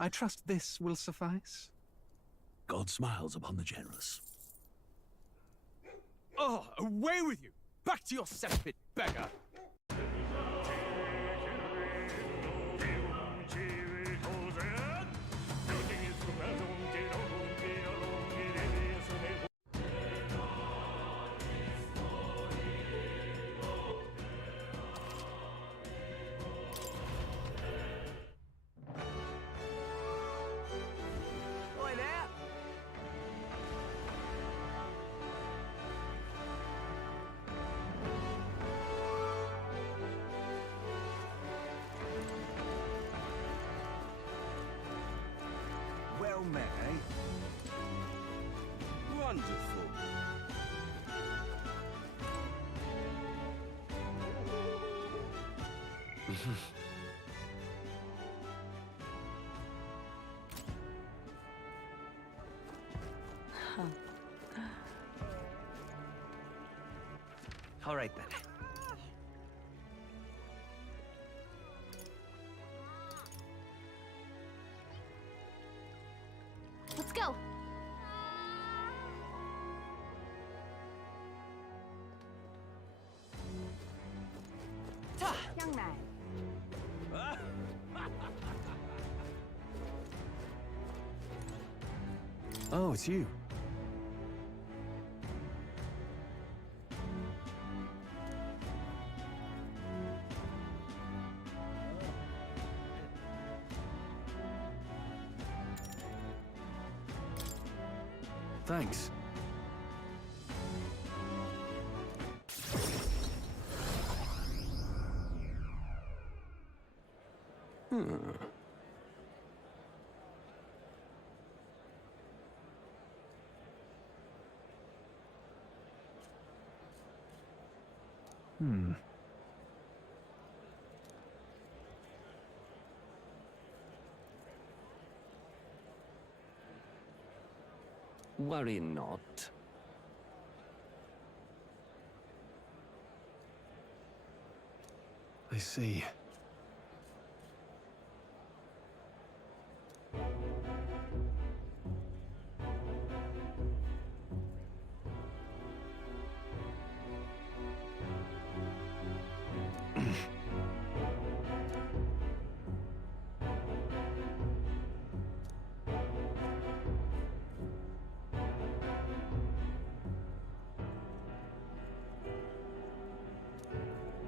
I trust this will suffice? God smiles upon the generous. Oh, away with you! Back to your cesspit, beggar! Oi there! Well met, eh? Wonderful. All right then. Let's go. Young man. Oh, it's you. Thanks. Worry not. I see.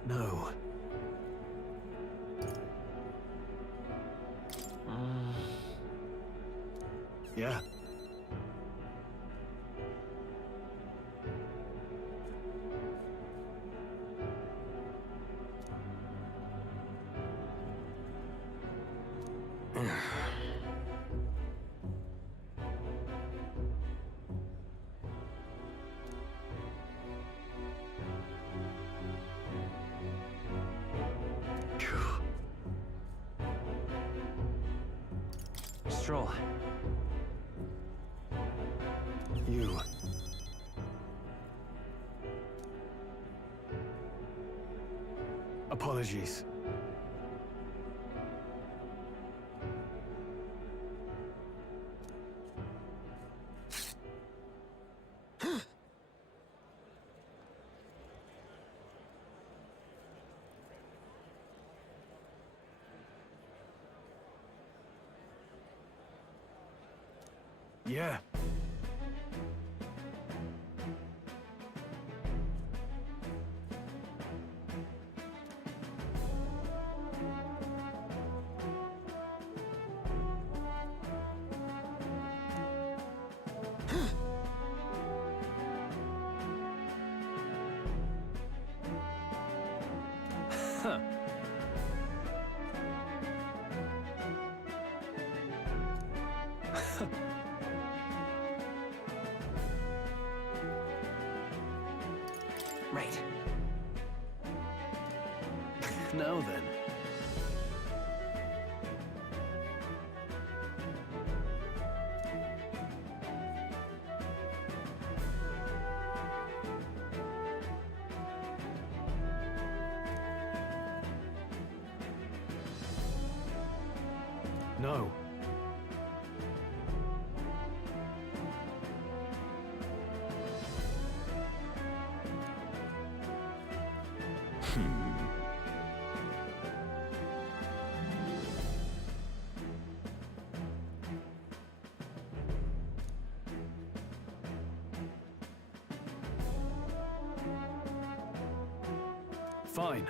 No. Yeah. Stroll. You. Apologies. Yeah. Huh. Right. Now then. No. Fine.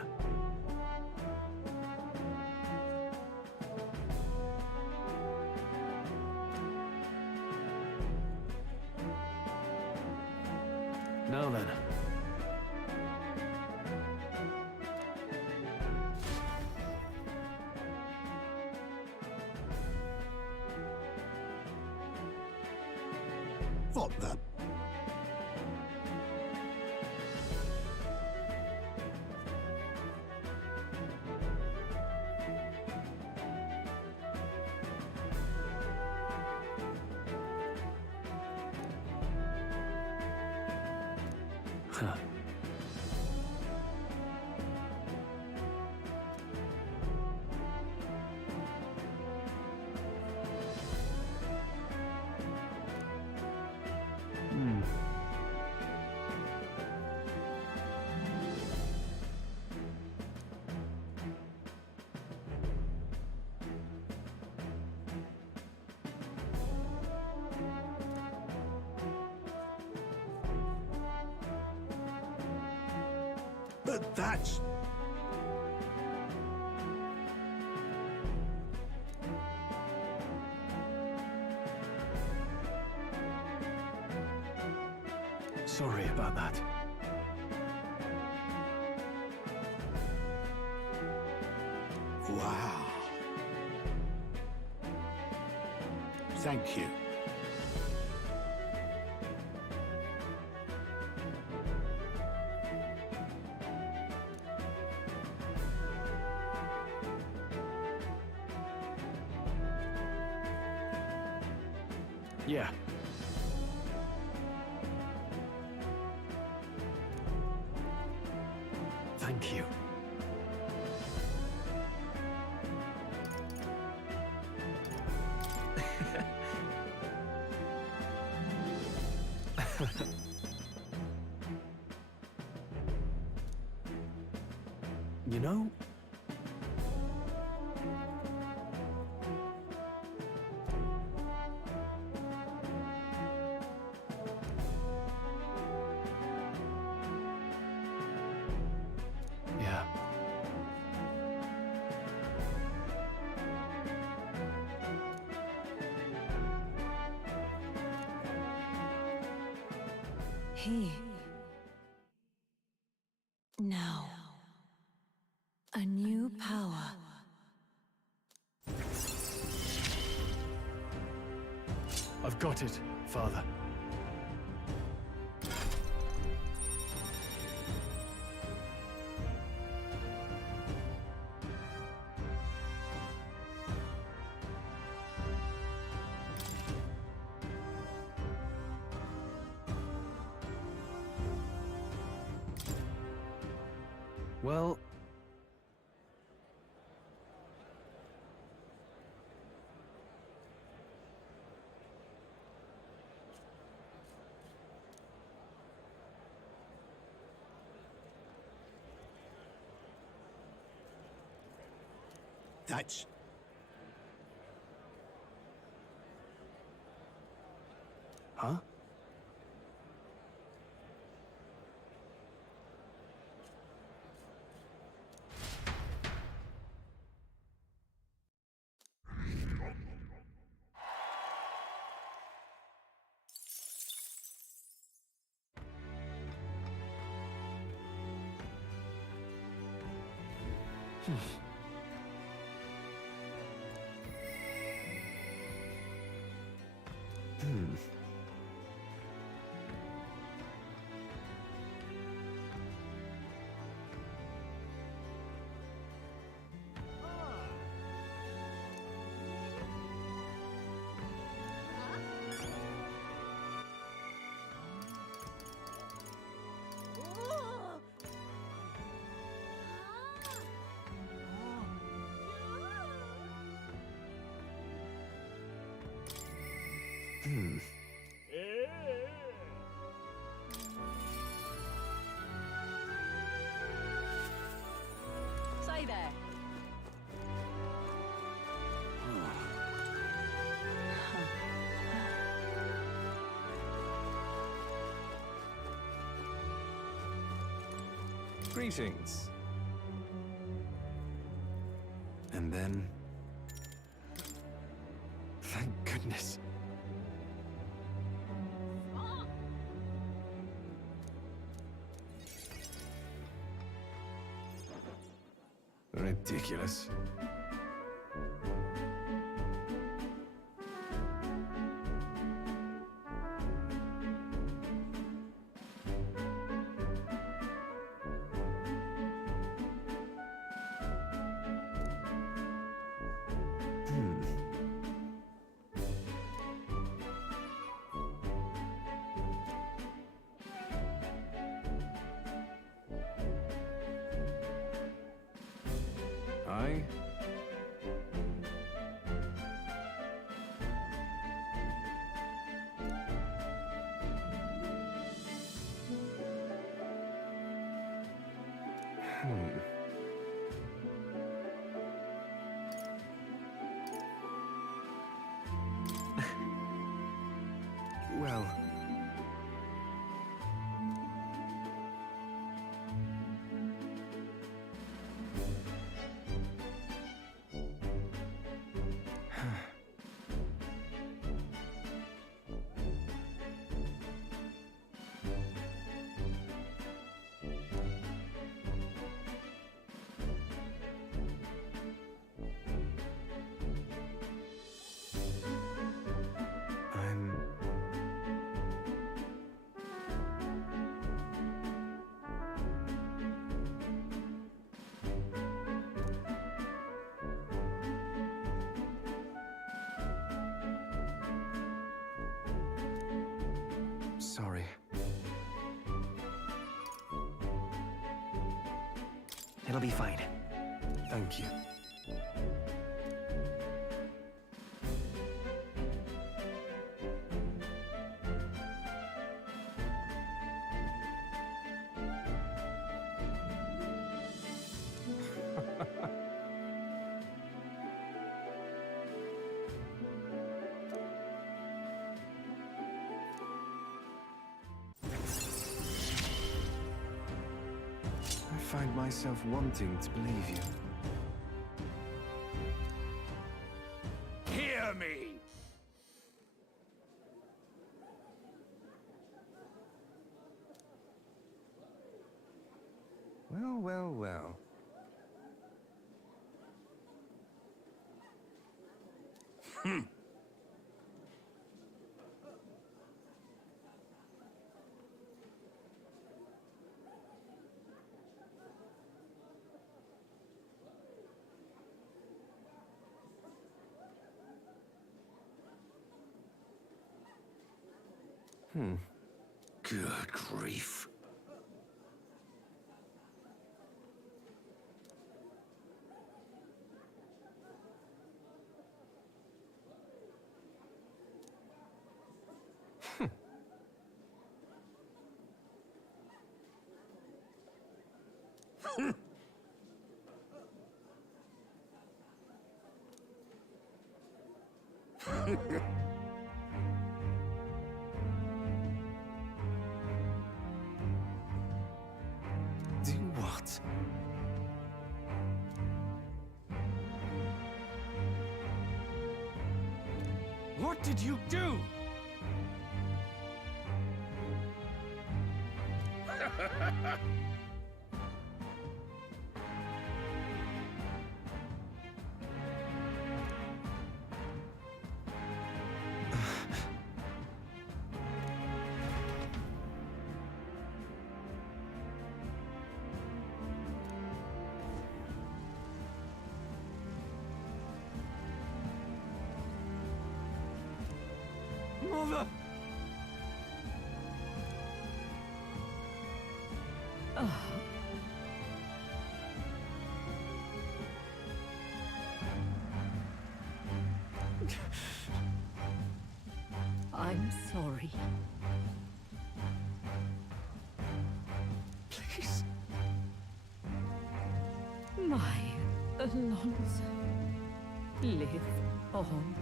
Now then. What the? Huh. But that's... Sorry about that. Wow. Thank you. Yeah. Thank you. You know, yeah. He. Now. A new power. I've got it, Father. Well, That's... huh? Greetings. And then... Thank goodness. Ridiculous. I... Well... I'm... Sorry. It'll be fine. Thank you. I find myself wanting to believe you. Hear me! Well, well, well. Good grief. Do what? What did you do? Mother! I'm sorry. Please. My Alonso, live on.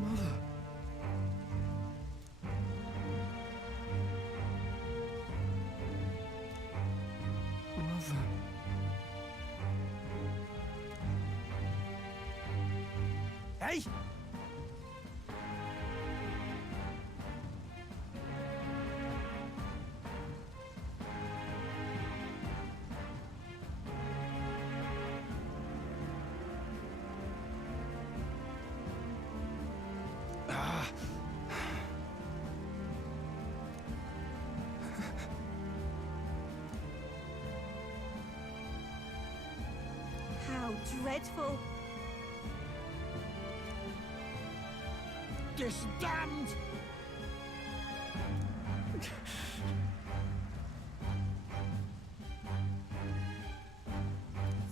Mother. Hey? How dreadful. This damned!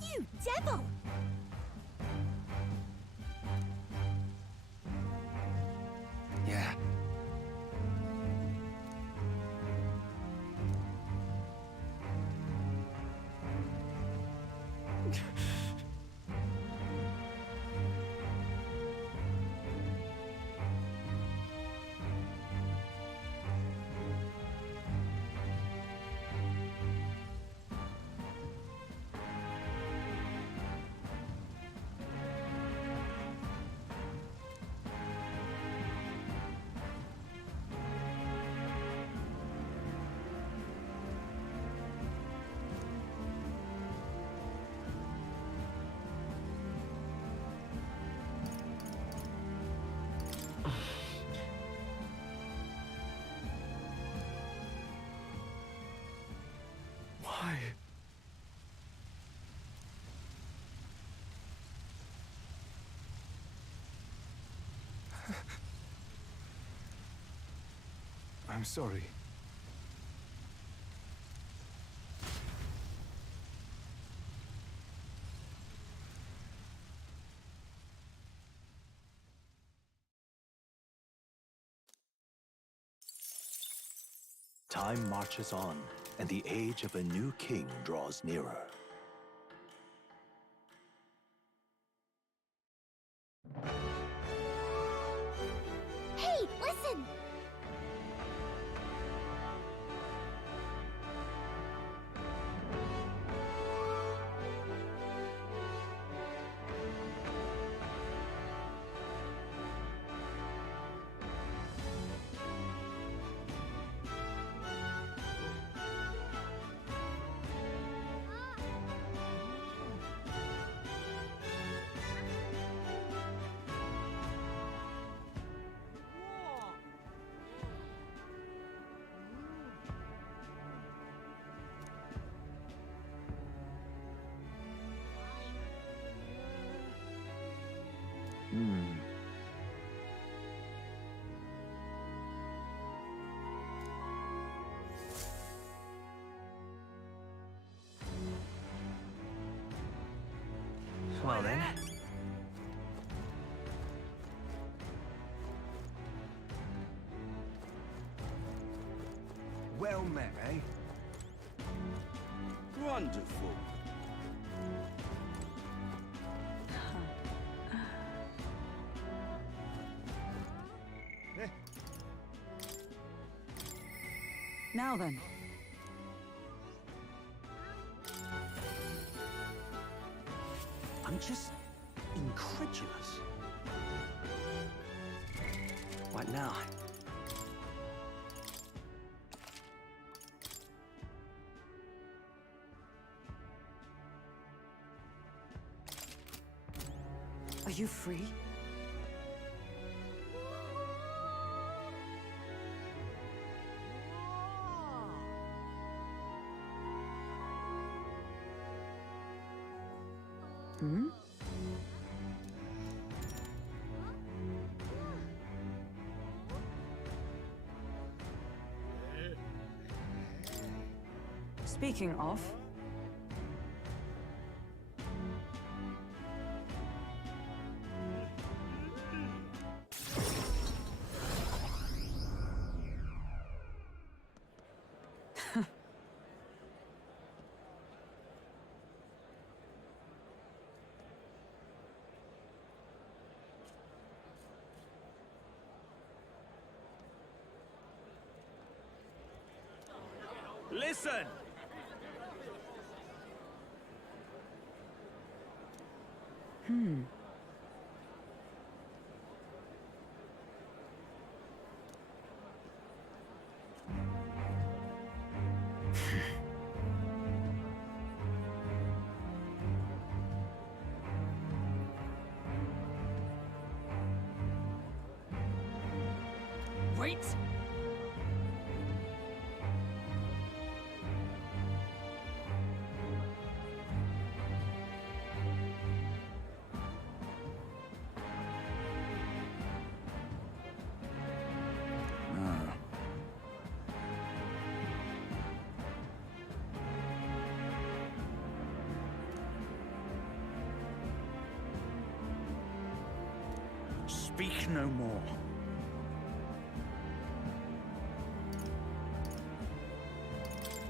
You devil! Yeah. Why? I'm sorry. Time marches on, and the age of a new king draws nearer. Hey, listen! Well then. Well met, eh? Wonderful. Now then. I'm just incredulous. What now? Are you free? Hmm? Speaking of... Listen! Wait! Speak no more.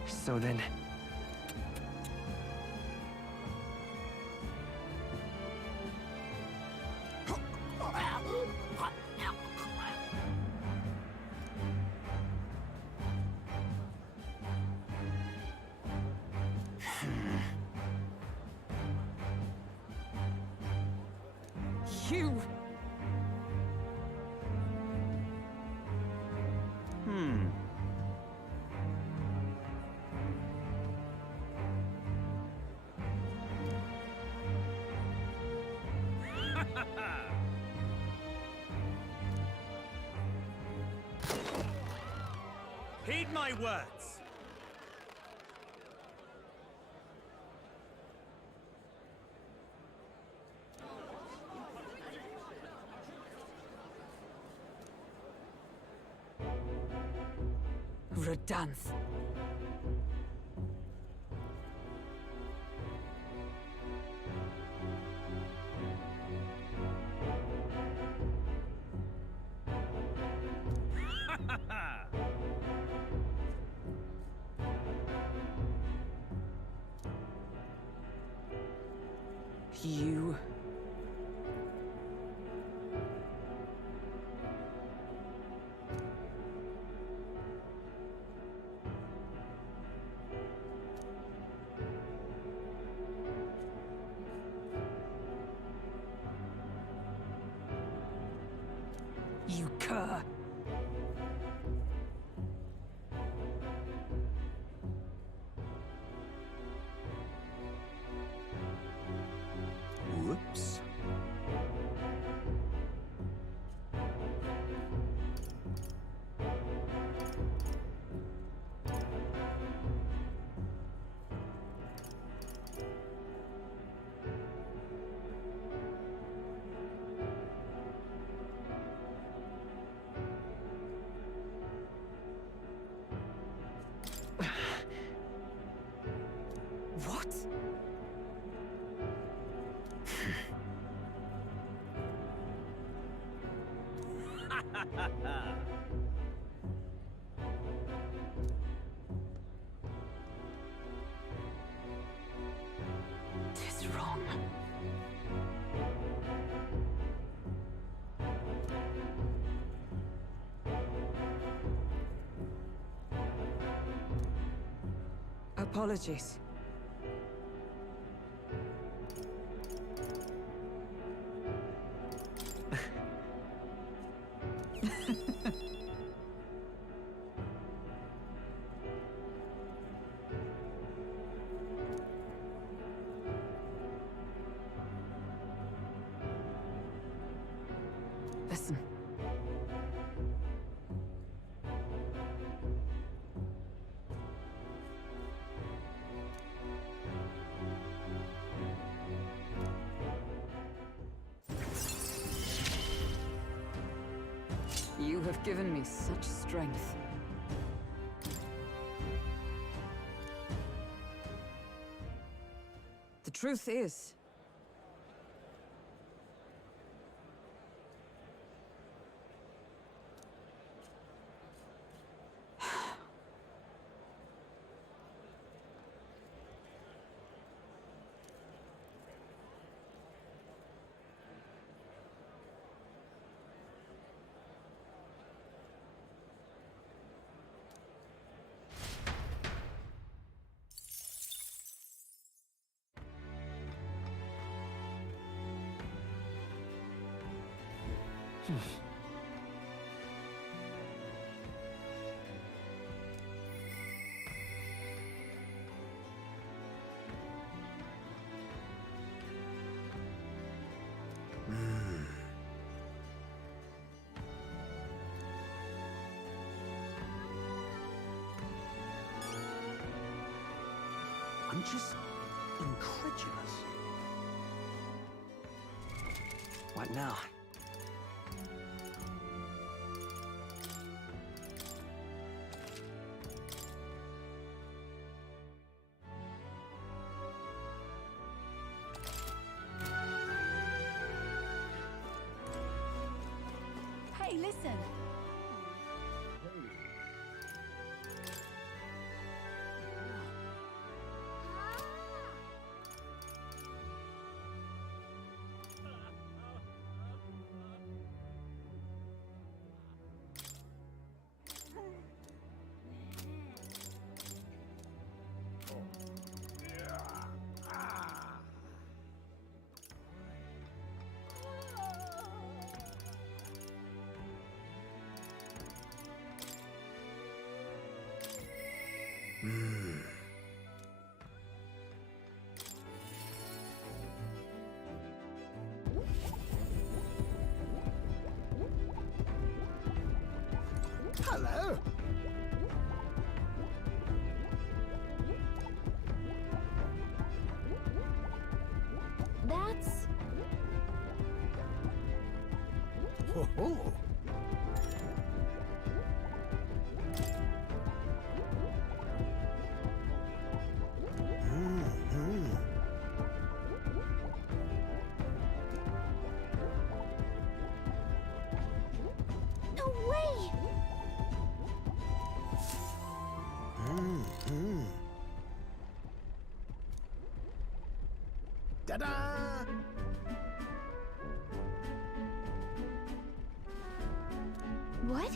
So then... You! Heed my words. Redanth. You... You cur! Whoops. What? Tis wrong. Apologies. Listen. You have given me such strength. The truth is, I'm just incredulous. What now? Hey, listen. Hello. That's... Ho ho. No way! Ta-da! What?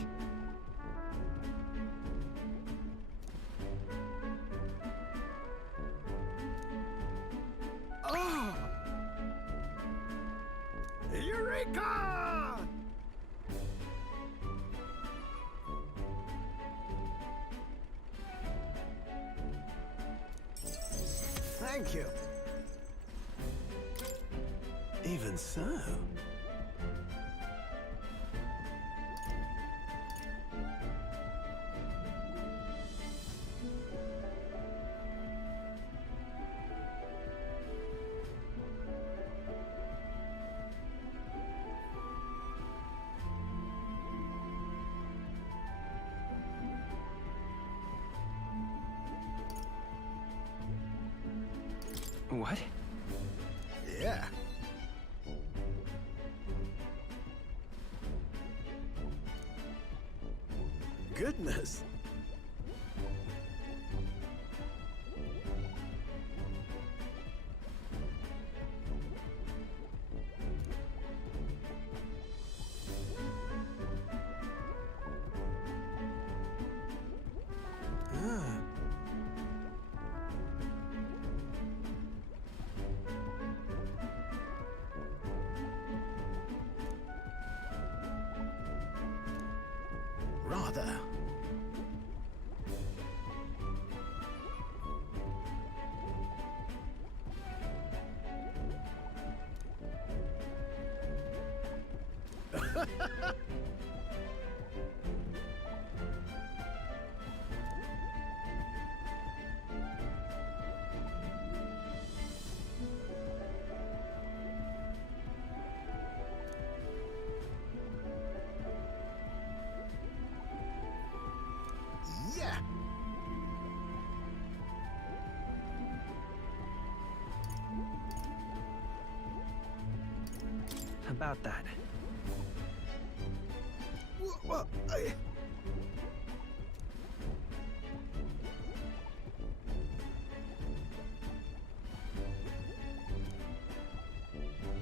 Oh! Eureka! Thank you. Even so. What? Yeah. Goodness. Rather. Yeah. About that. Well,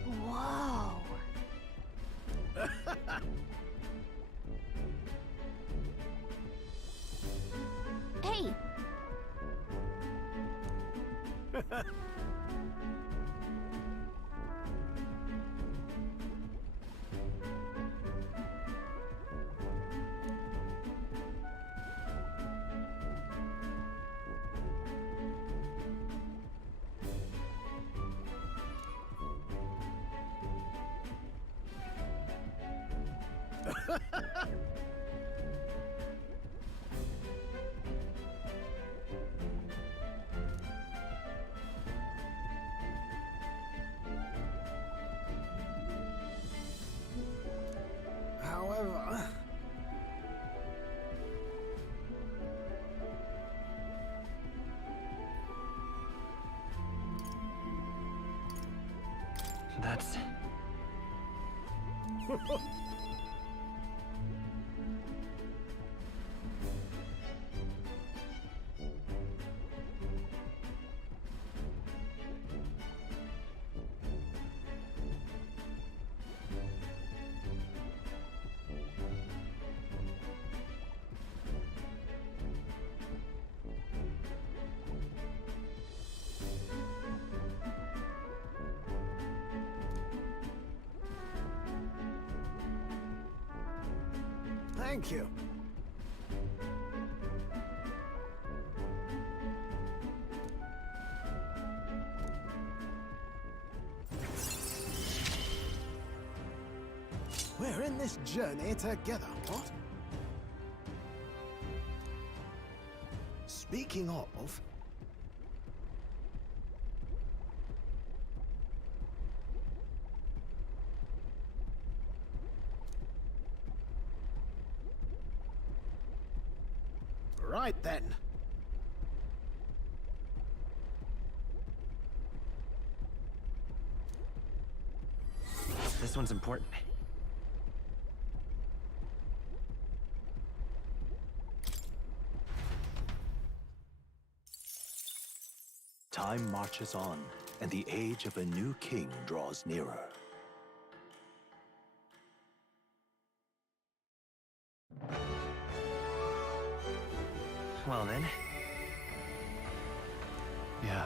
Whoa. Hey! nuts. Thank you. We're in this journey together, what? Speaking of... Right then. This one's important. Time marches on, and the age of a new king draws nearer. Well then. Yeah.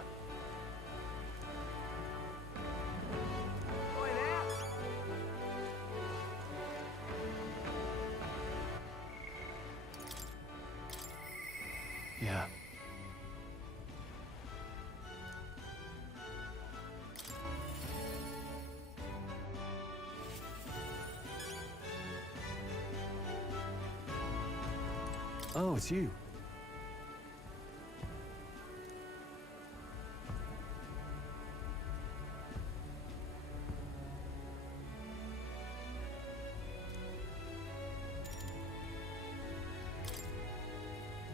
Yeah. Oh, it's you.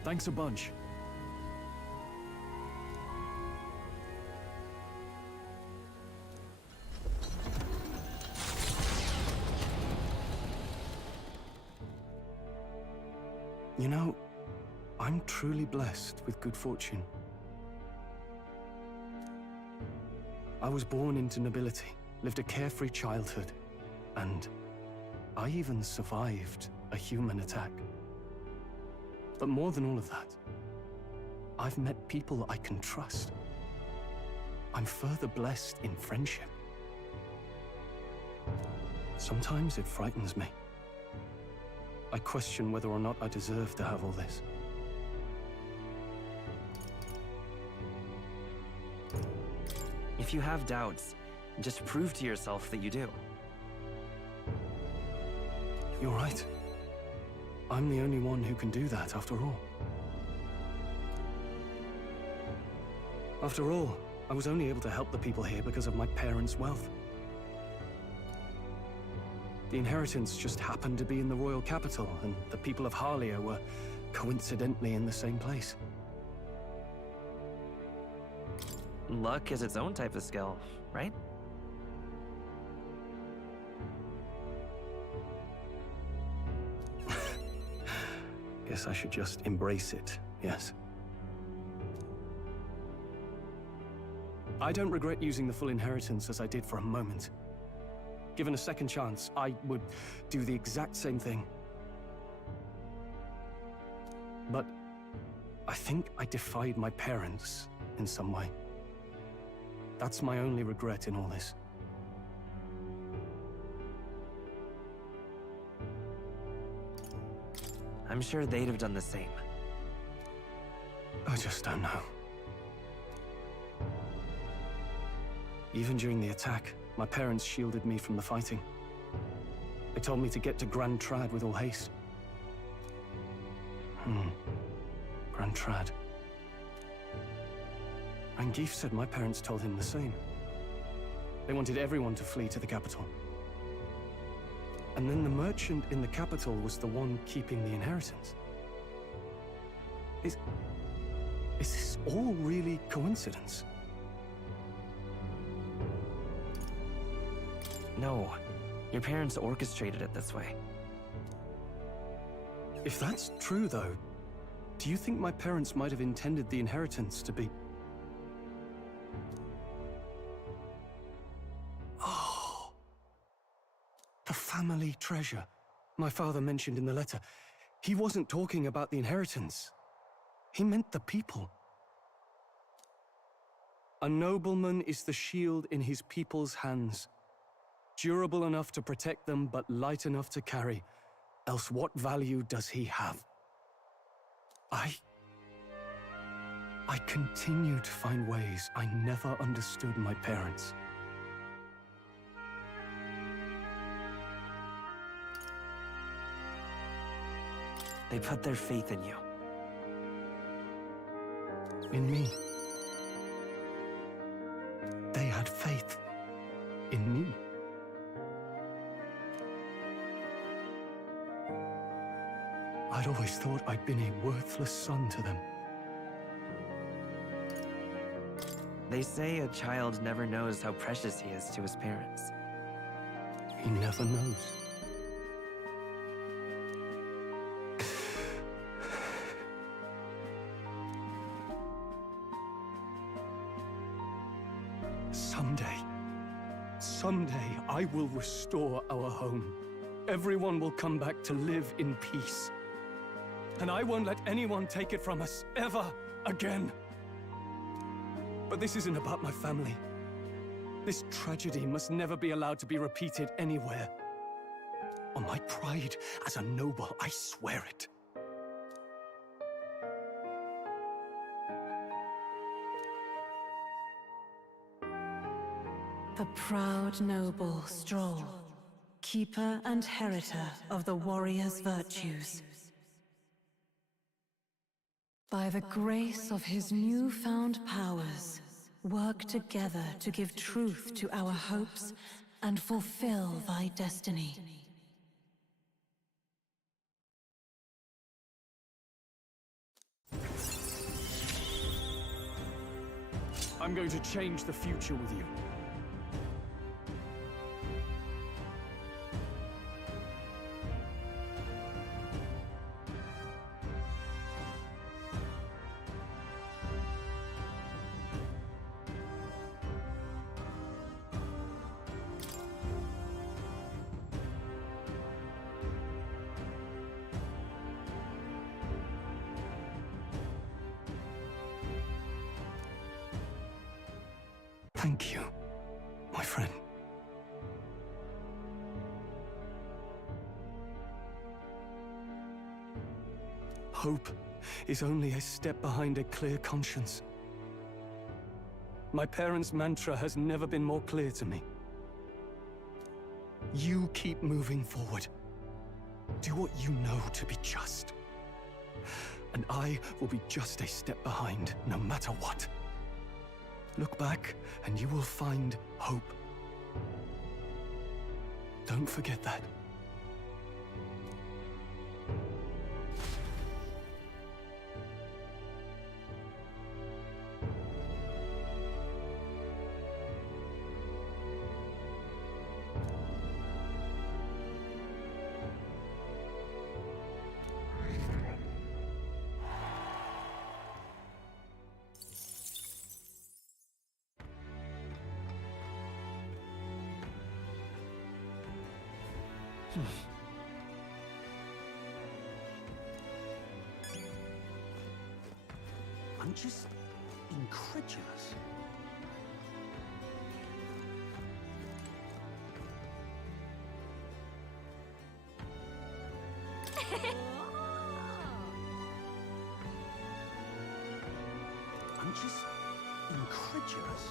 Thanks a bunch. You know, I'm truly blessed with good fortune. I was born into nobility, lived a carefree childhood, and I even survived a human attack. But more than all of that, I've met people I can trust. I'm further blessed in friendship. Sometimes it frightens me. I question whether or not I deserve to have all this. If you have doubts, just prove to yourself that you do. You're right. I'm the only one who can do that, after all. After all, I was only able to help the people here because of my parents' wealth. The inheritance just happened to be in the royal capital, and the people of Harlia were coincidentally in the same place. Luck is its own type of skill, right? Guess I should just embrace it, yes. I don't regret using the full inheritance as I did for a moment. Given a second chance, I would do the exact same thing. But I think I defied my parents in some way. That's my only regret in all this. I'm sure they'd have done the same. I just don't know. Even during the attack, my parents shielded me from the fighting. They told me to get to Grand Trad with all haste. Grand Trad. Rangif said my parents told him the same. They wanted everyone to flee to the capital. And then the merchant in the capital was the one keeping the inheritance. Is this all really coincidence? No, your parents orchestrated it this way. If that's true, though, do you think my parents might have intended the inheritance to be... Oh, the family treasure my father mentioned in the letter. He wasn't talking about the inheritance. He meant the people. A nobleman is the shield in his people's hands, durable enough to protect them, but light enough to carry. Else what value does he have? I continue to find ways I never understood my parents. They put their faith in you. In me. They had faith in me. I'd always thought I'd been a worthless son to them. They say a child never knows how precious he is to his parents. He never knows. Someday, I will restore our home. Everyone will come back to live in peace. And I won't let anyone take it from us, ever again. But this isn't about my family. This tragedy must never be allowed to be repeated anywhere. On my pride as a noble, I swear it. The proud noble Stroll, keeper and heritor of the warrior's virtues. By the grace of his newfound powers, work together to give truth to our hopes and fulfill thy destiny. I'm going to change the future with you. Thank you, my friend. Hope is only a step behind a clear conscience. My parents' mantra has never been more clear to me. You keep moving forward. Do what you know to be just. And I will be just a step behind, no matter what. Look back, and you will find hope. Don't forget that. I'm just incredulous. I'm just incredulous.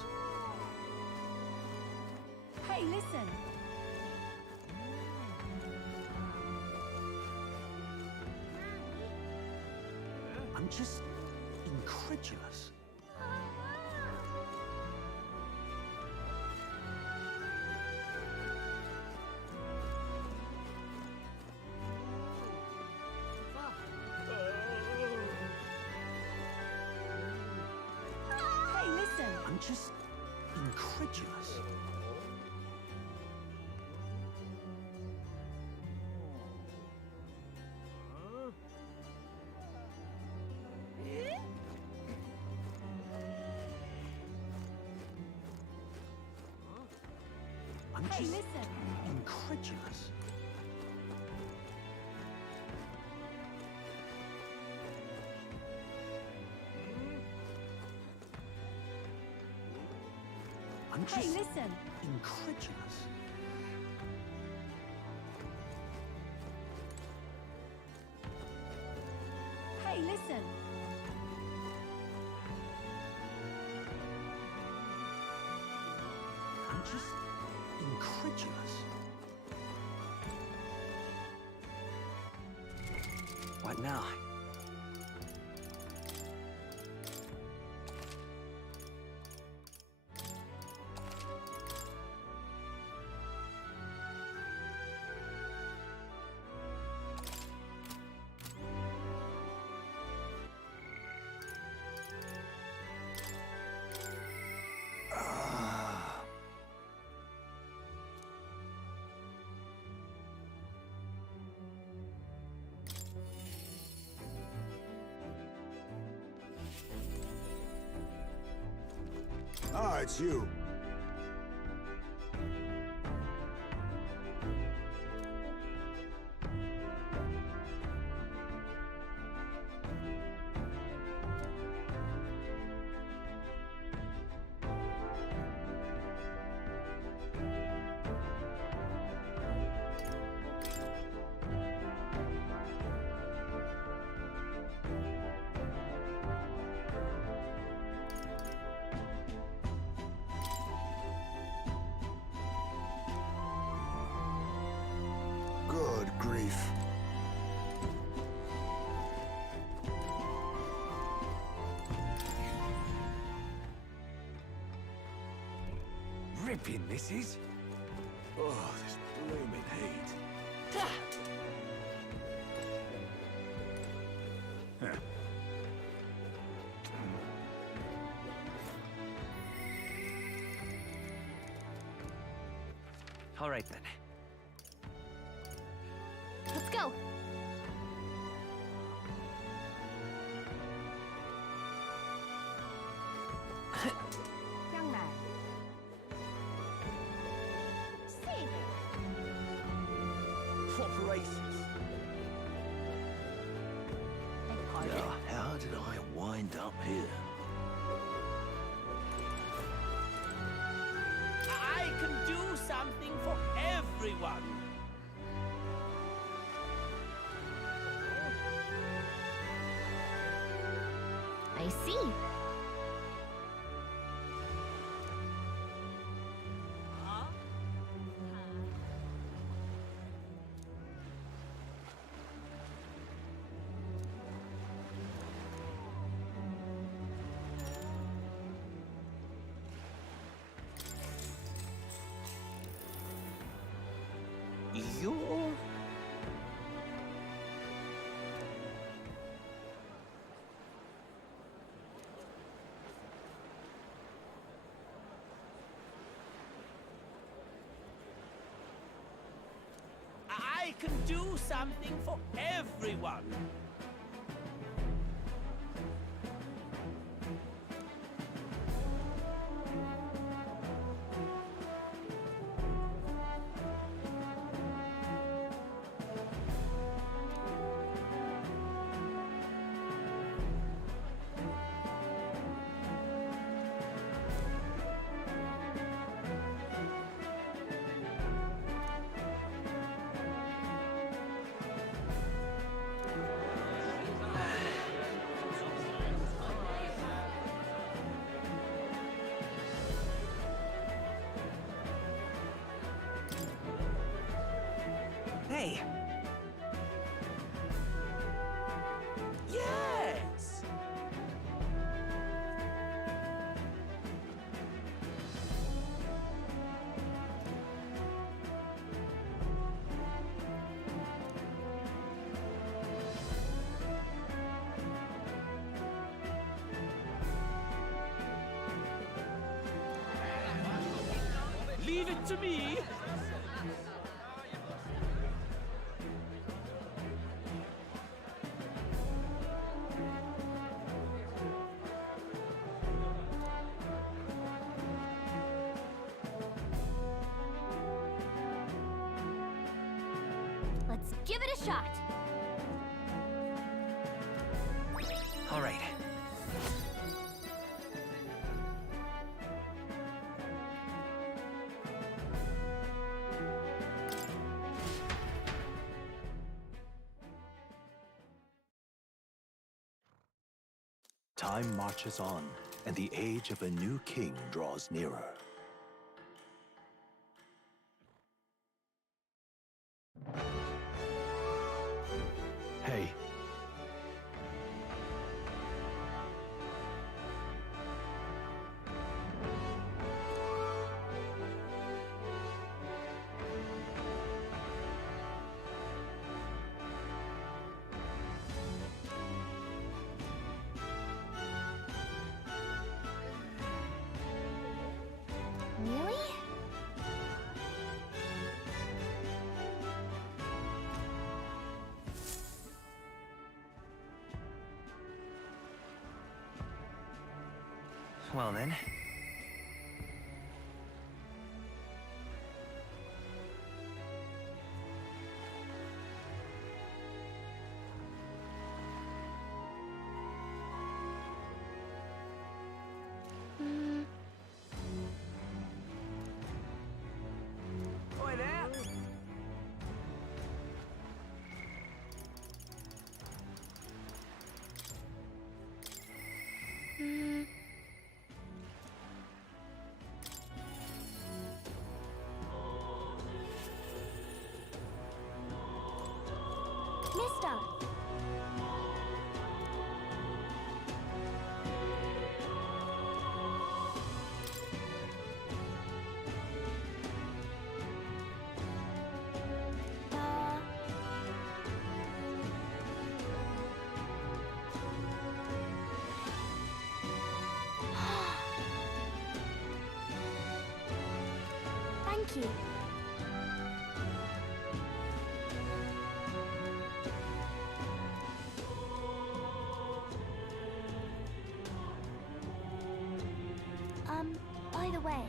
Hey, listen. I'm just incredulous. Hey, listen. I'm just incredulous. Hey, just listen. incredulous. I'm Hey, just listen. incredulous. Hey, listen. I'm just incredulous. What now? Ah, it's you. Good grief. Ripping, this is. Oh, this blooming heat. All right then. Let's go. Young man. Save it. Proper races. Beg pardon? How did I wind up here? I can do something for everyone. I see. You're... I can do something for everyone. Hey, Yes! Leave it to me. Let's give it a shot. All right. Time marches on, and the age of a new king draws nearer. Hey. Really? Well then. Oi there! Mister! Thank you. By the way.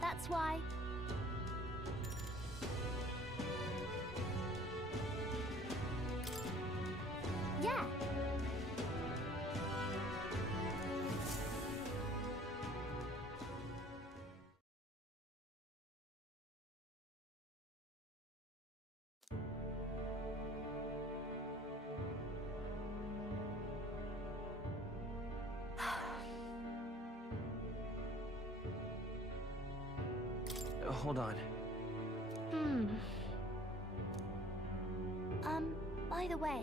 That's why. Yeah. Hold on. By the way.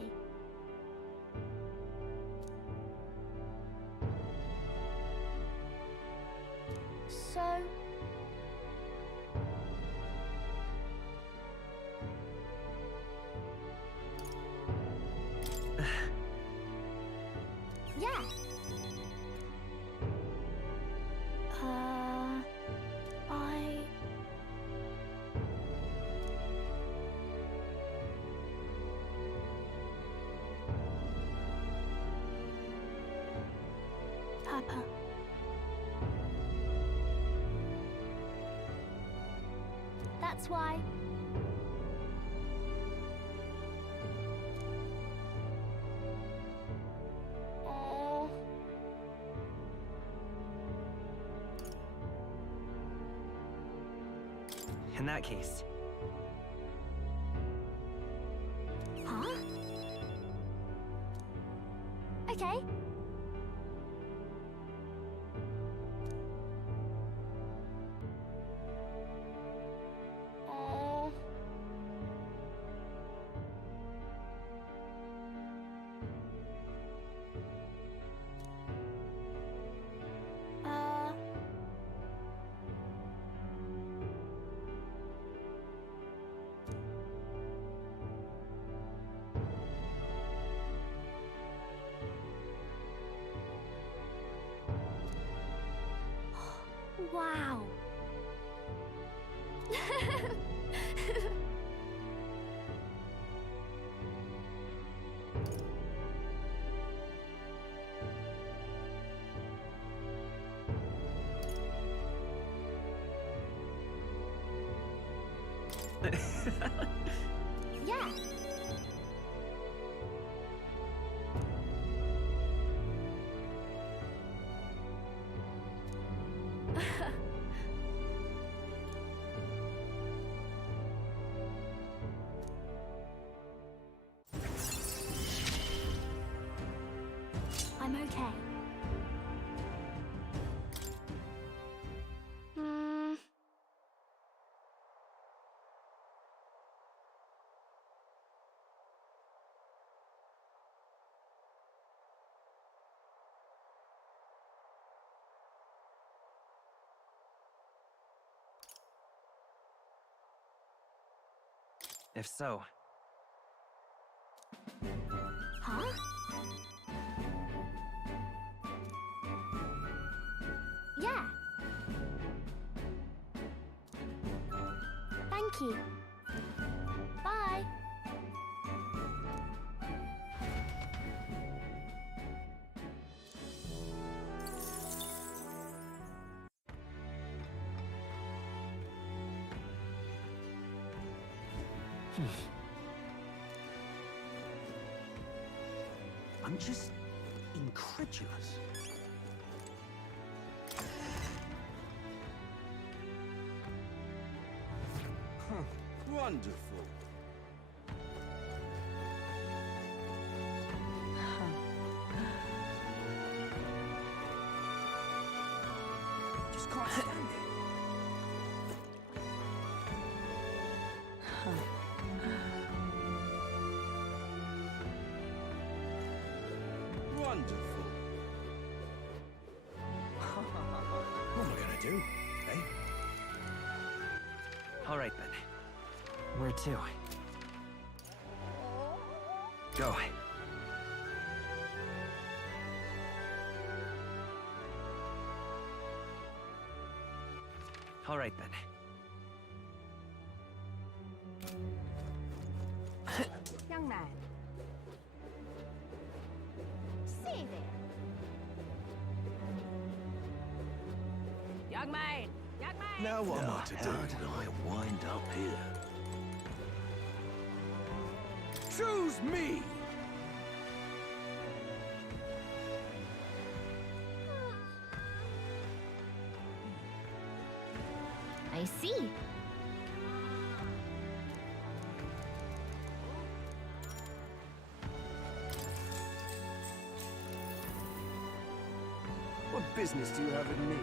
So... yeah. Papa. That's why. Oh. In that case. Huh? Okay. Oh. Wow. Yeah. I'm okay. Hmm. If so, Huh? Yeah. Thank you. Bye. I'm just incredulous. Huh. Wonderful. Just can't stand it. Wonderful. What am I gonna do, eh? all right then. Where to? Go. All right then. Young man. See there. Young man. Young man. Now what am I to do? How did I wind up here? Choose me! I see. What business do you have with me?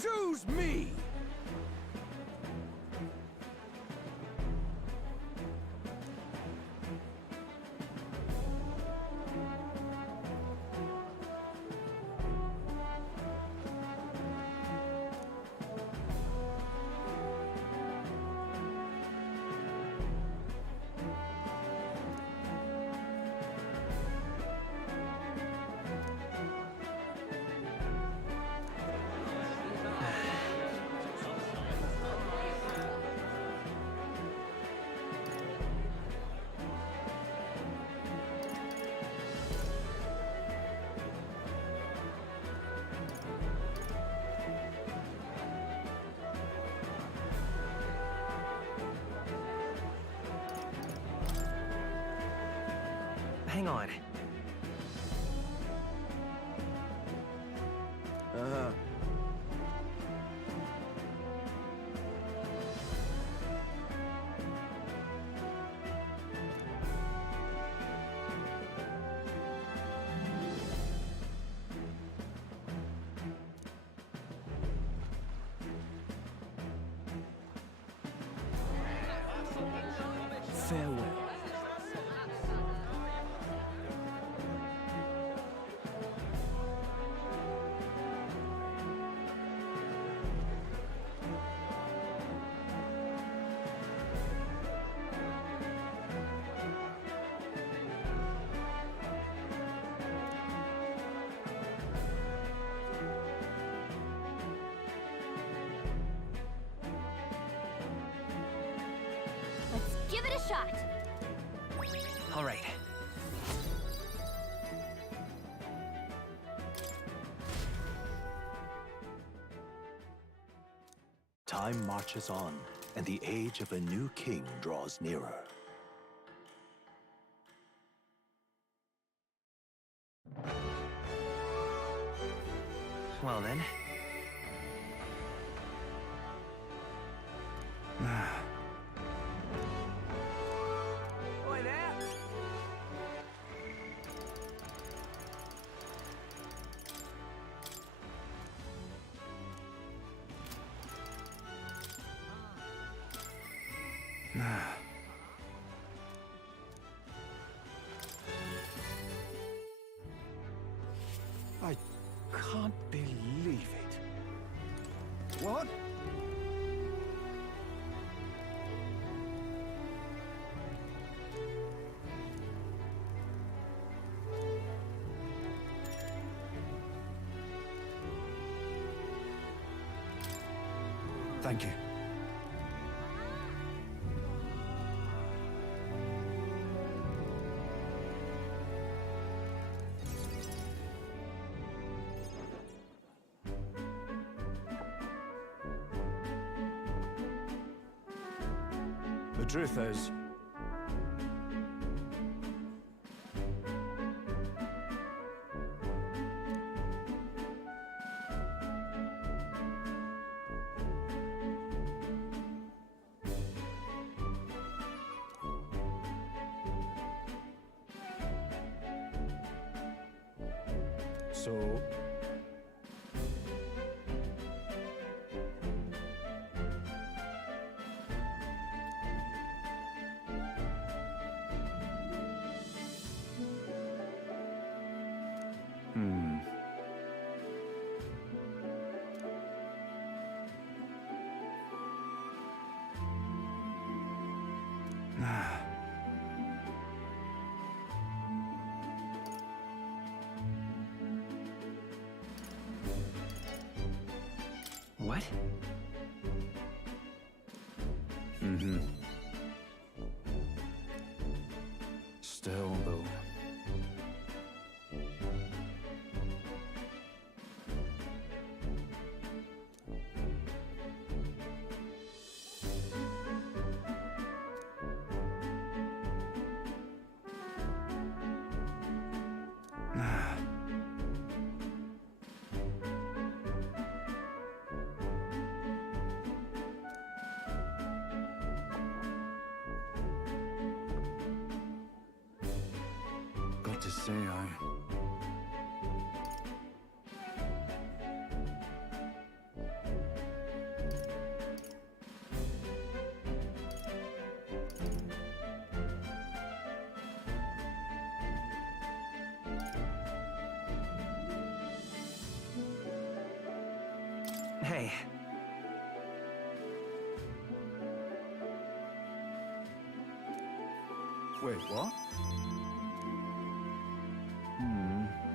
Choose me! Hang on. Uh-huh. Farewell. Give it a shot. All right. Time marches on, and the age of a new king draws nearer. Well then. Oi there! I can't believe it. What? Thank you. The truth is, so What? Still, though. Got to say, Hey. Wait, what?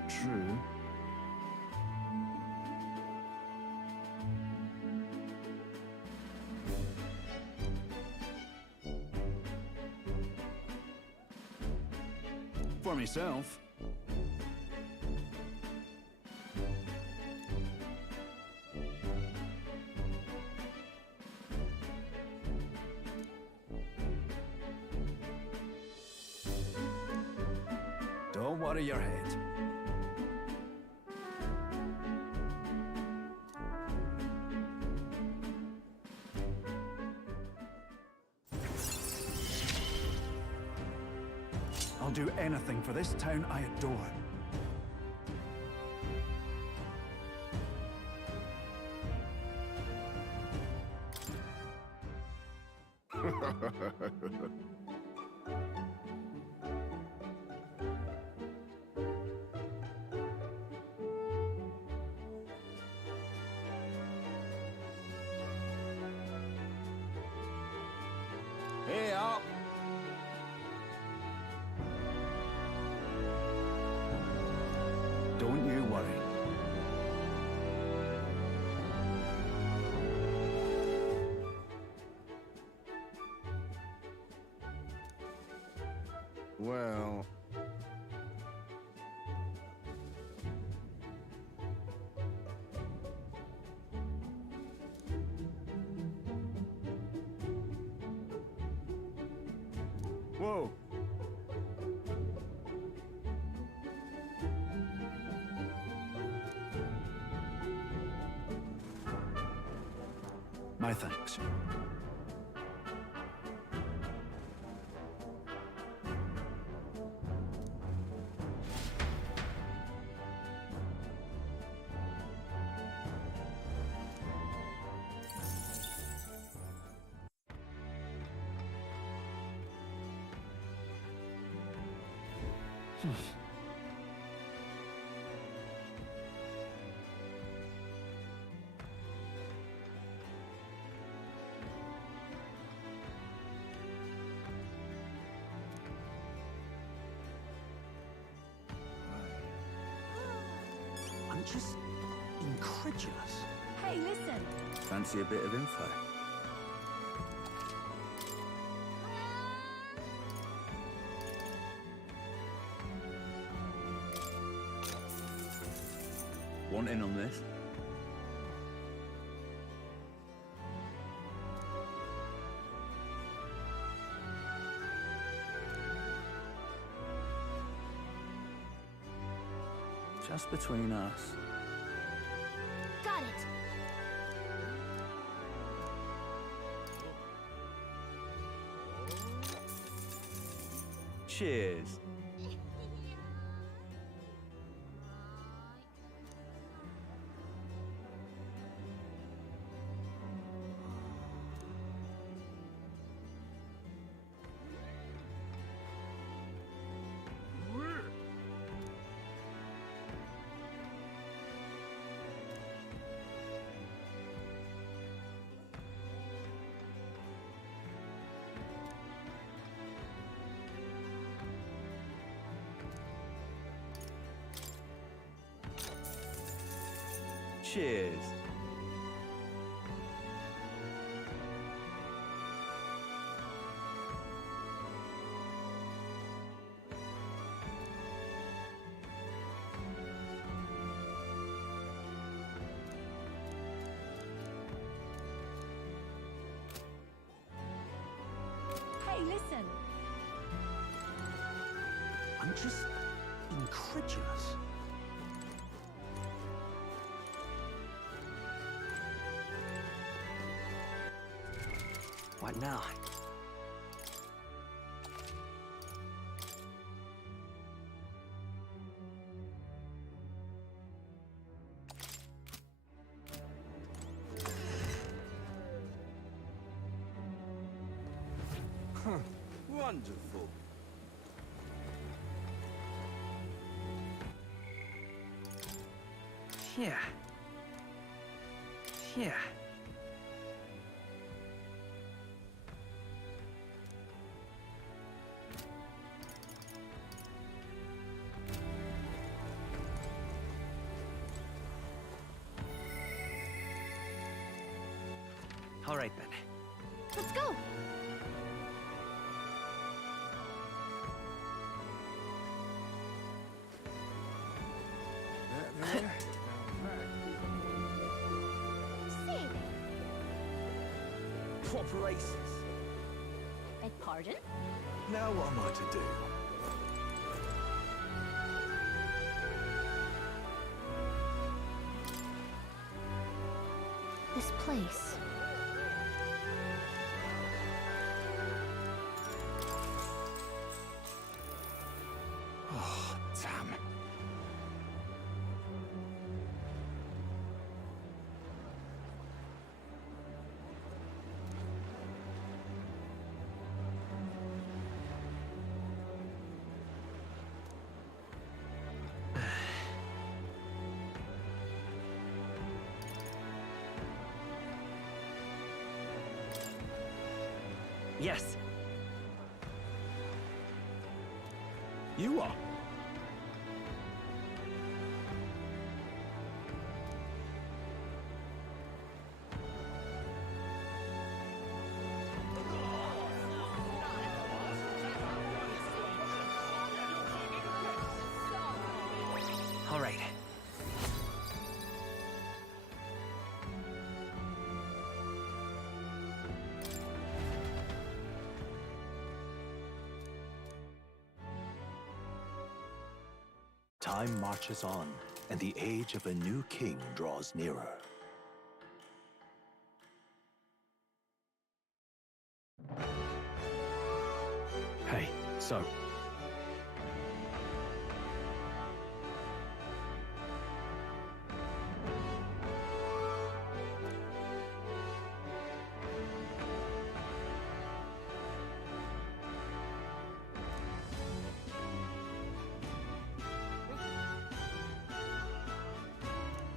True. For myself. Don't worry your head. I'll do anything for this town I adore. Hey up! Don't you worry. Well... Whoa! My thanks. I'm just incredulous. Hey, listen. Fancy a bit of info? Want in on this? Just between us. Got it. Cheers. Cheers. Hey, listen. I'm just incredulous. What now? Wonderful. Yeah. Yeah. All right then. Let's go. Say there. Proper aces. Beg pardon? Now what am I to do? This place. Oh, damn. Yes. You are? Time marches on, and the age of a new king draws nearer. Hey, so.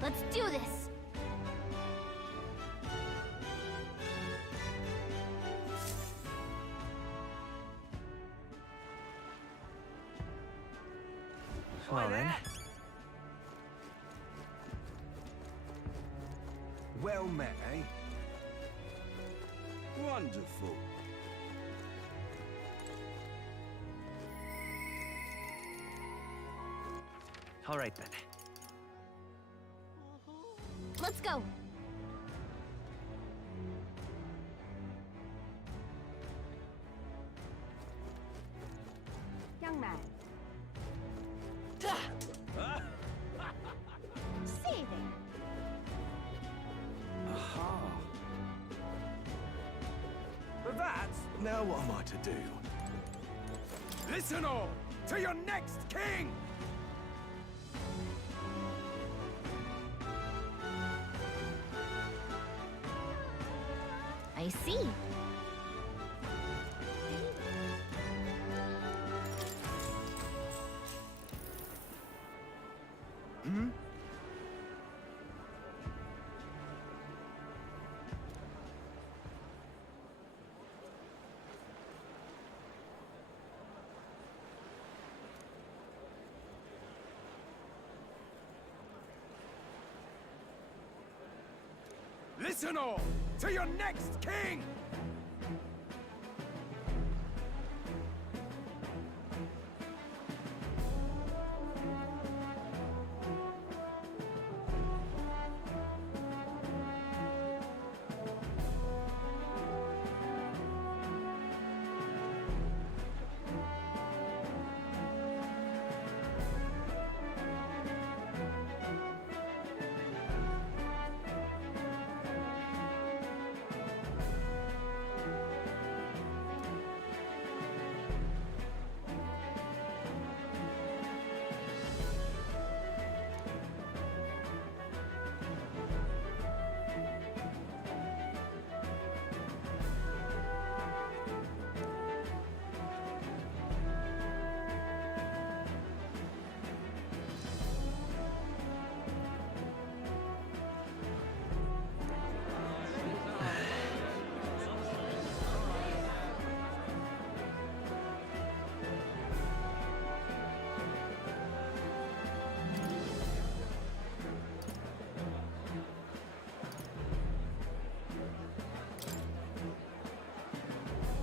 Let's do this! Well then, Well met, eh? Wonderful. all right then. Let's go! Young man. See there. Aha. But that's... Now what am I to do? Listen all! To your next king! I see. Listen all! To your next king!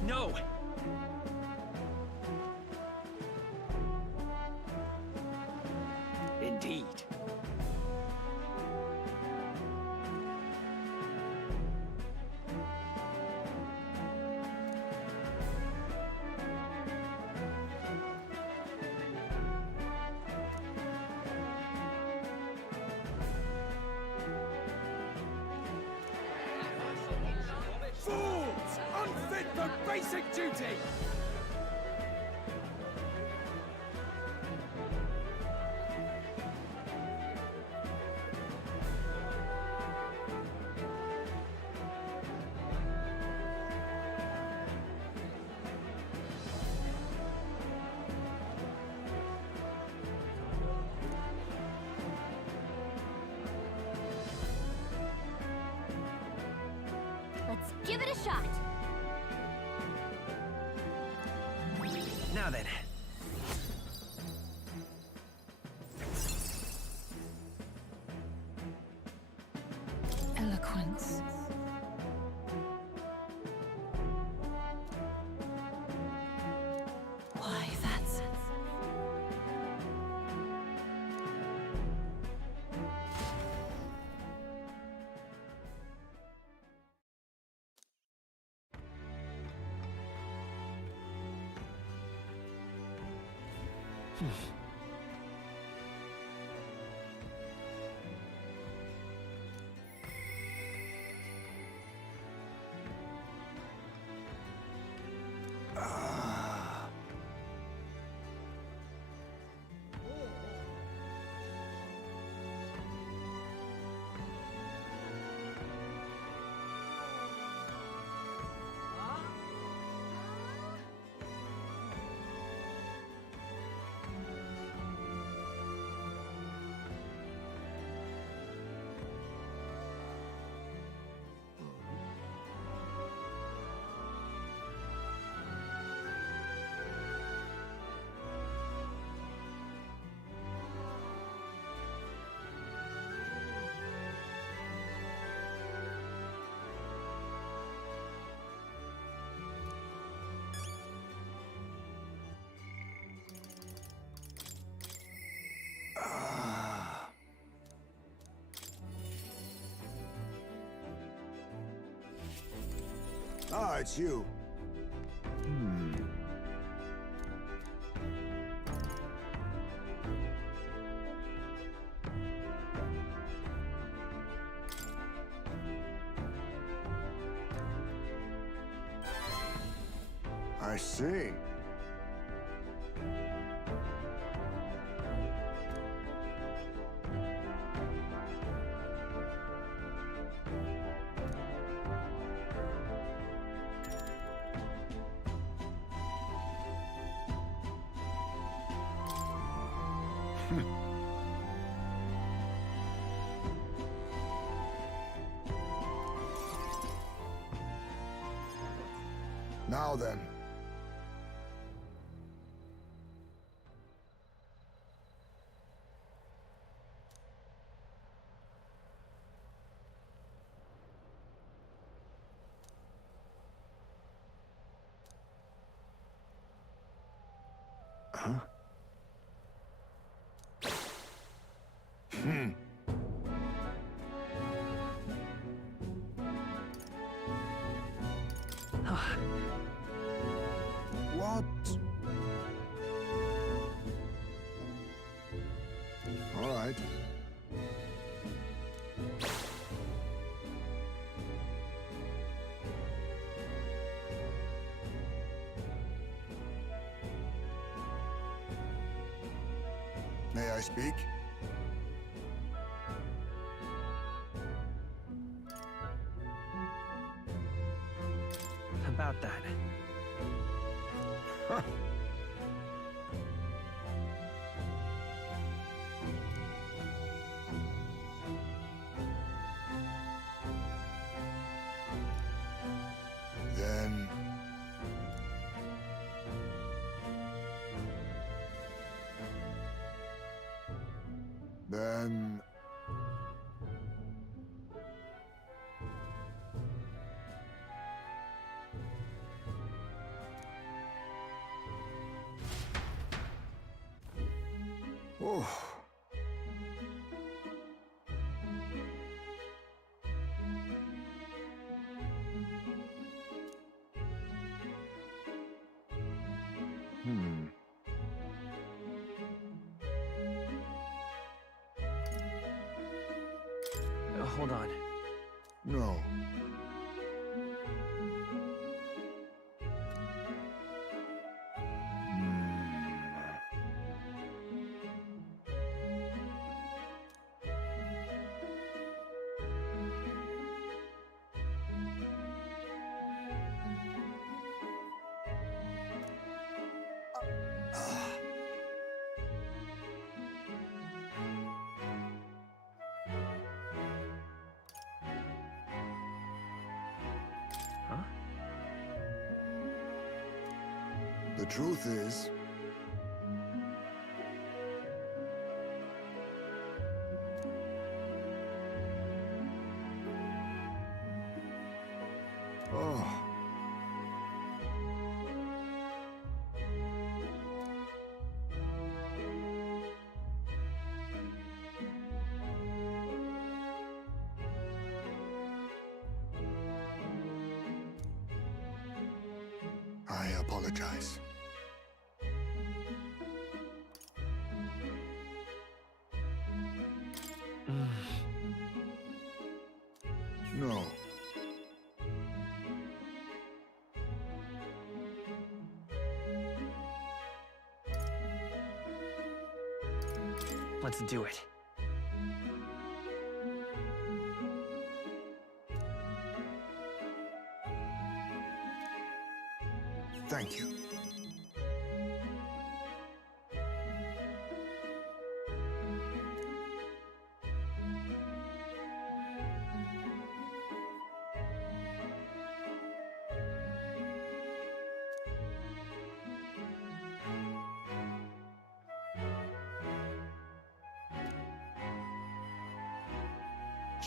No! Indeed. Fools! Unfit for basic duty! Let's give it a shot! Now then. Eloquence. Why, that's... Ah, it's you. I see. Now then. Huh? What? All right. May I speak? About that. Then... Then... Oh. Hold on. No. Huh? The truth is... Oh. I apologize. No. Let's do it. Thank you.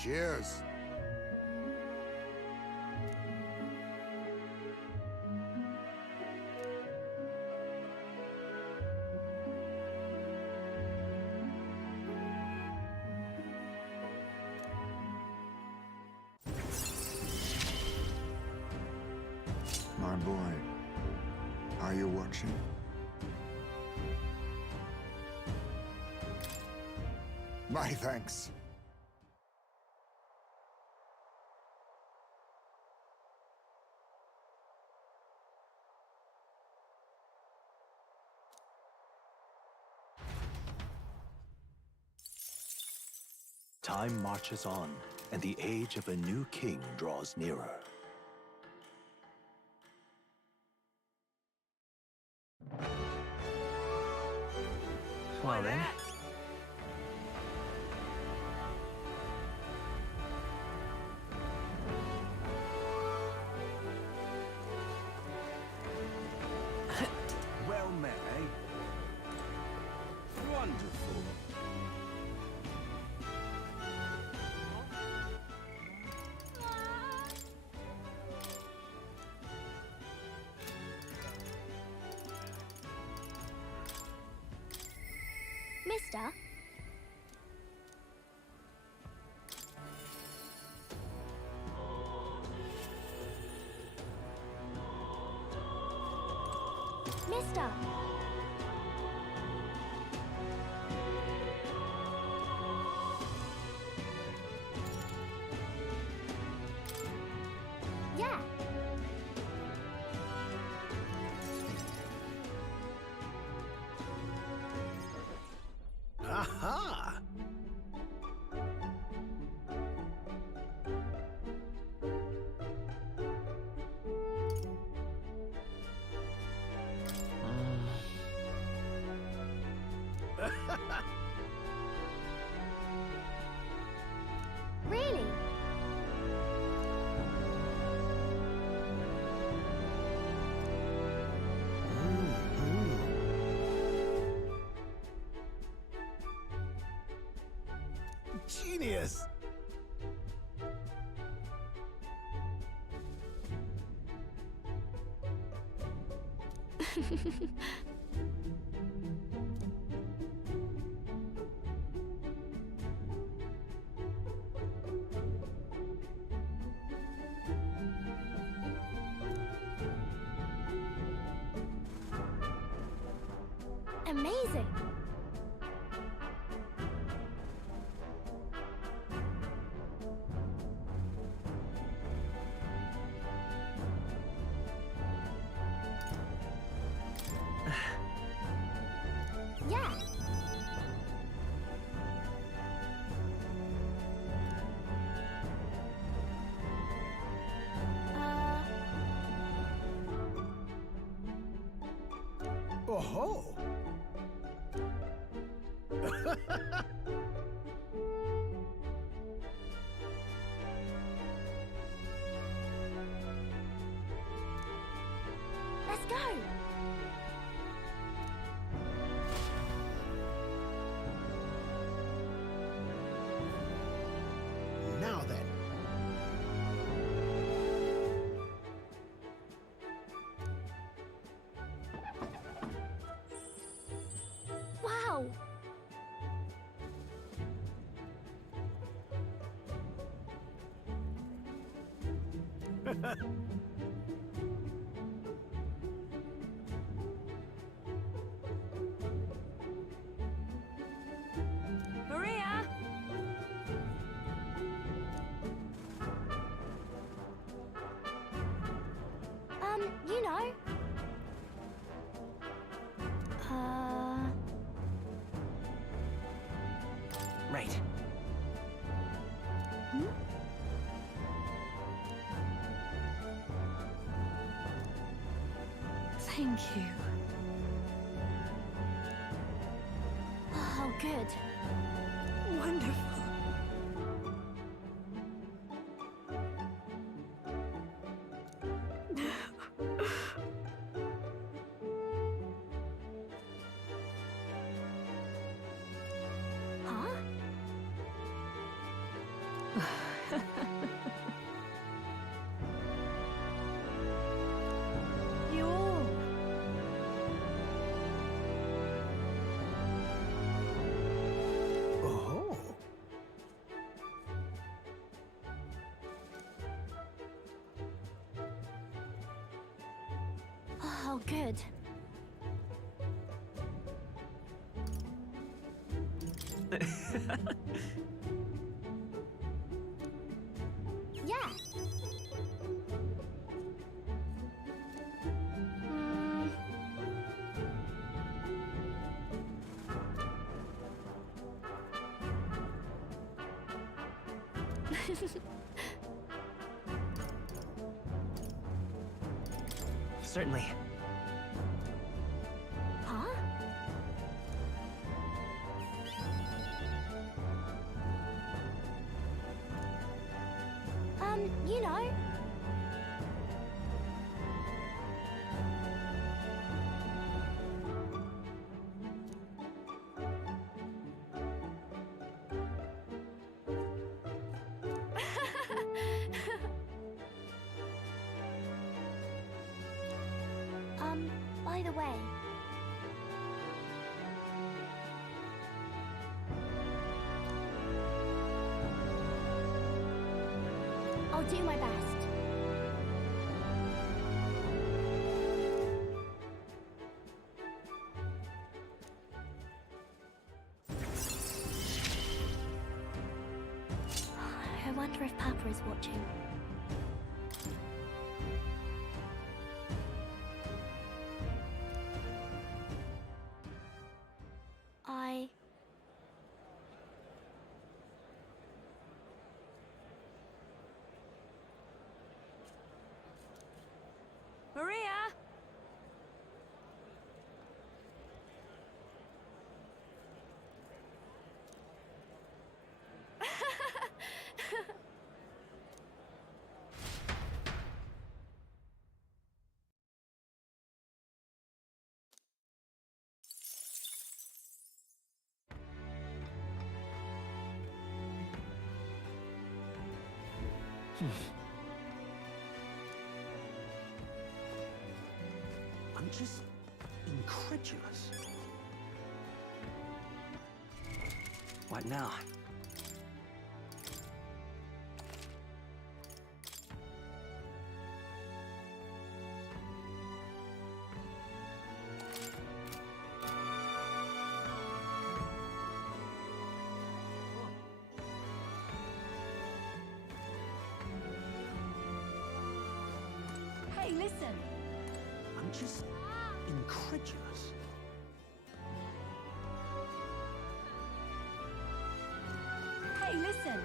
Cheers. My boy, are you watching? My thanks. Time marches on, and the age of a new king draws nearer. Well then. Well met, eh? Wonderful. Mister? Mister? Yeah. Aha! Really? Genius! Amazing. Yeah. Oh-ho! Let's go. Now then. Wow. Maria! You know. Right. Thank you. Oh, good. Wonderful. Huh? You all. Oh. Oh, good. Yeah. Mm. Certainly. Huh? You know. By the way. I'll do my best. I wonder if Papa is watching. Maria! I'm just incredulous. What now? Hey, listen. I'm just incredulous. Hey, listen.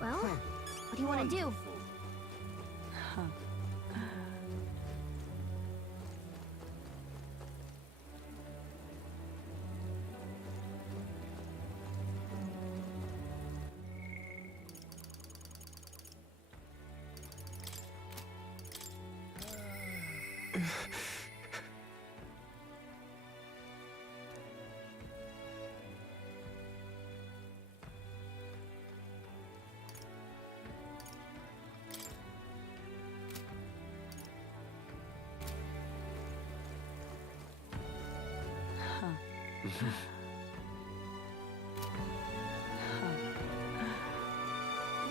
Well, what do you want to do?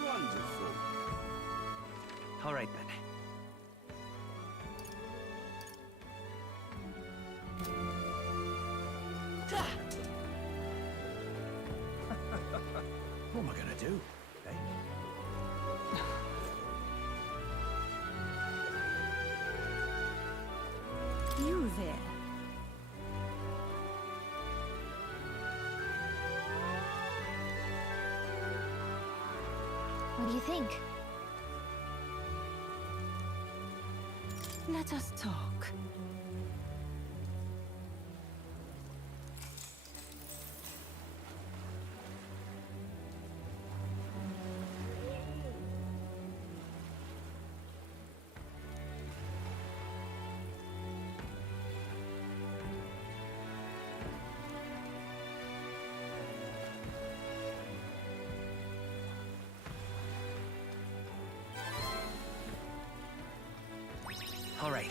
Wonderful. All right then. What am I gonna do? Eh? You there. What do you think? Let us talk. All right.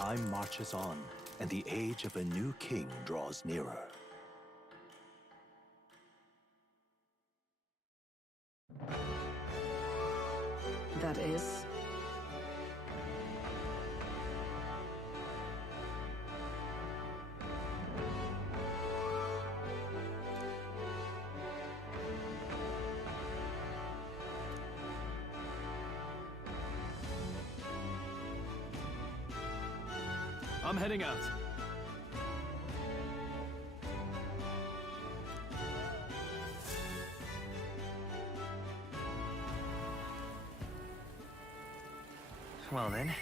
Time marches on, and the age of a new king draws nearer. That is... I'm heading out. Well then.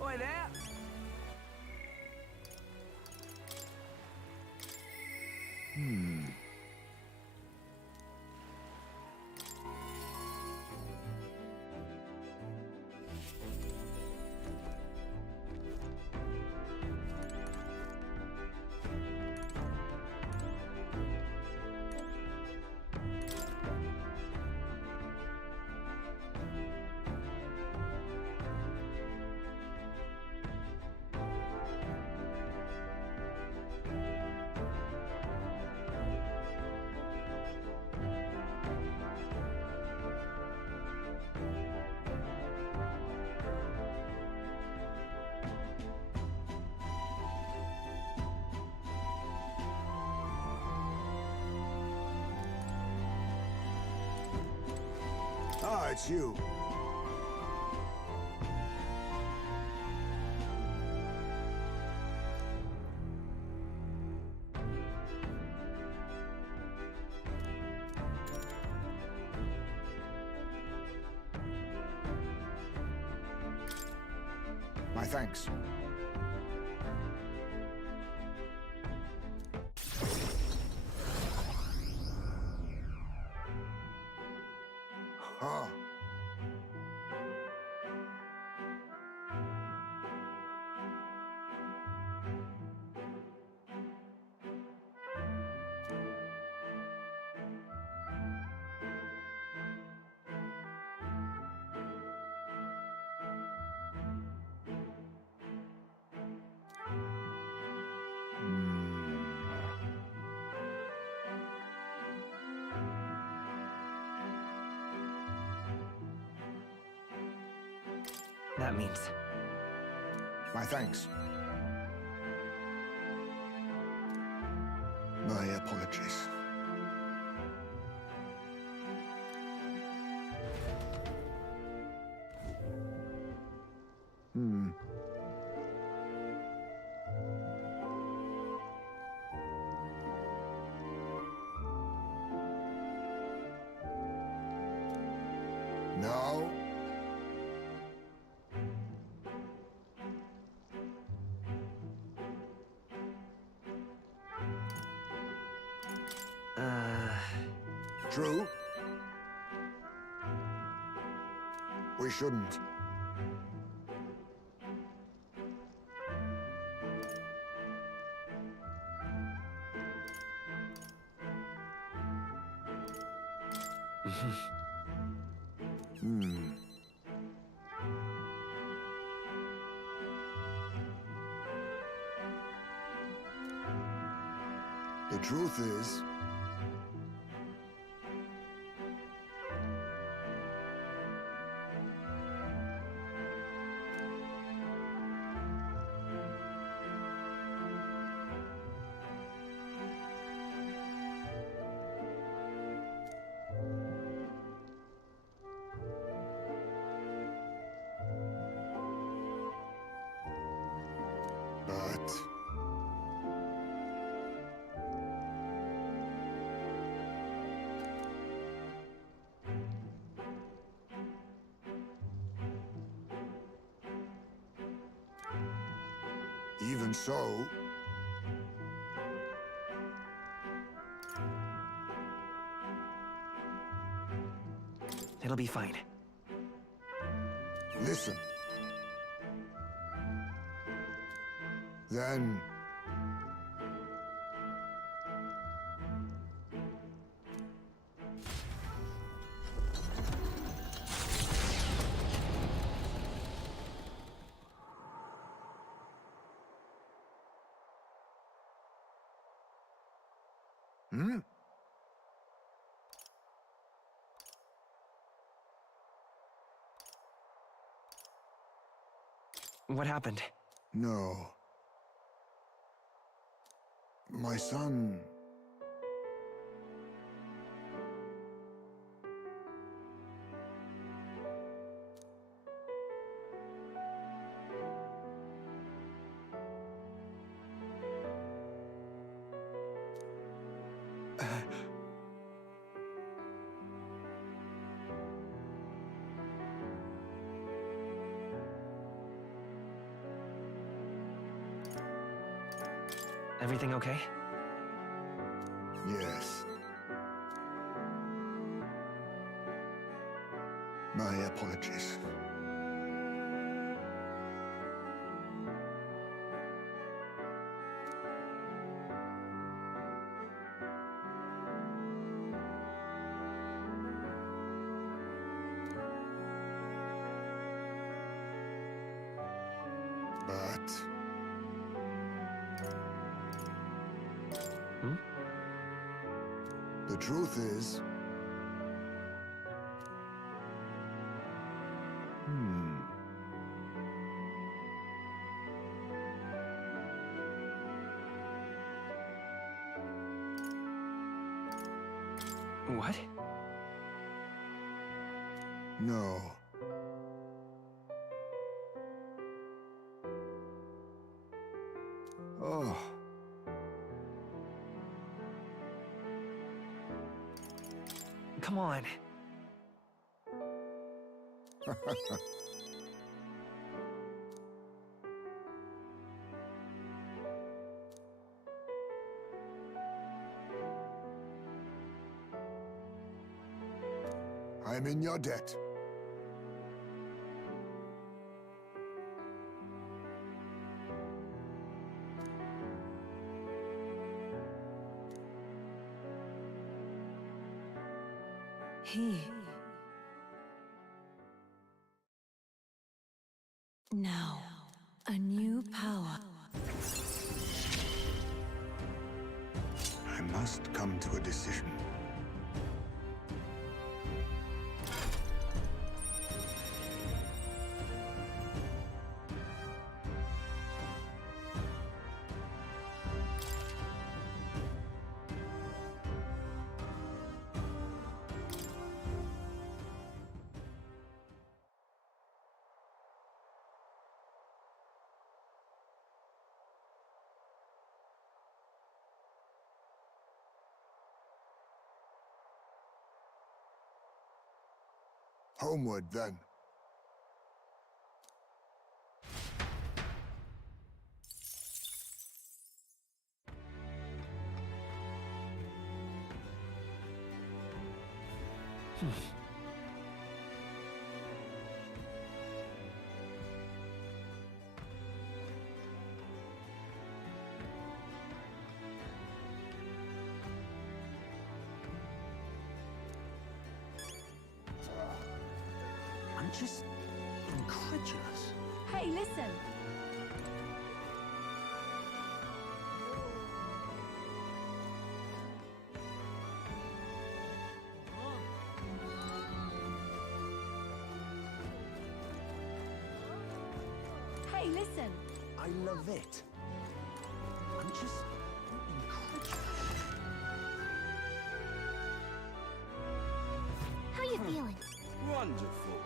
Oi there! Ah, it's you. My thanks. Huh. That means... My thanks. My apologies. No. True. We shouldn't. The truth is, but even so, It'll be fine. listen. Then Hmm? What happened? No. My son... Everything okay? Yes. My apologies. But... Hmm? The truth is... What? No. Oh. Come on. I'm in your debt. He... Now, a new power. I must come to a decision. Homeward, then. I'm just incredulous. Hey, listen! Hey, listen! I love it. I'm just incredulous. How you feeling? Wonderful.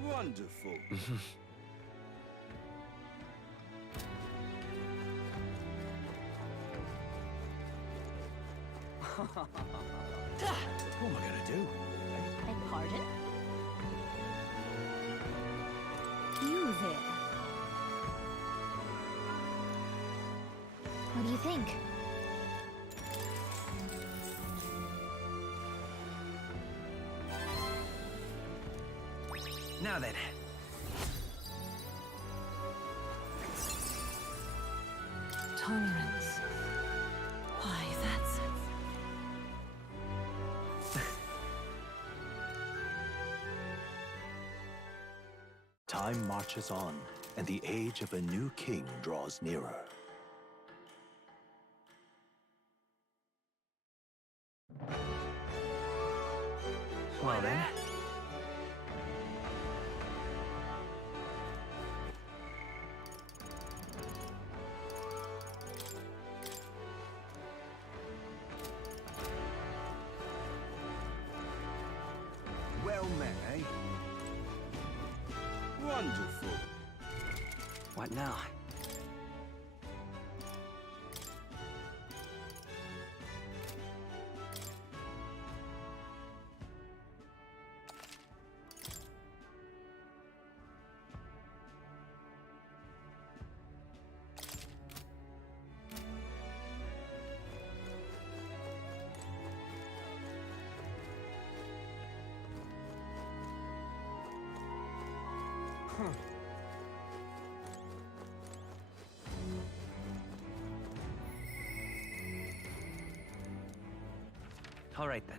Wonderful. What am I gonna do? Beg pardon? You there. What do you think? Now then. Tolerance. Why, that's... Time marches on, and the age of a new king draws nearer. Well then. Well met, eh? Wonderful. What now? All right then.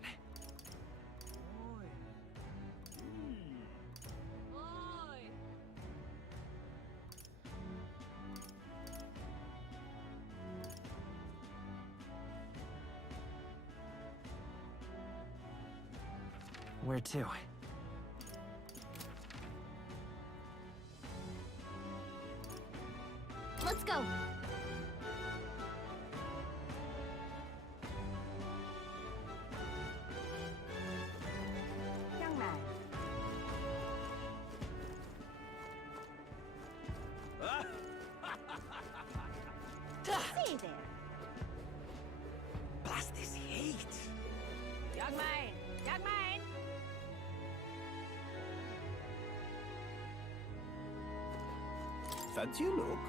Where to? Let's go. Young man. Hey there. Blast this heat! Young man. Young man. Fancy a look?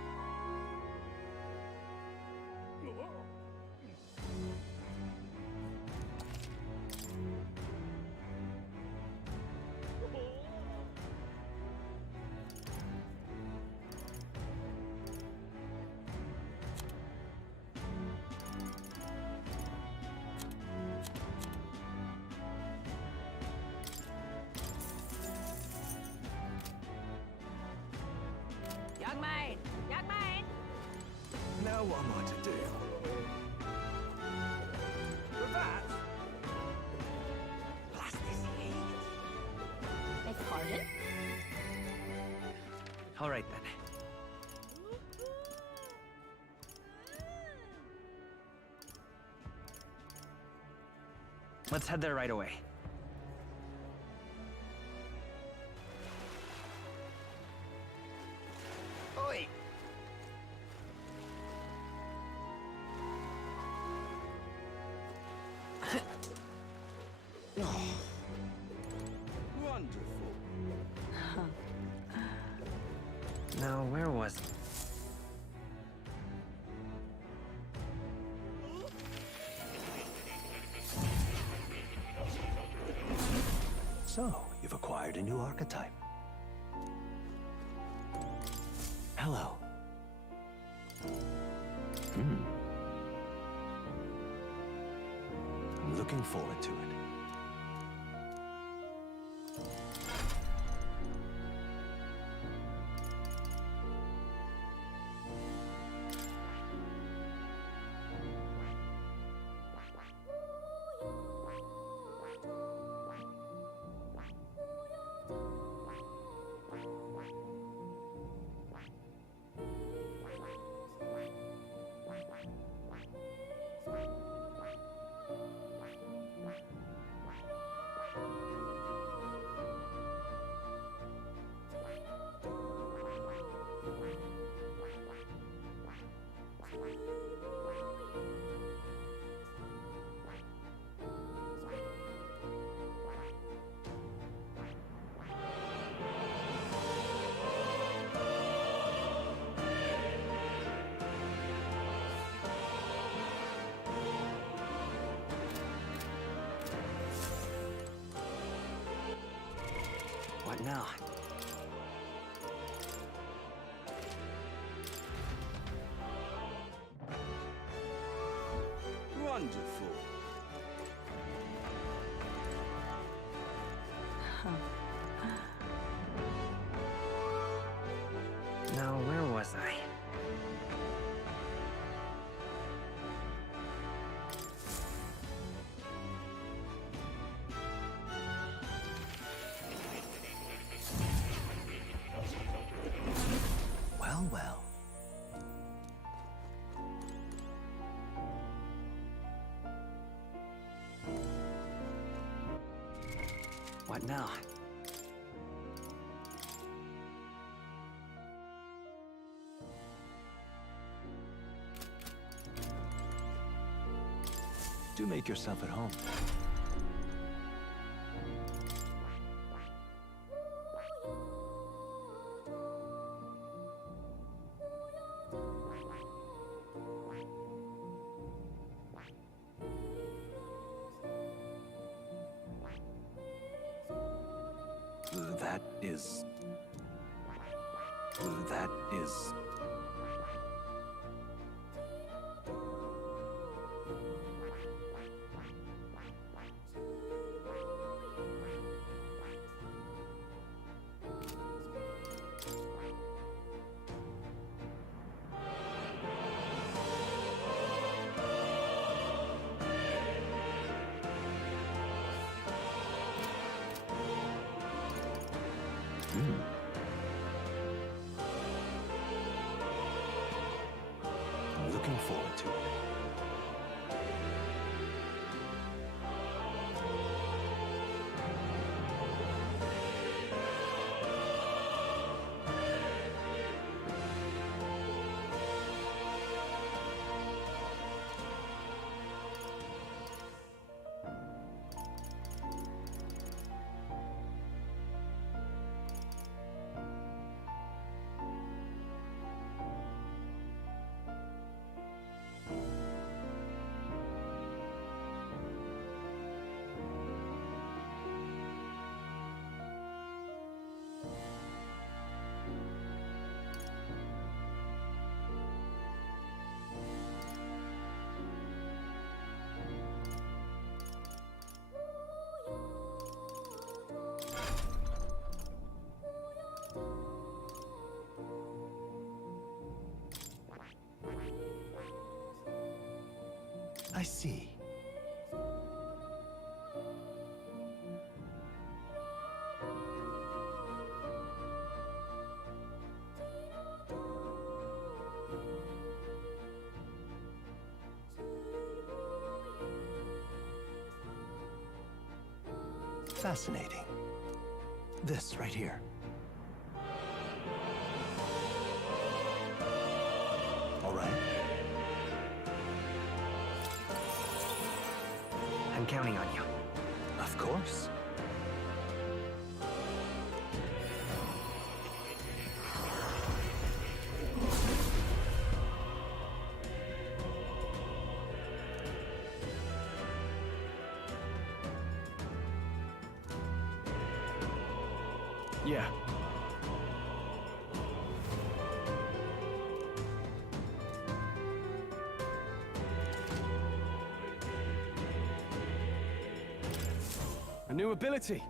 Young man. Young man. Now what am I to do? With that? Blast this heat! Beg pardon? All right then. Let's head there right away. Oi! Wonderful. Now, where was it? So, you've acquired a new archetype. Hello. I'm looking forward to it. now? Wonderful. Now, where was I? Well, well. What now? Do make yourself at home. That is... I'm looking forward to it. I see. Fascinating. This right here. All right. I'm counting on you. Of course. Yeah. A new ability.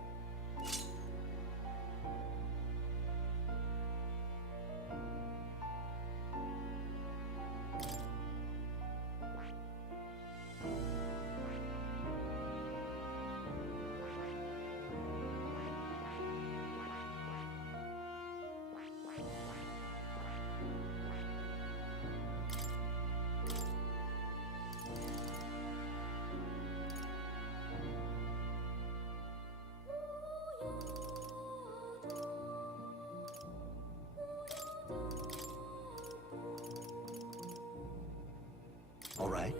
All right.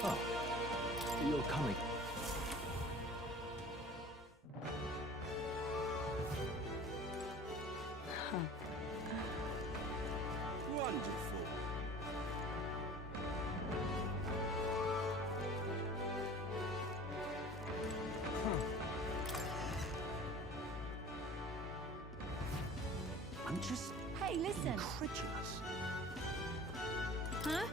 Oh, you're coming. Wonderful. I'm just Hey, listen. incredulous. Huh?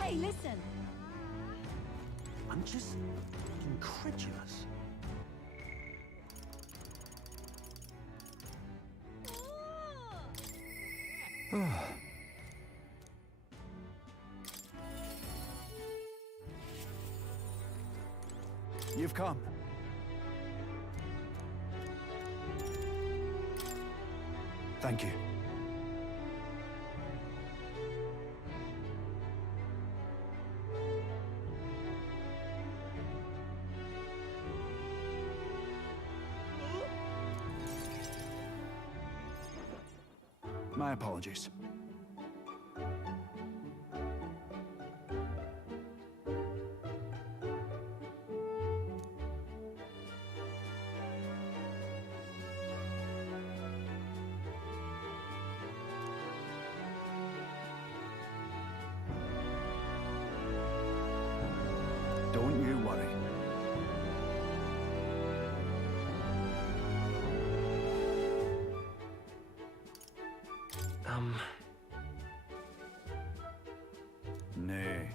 Hey, listen. I'm just incredulous. You've come. Thank you. My apologies. Don't you worry. Nay.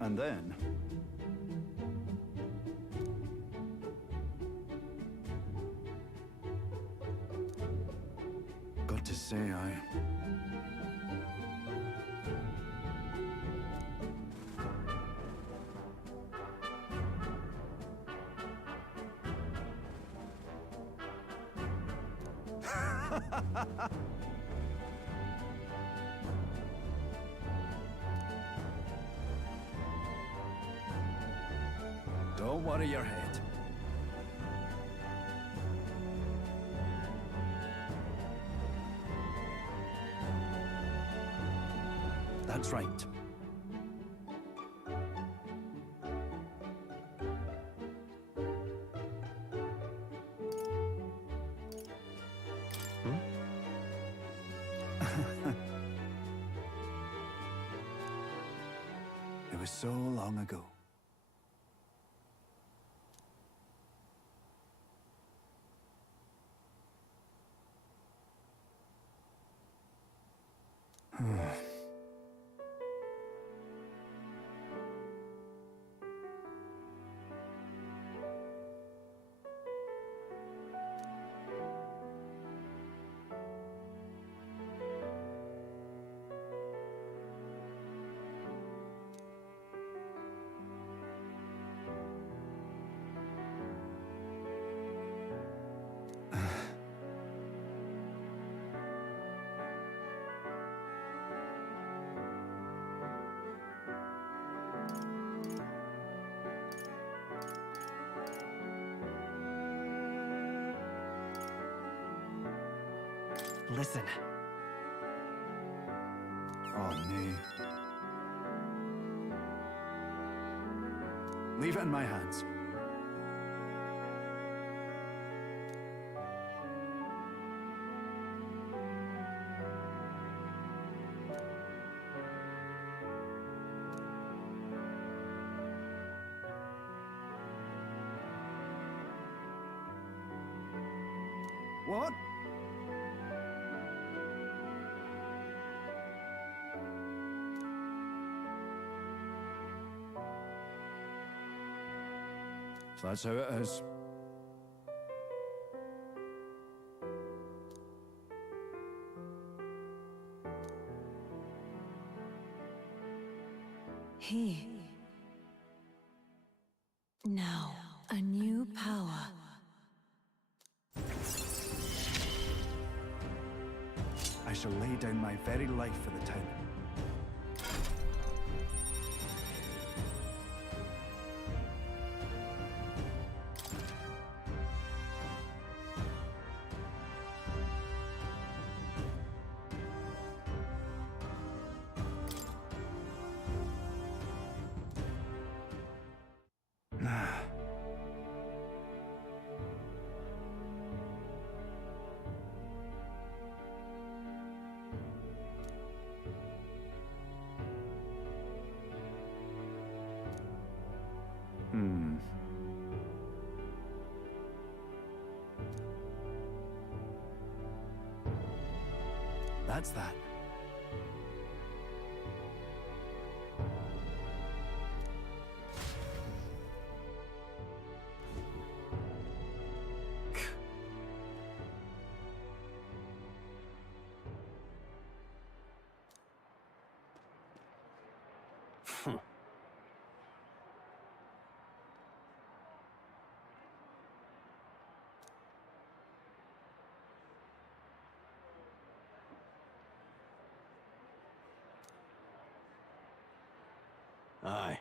And then... got to say I... Don't worry your head. That's right. It was so long ago. Listen. Oh, nee. Leave it in my hands. What? So that's how it is. He. Now, a new power. I shall lay down my very life for the town. That's that. Aye.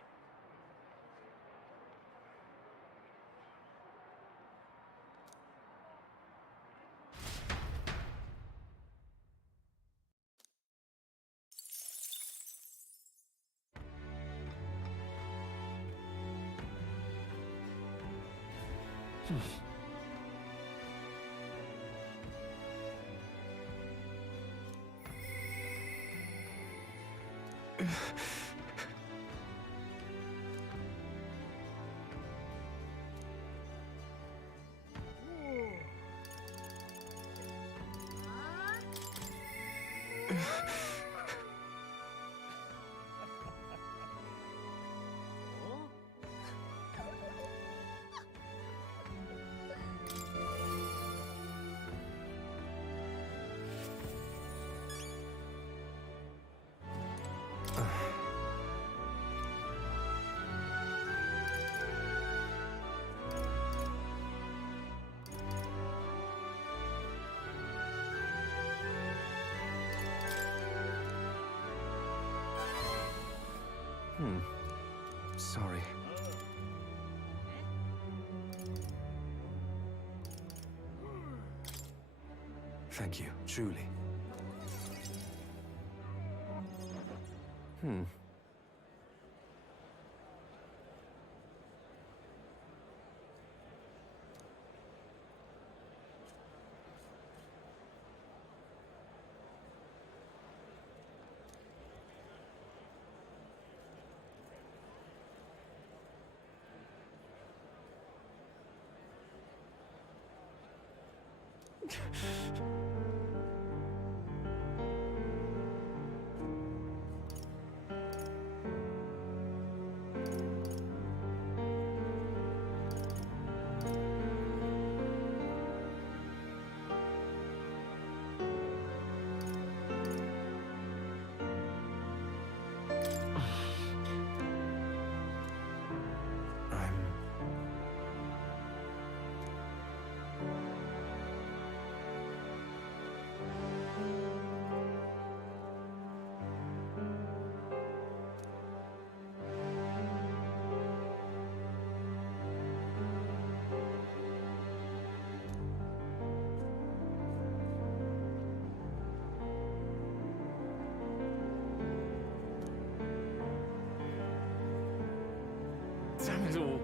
Sorry. Thank you, truly. Damn it all.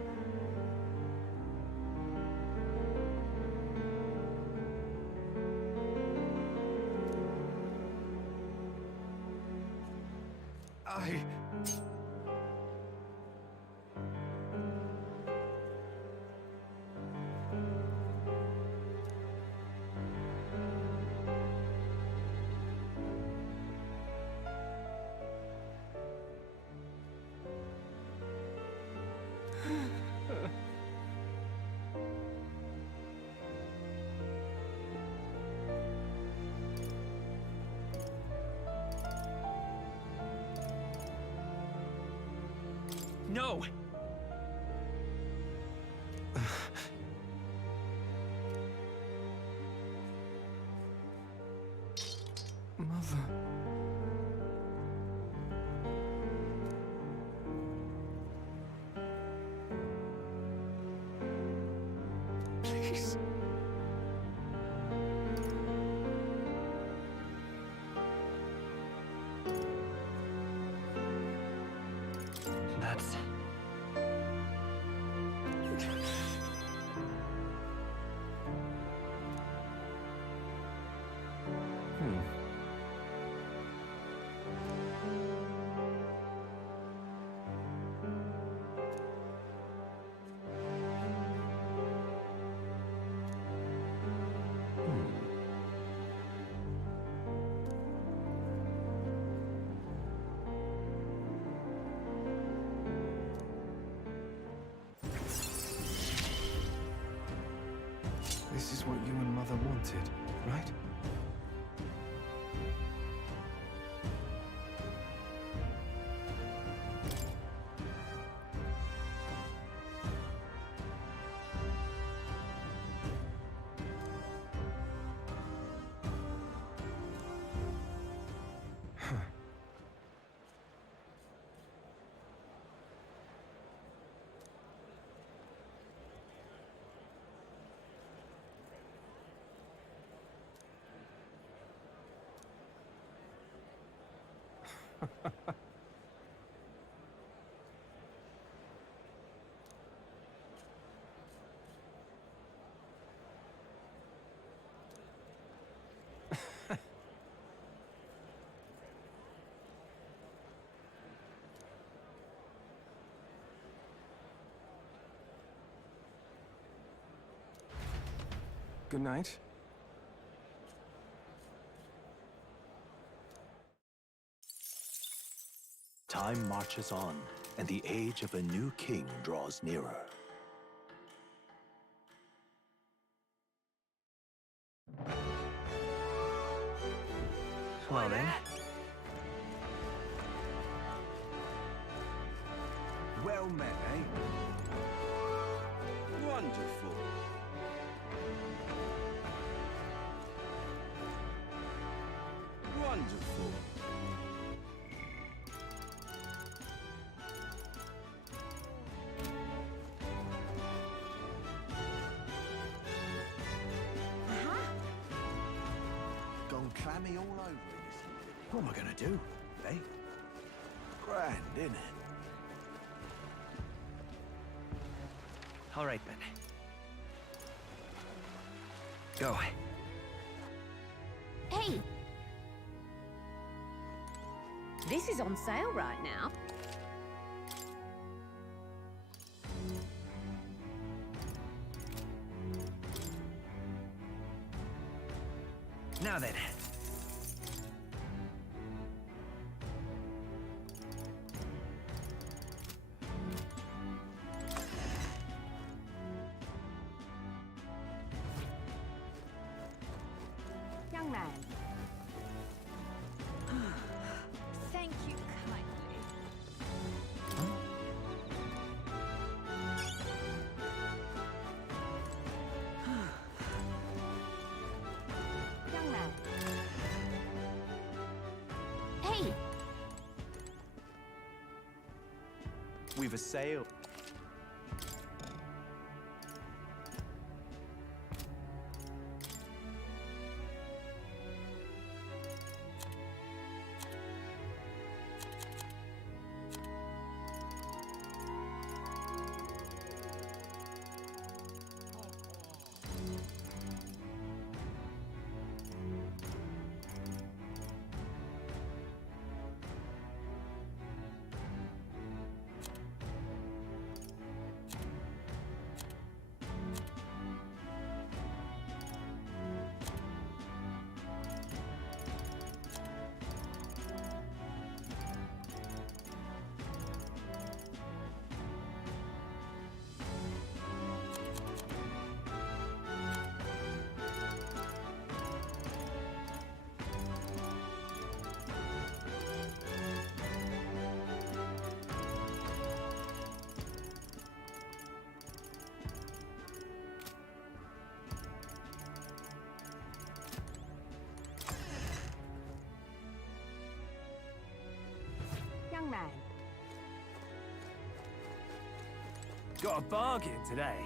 No! Mother. Please. That's... This is what you and Mother wanted, right? Good night. Time marches on, and the age of a new king draws nearer. Well then. Well met, eh? Wonderful. Wonderful. Gone clammy all over in this. What am I gonna do, eh? Grand, innit? All right, then. Go. Hey, This is on sale right now. Now then. Young man. Thank you kindly. Young man. hey, We've a sale. Young man, Got a bargain today.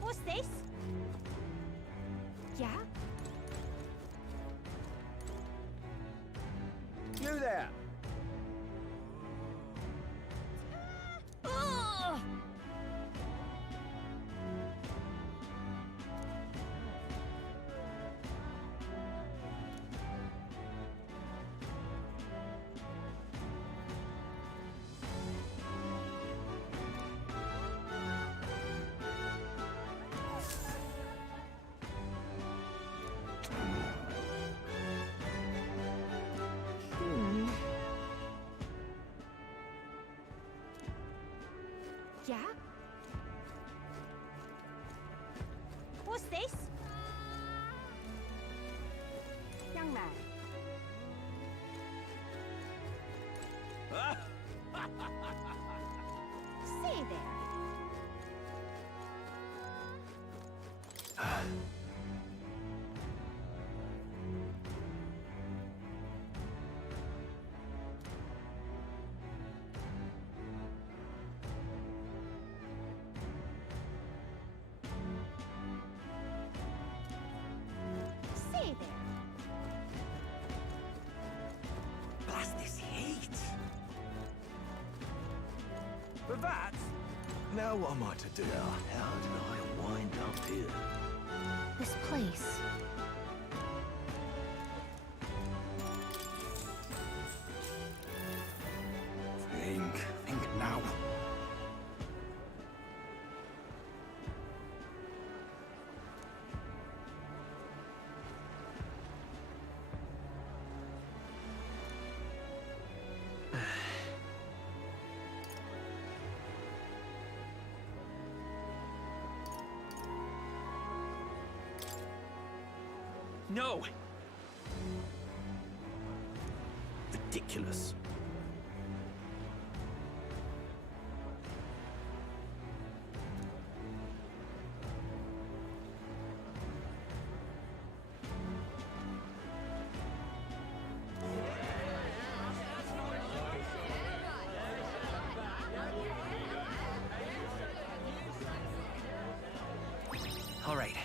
What's this? Yeah? You there. Ugh! Yeah? What's this? young man. Say there. Say there. Blast this heat. But that. Now what am I to do? How did I wind up here? This place. Think now. No! Ridiculous. All right.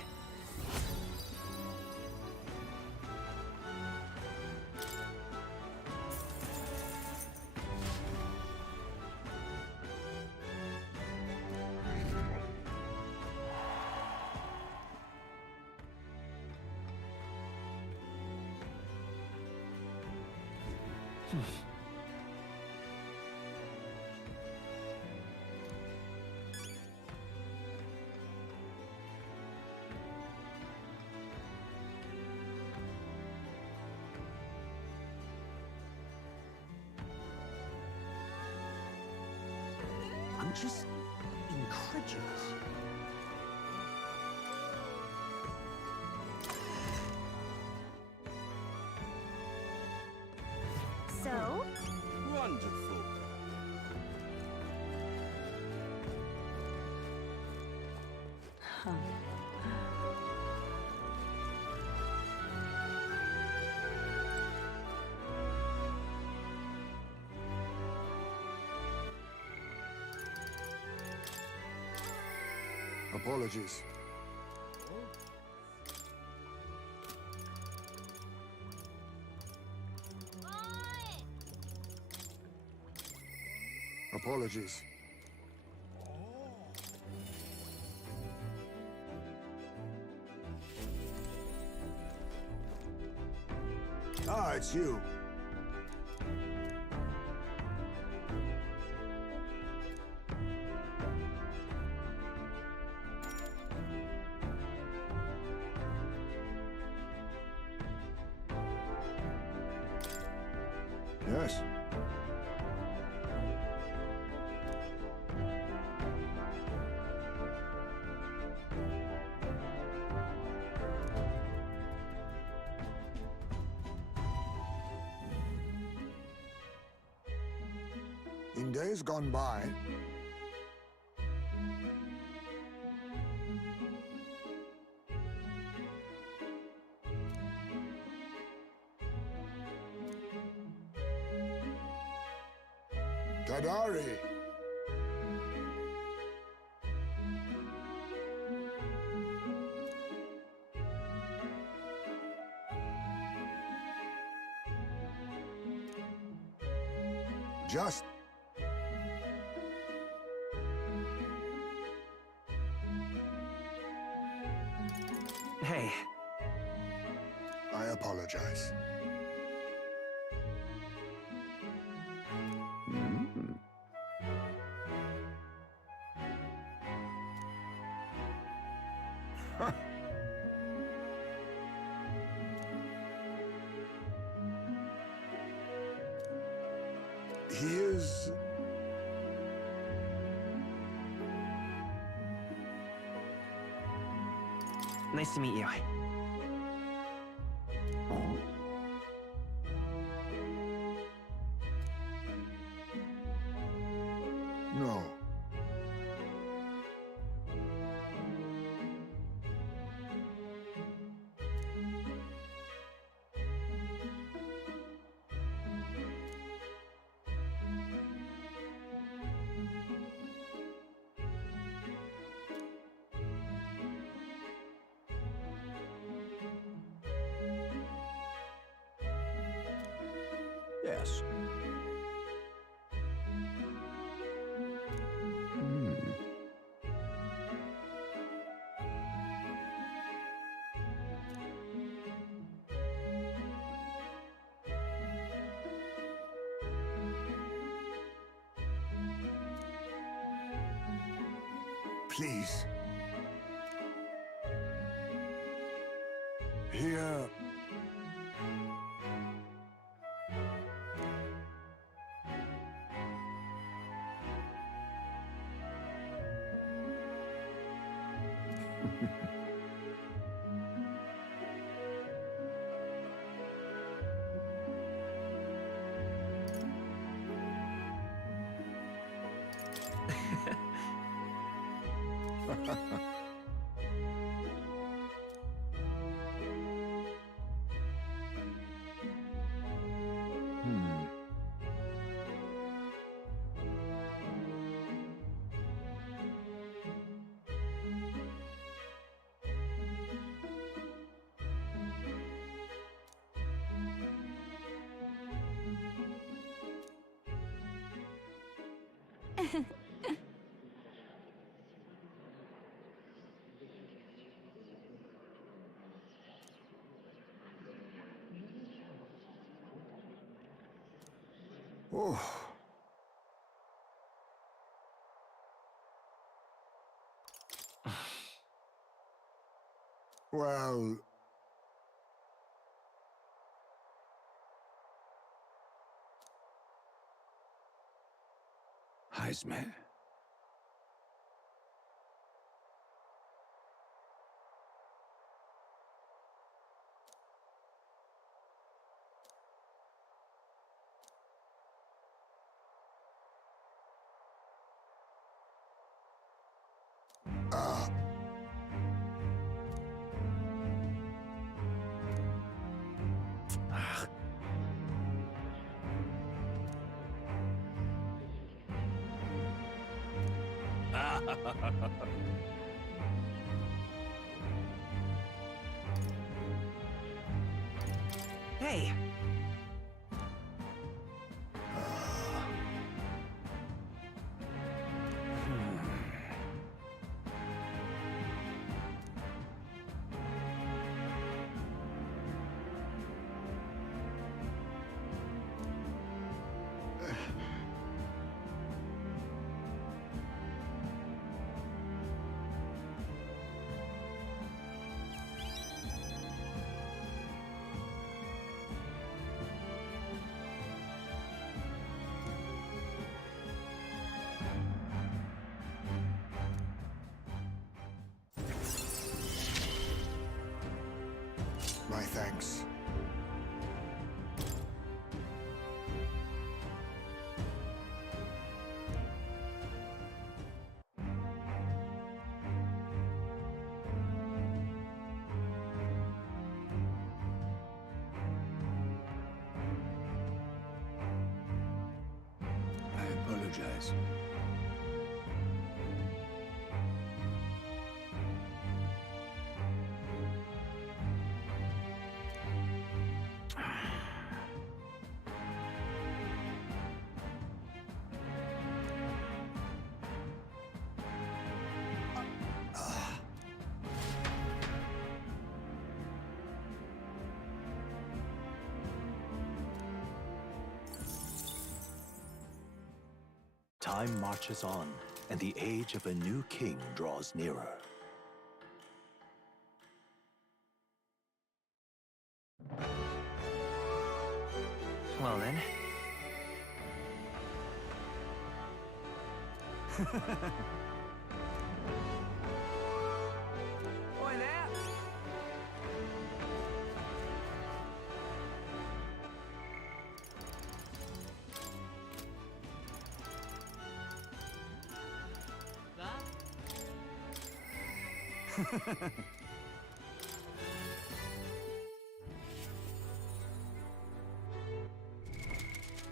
I'm just incredulous. So? Wonderful. Apologies. Apologies. Ah, it's you. Yes. In days gone by, Madari! Just... Hey, I apologize. He is... nice to meet you. No. Yes. Please. Here... Oh. Well... Heisman. Hey, eyes. Time marches on, and the age of a new king draws nearer. Well then. Oi there!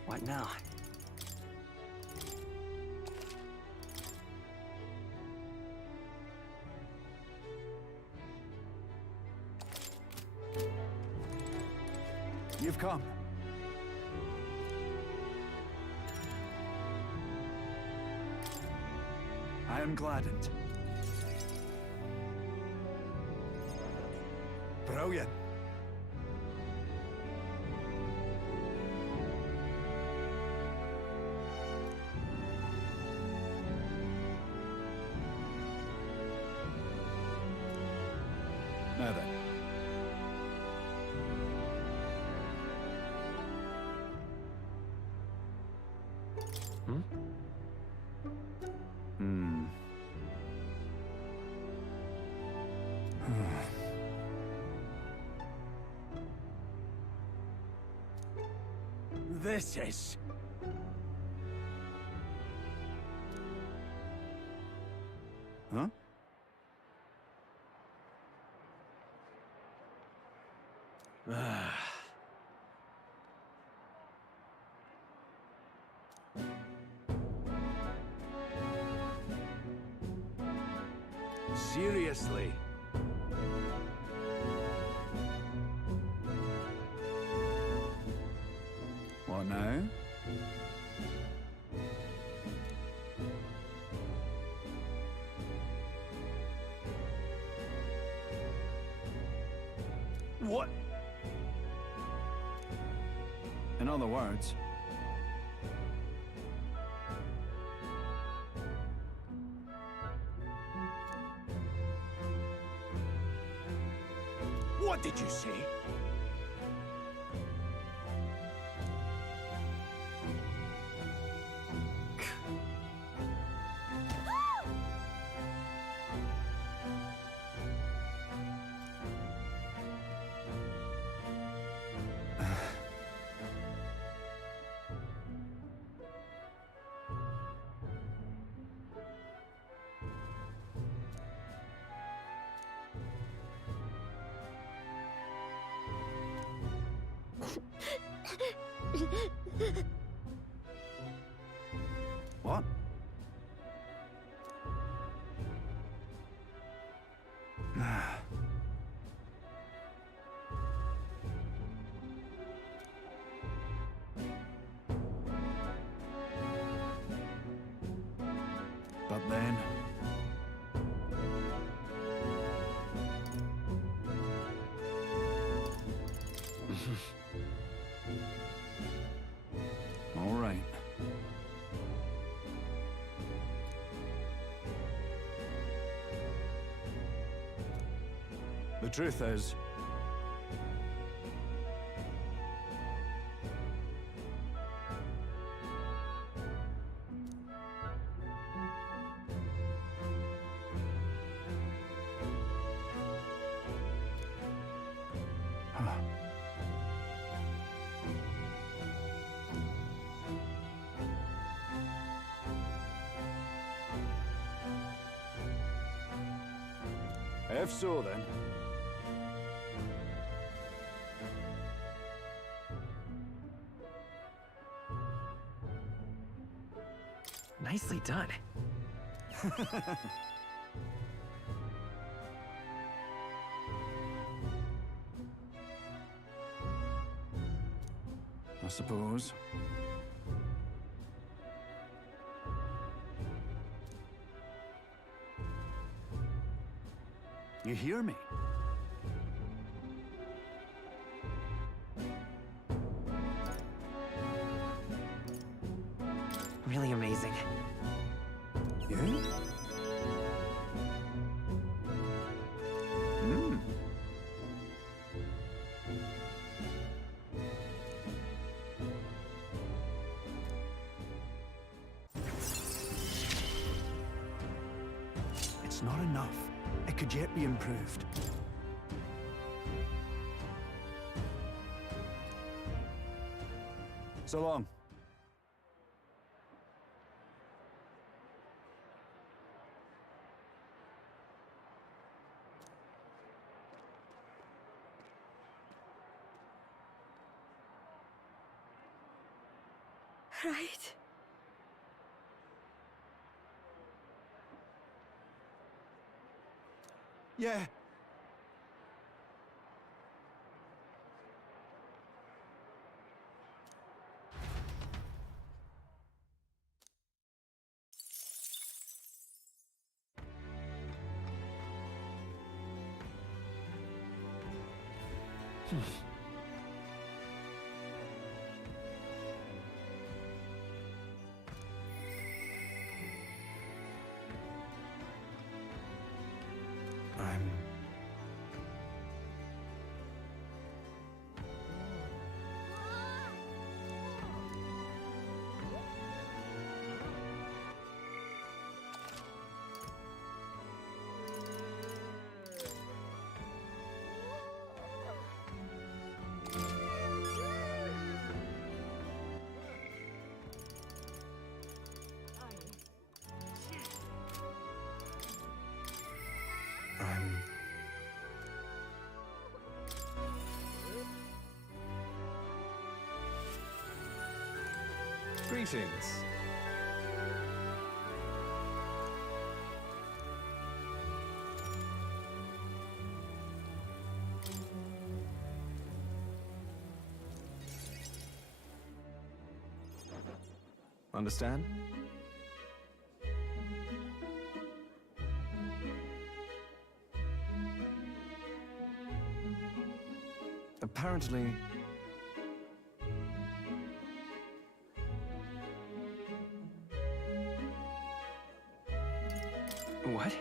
What now? You've come. I am gladdened. Brilliant. Now then. This is... Huh? Seriously? What now? What? In other words... What did you say? What? But then... All right. The truth is... If so, then. done? I suppose. You hear me? Really amazing. Yeah? Hmm. It's not enough. It could yet be improved. So long. Right? Yeah. I'm... I'm... Greetings. Understand? Apparently... What?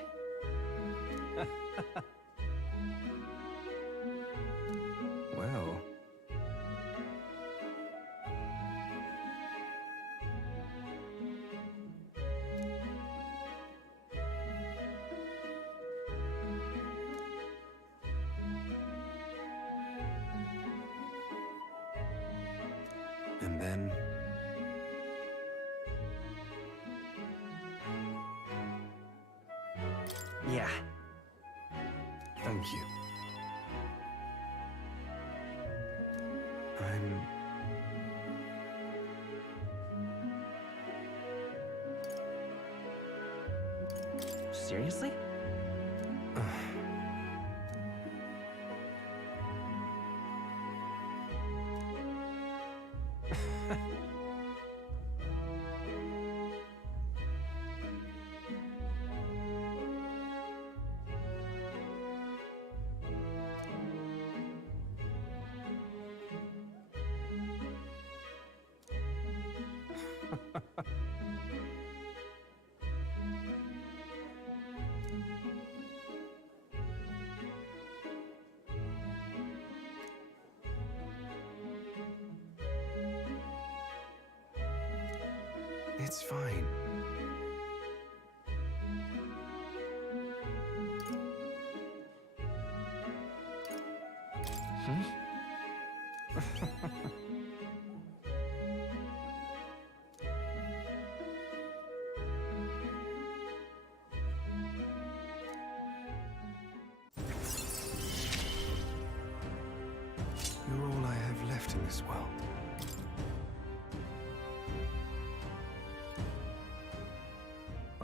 Well... And then... Yeah. Thank you. I'm... Seriously? It's fine. You're all I have left in this world.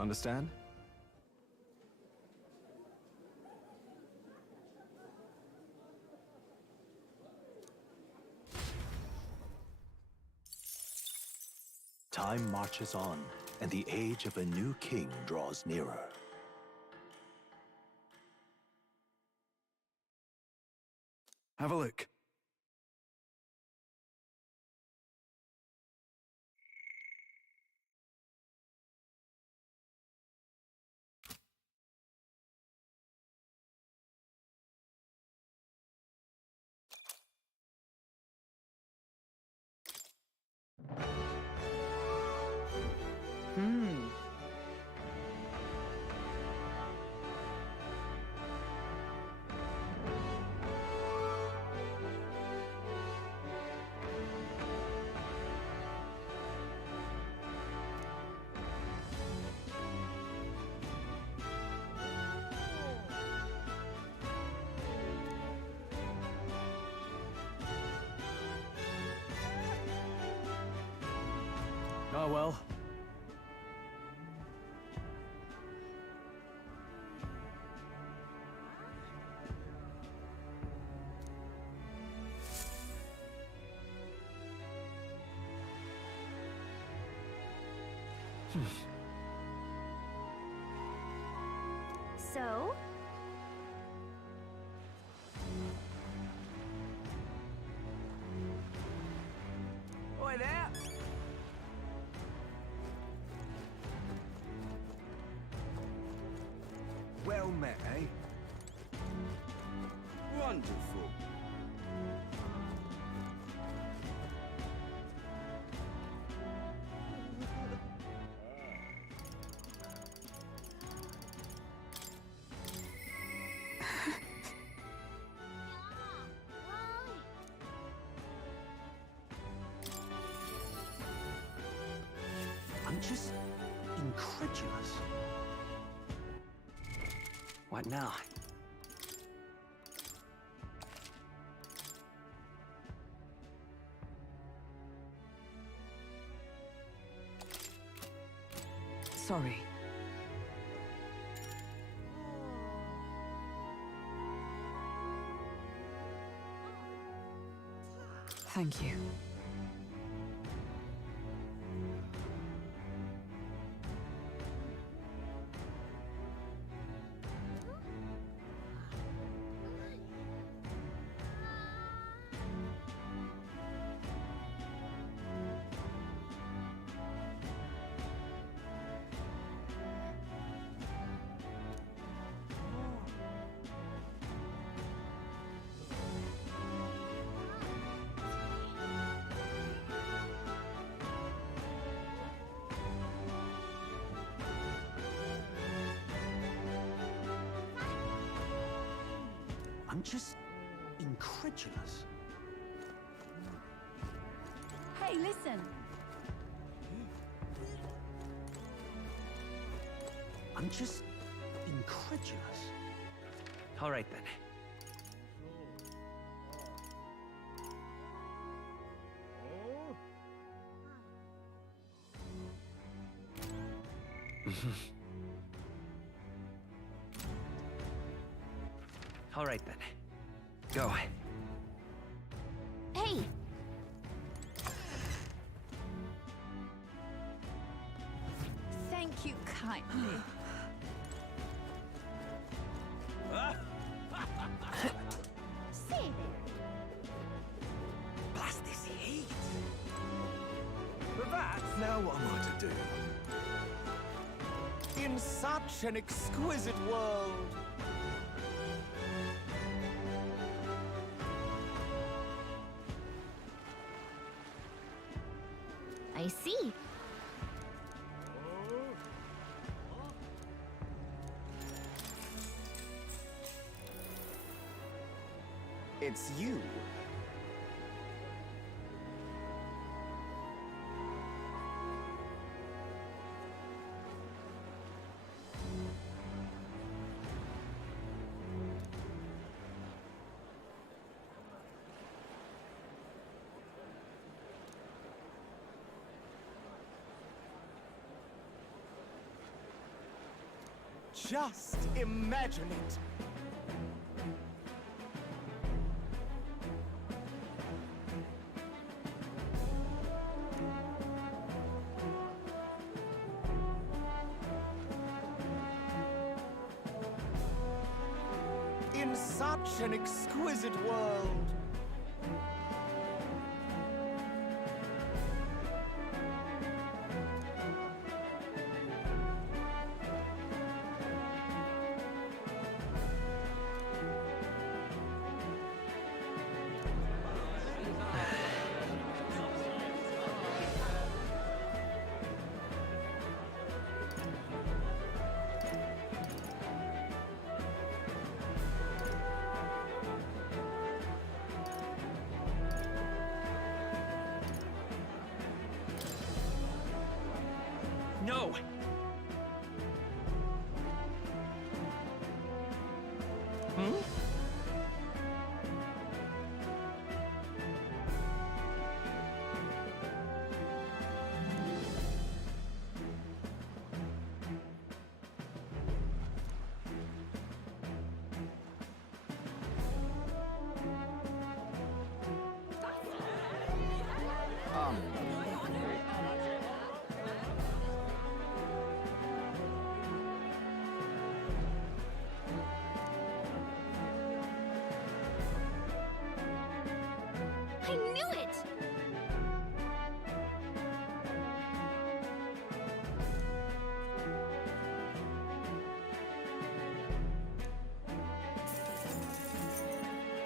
Understand? Time marches on, and the age of a new king draws nearer. Have a look. Oh well. So? Oi there! Well met, eh? Wonderful. I'm just incredulous. What now? Sorry. Thank you. I'm just incredulous. Hey, listen. I'm just incredulous. All right then. All right then. Go. Hey! Thank you kindly. Say there. Blast this heat! But that's now what am I to do? In such an exquisite world! I see. It's you. Just imagine it. In such an exquisite world. No! I knew it!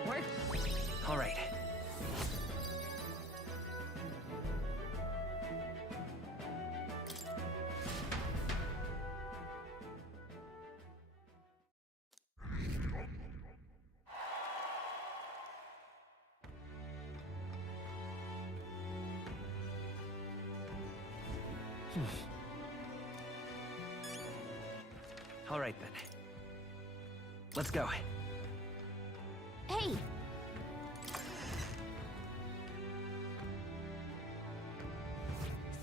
What? All right. All right then. Let's go. Hey!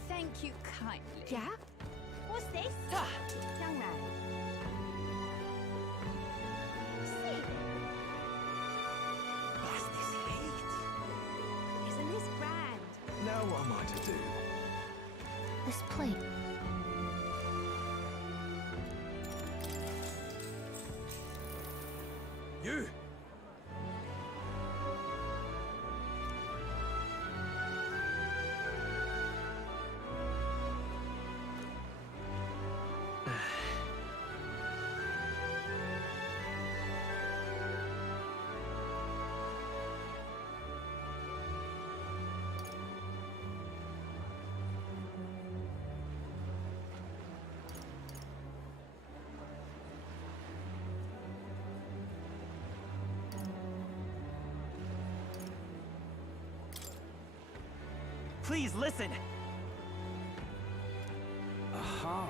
Thank you kindly. Yeah? What's this? Young man. See? What's this heat? Isn't this grand? Now what am I to do? This plate. You! Please listen! Aha!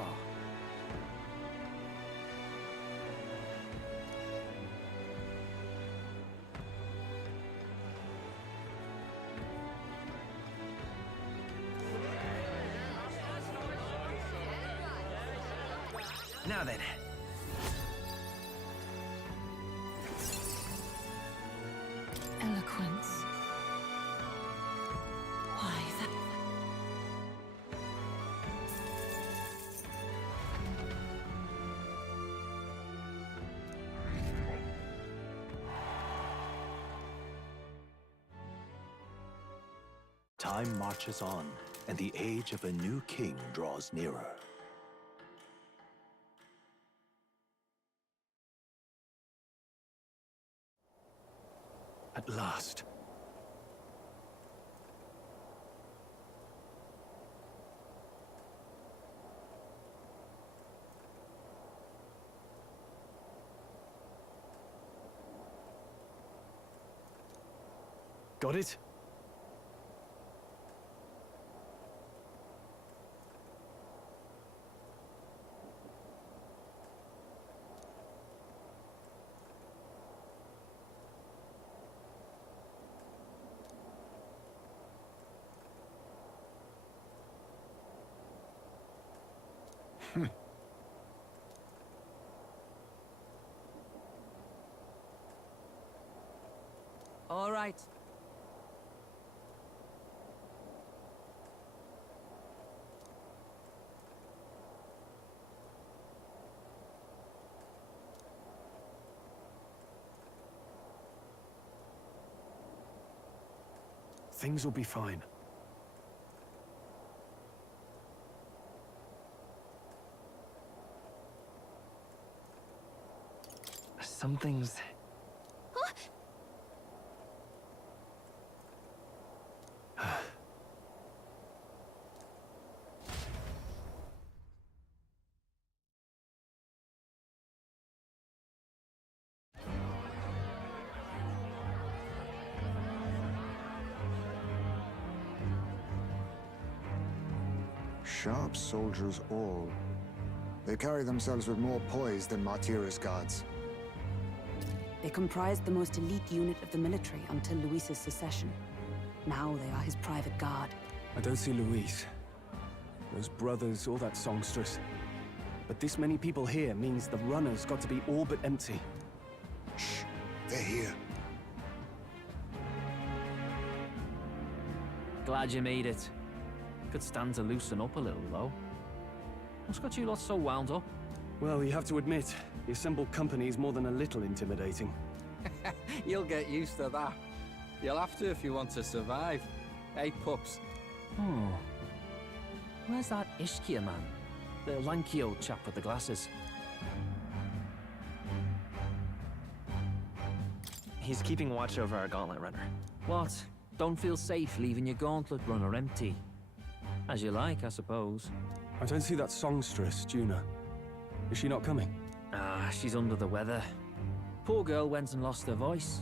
Now then. Eloquence. Why, that... Time marches on, and the age of a new king draws nearer. At last. Got it? All right. Things will be fine. Something's... Sharp soldiers all. They carry themselves with more poise than Martira's guards. They comprised the most elite unit of the military until Luis's secession. Now they are his private guard. I don't see Luis, those brothers, or that songstress. But this many people here means the runner's got to be all but empty. Shh, they're here. Glad you made it. Could stand to loosen up a little, though. What's got you lot so wound up? Well, you have to admit, the assembled company is more than a little intimidating. You'll get used to that. You'll have to if you want to survive. Hey, pups. Oh. Where's that Ishkia man? The lanky old chap with the glasses. He's keeping watch over our gauntlet runner. What? Don't feel safe leaving your gauntlet runner empty? As you like, I suppose. I don't see that songstress, Juna. Is she not coming? Ah, she's under the weather. Poor girl went and lost her voice.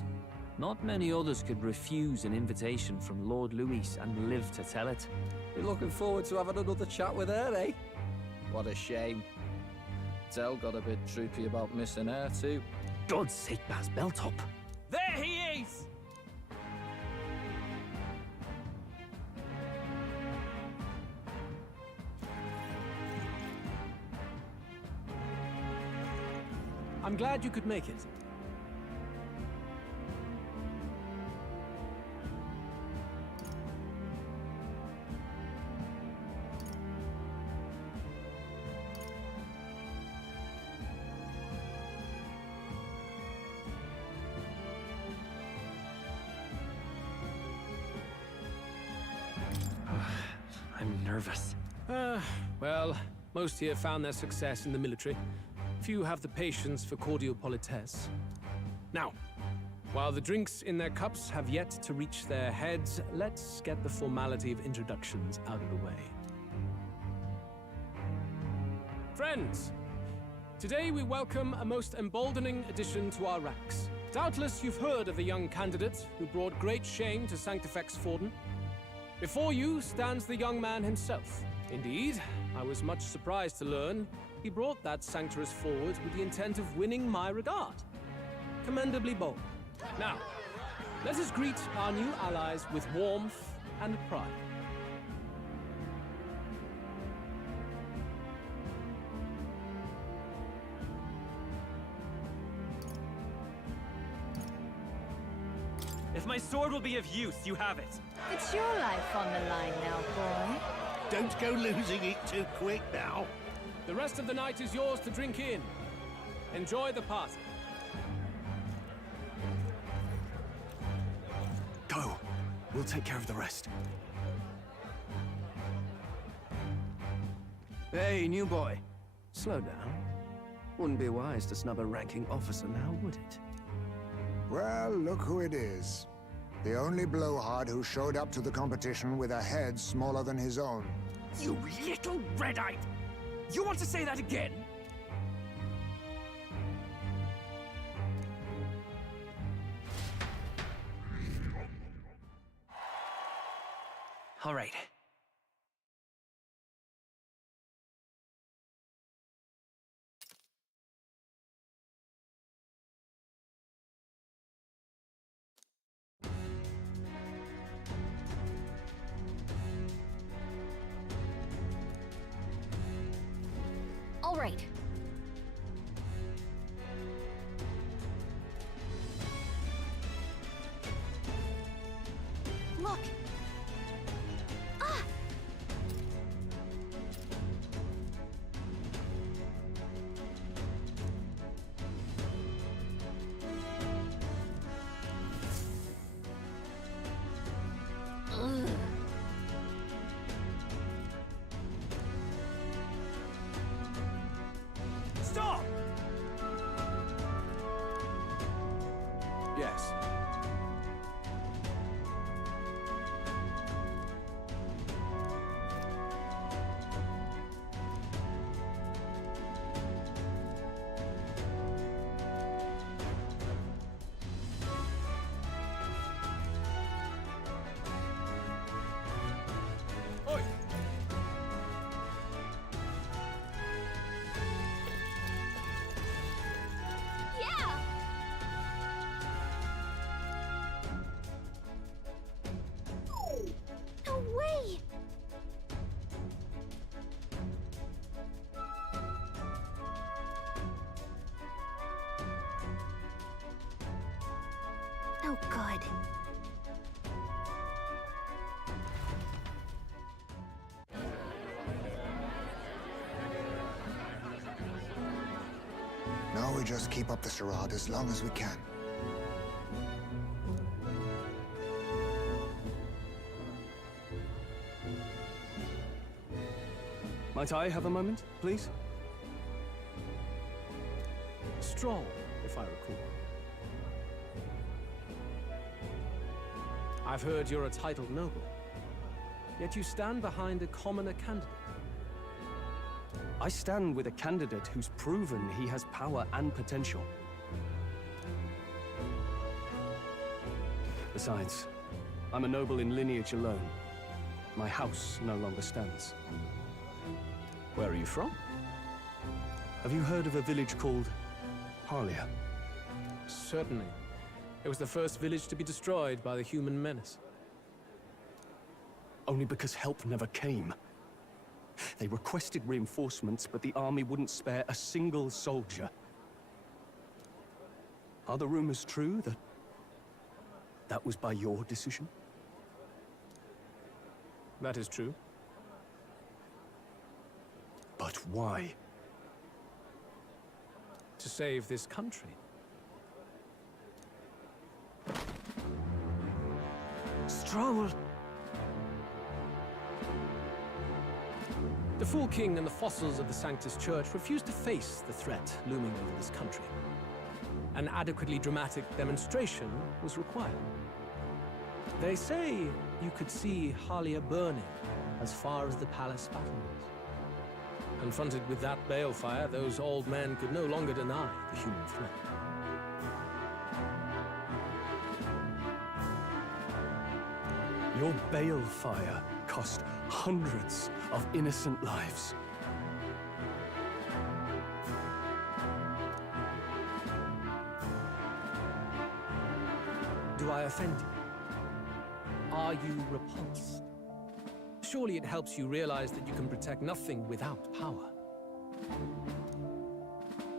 Not many others could refuse an invitation from Lord Louis and live to tell it. You're looking forward to having another chat with her, eh? What a shame. Tell got a bit droopy about missing her, too. God's sake, Baz, belt up. There he is! I'm glad you could make it. I'm nervous. Well, most here found their success in the military. Few have the patience for cordial politesse. Now, while the drinks in their cups have yet to reach their heads, let's get the formality of introductions out of the way. Friends, today we welcome a most emboldening addition to our ranks. Doubtless you've heard of the young candidate who brought great shame to Sanctifex Forden. Before you stands the young man himself. Indeed, I was much surprised to learn he brought that sanctuous forward with the intent of winning my regard. Commendably bold. Now, let us greet our new allies with warmth and pride. If my sword will be of use, you have it. It's your life on the line now, boy. Don't go losing it too quick now. The rest of the night is yours to drink in. Enjoy the party. Go. We'll take care of the rest. Hey, new boy. Slow down. Wouldn't be wise to snub a ranking officer now, would it? Well, look who it is. The only blowhard who showed up to the competition with a head smaller than his own. You little red-eyed! You want to say that again? All right. All right. Yes. Oi! Yeah! No way! No good. Now we just keep up the charade as long as we can. Might I have a moment, please? Strong, if I recall. I've heard you're a titled noble, yet you stand behind a commoner candidate. I stand with a candidate who's proven he has power and potential. Besides, I'm a noble in lineage alone. My house no longer stands. Where are you from? Have you heard of a village called Harlia? Certainly. It was the first village to be destroyed by the human menace. Only because help never came. They requested reinforcements, but the army wouldn't spare a single soldier. Are the rumors true that that was by your decision? That is true. But why? To save this country. Stroll! The Fool King and the fossils of the Sanctus Church refused to face the threat looming over this country. An adequately dramatic demonstration was required. They say you could see Harlia burning as far as the palace battlements. Confronted with that balefire, those old men could no longer deny the human threat. Your balefire cost hundreds of innocent lives. Do I offend you? Are you repulsed? Surely it helps you realize that you can protect nothing without power.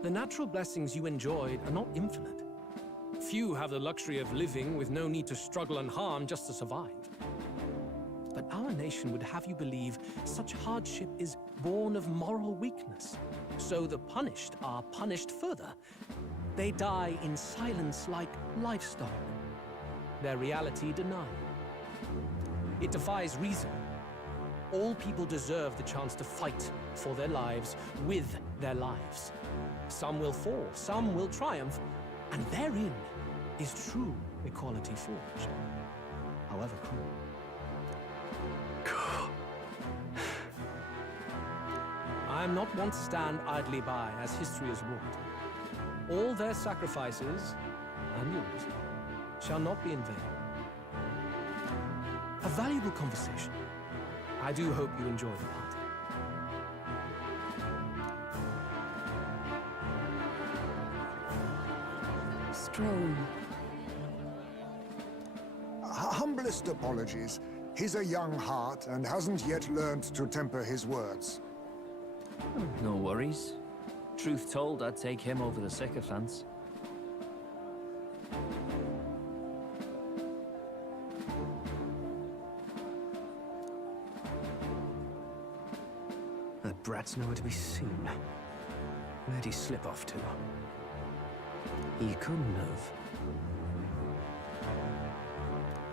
The natural blessings you enjoyed are not infinite. Few have the luxury of living with no need to struggle and harm just to survive. But our nation would have you believe such hardship is born of moral weakness. So the punished are punished further. They die in silence like livestock. Their reality denied. It defies reason. All people deserve the chance to fight for their lives with their lives. Some will fall, some will triumph, and therein is true equality forged, however cruel. I am not one to stand idly by as history is wrought. All their sacrifices, and yours, shall not be in vain. A valuable conversation. I do hope you enjoy the party. Strome. Humblest apologies. He's a young heart and hasn't yet learned to temper his words. No worries. Truth told, I'd take him over the sycophants. That brat's nowhere to be seen. Where'd he slip off to? He couldn't have.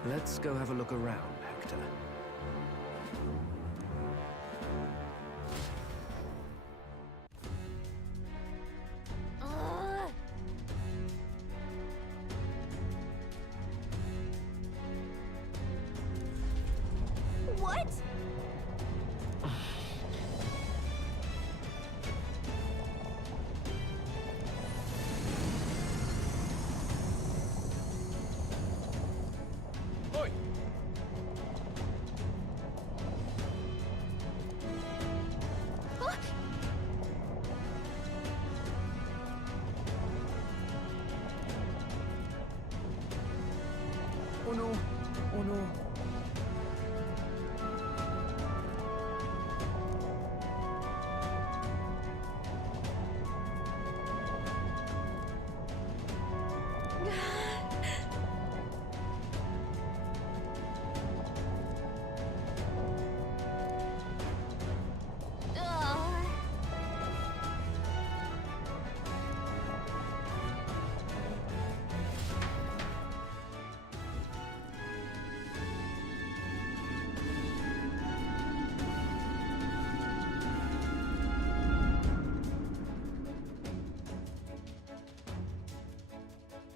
Let's go have a look around, Hector. Oh no! Oh no!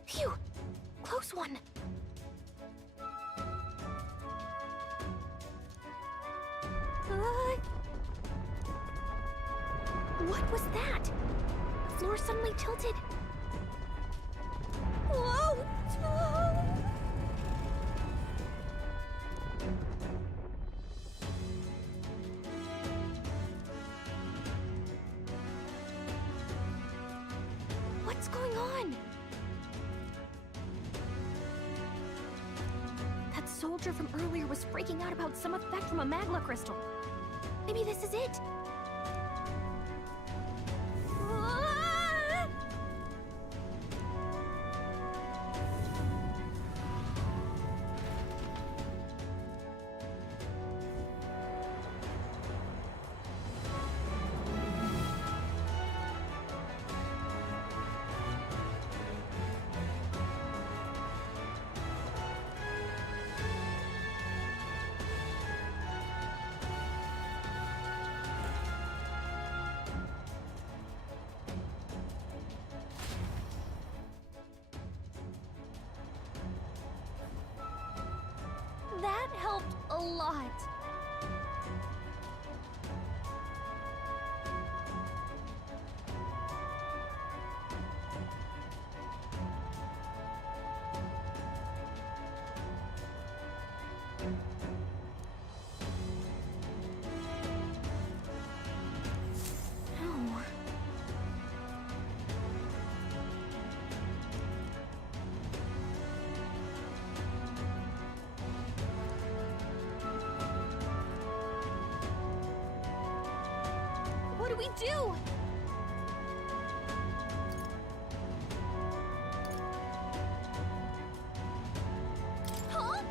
Phew! Close one. What was that? The floor suddenly tilted. Whoa! What's going on? That soldier from earlier was freaking out about some effect from a magma crystal. Maybe this is it. That helped a lot. What do we do? Huh?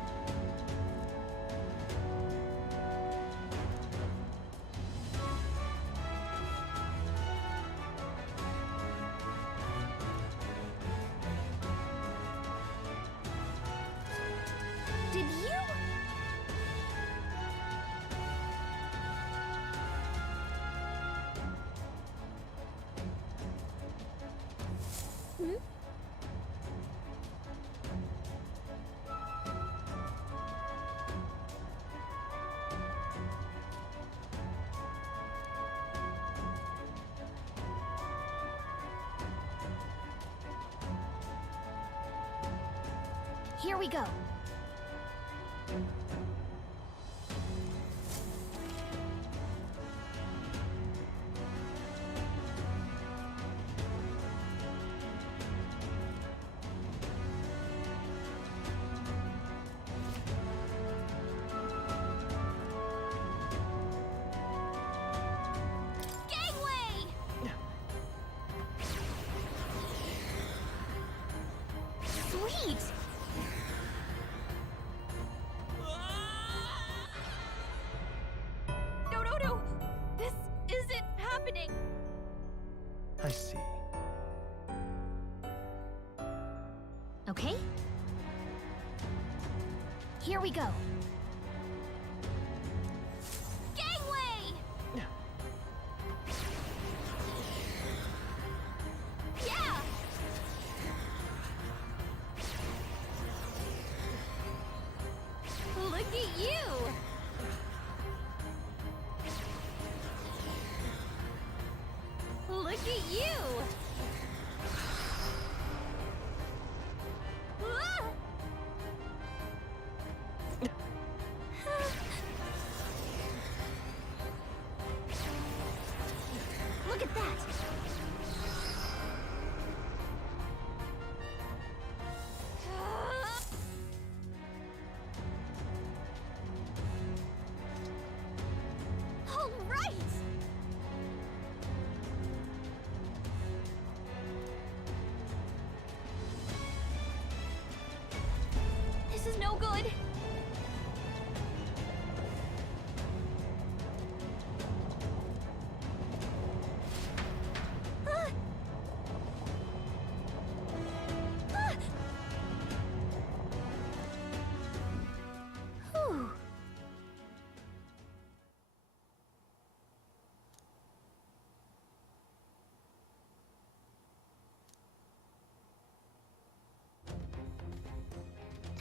Did you? Hmm? Here we go. Sweet! No! This isn't happening! I see. Okay. Here we go. Gangway! Yeah! Look at you! Look at you! Ah!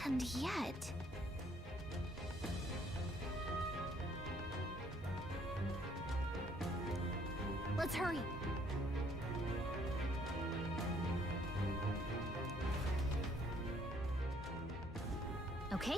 And yet... Let's hurry. Okay?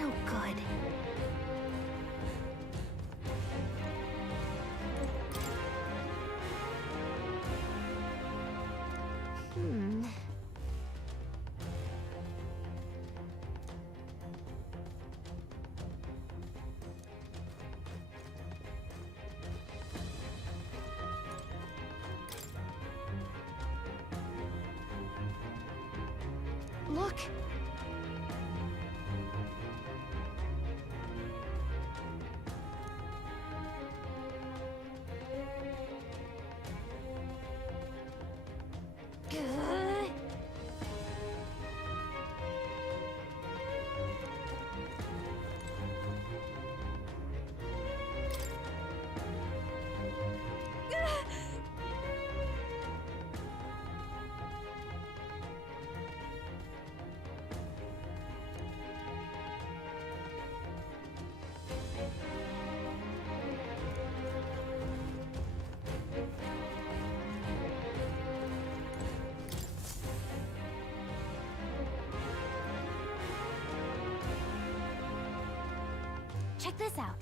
Oh, good. Look. Check this out.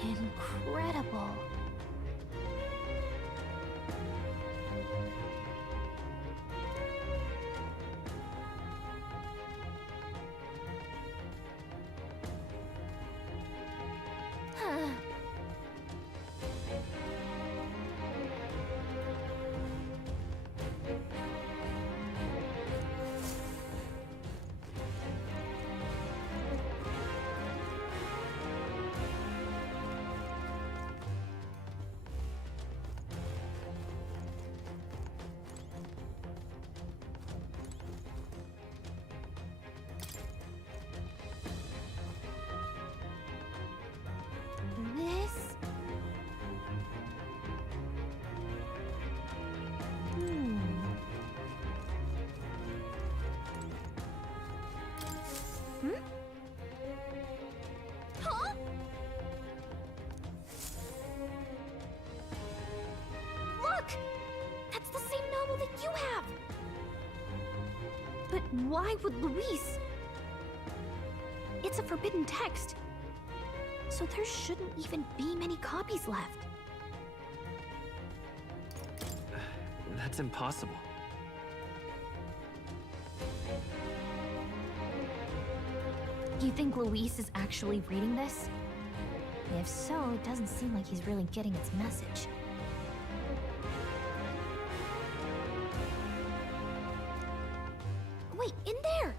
Incredible. Huh. This... Huh? Look! That's the same novel that you have! But why would Luis? It's a forbidden text. So there shouldn't even be many copies left. That's impossible. You think Luis is actually reading this? If so, it doesn't seem like he's really getting its message. Wait, in there!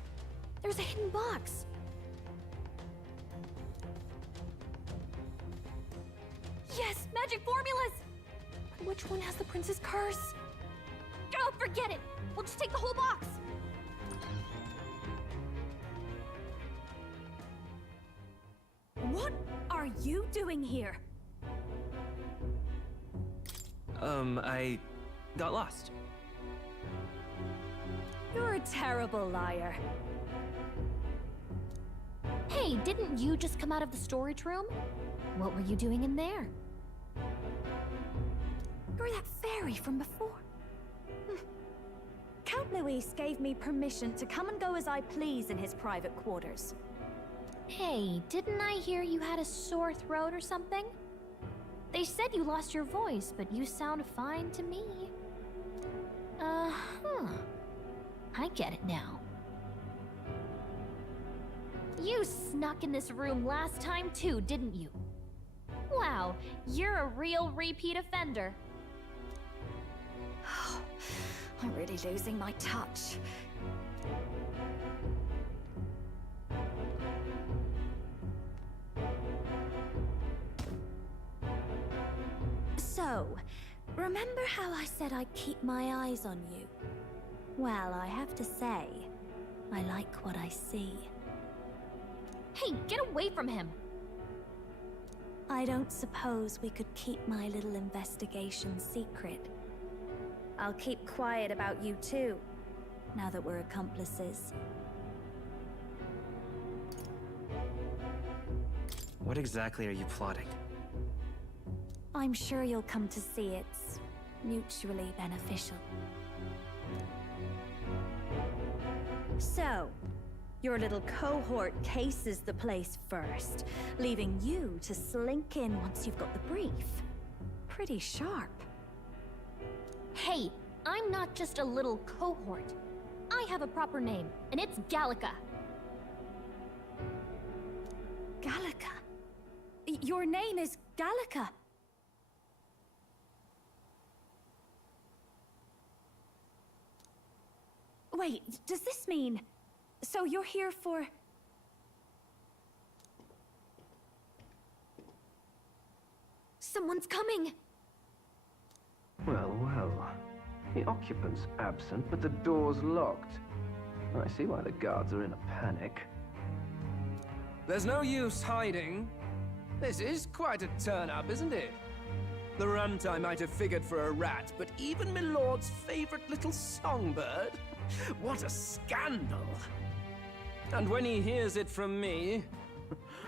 There's a hidden box. Yes, magic formulas! But which one has the prince's curse? Oh, forget it! We'll just take the whole box! What are you doing here? I got lost. You're a terrible liar. Hey, didn't you just come out of the storage room? What were you doing in there? You're that fairy from before. Count Luis gave me permission to come and go as I please in his private quarters. Hey, didn't I hear you had a sore throat or something? They said you lost your voice, but you sound fine to me. I get it now. You snuck in this room last time too, didn't you? Wow, you're a real repeat offender. I'm really losing my touch. So, remember how I said I'd keep my eyes on you? Well, I have to say, I like what I see. Hey, get away from him! I don't suppose we could keep my little investigation secret. I'll keep quiet about you too, now that we're accomplices. What exactly are you plotting? I'm sure you'll come to see it's mutually beneficial. So, your little cohort cases the place first, leaving you to slink in once you've got the brief. Pretty sharp. Hey, I'm not just a little cohort. I have a proper name, and it's Gallica. Gallica? Your name is Gallica? Wait, does this mean... So you're here for... Someone's coming! Well, well. The occupant's absent, but the door's locked. I see why the guards are in a panic. There's no use hiding. This is quite a turn-up, isn't it? The runt I might have figured for a rat, but even my lord's favorite little songbird? What a scandal! And when he hears it from me,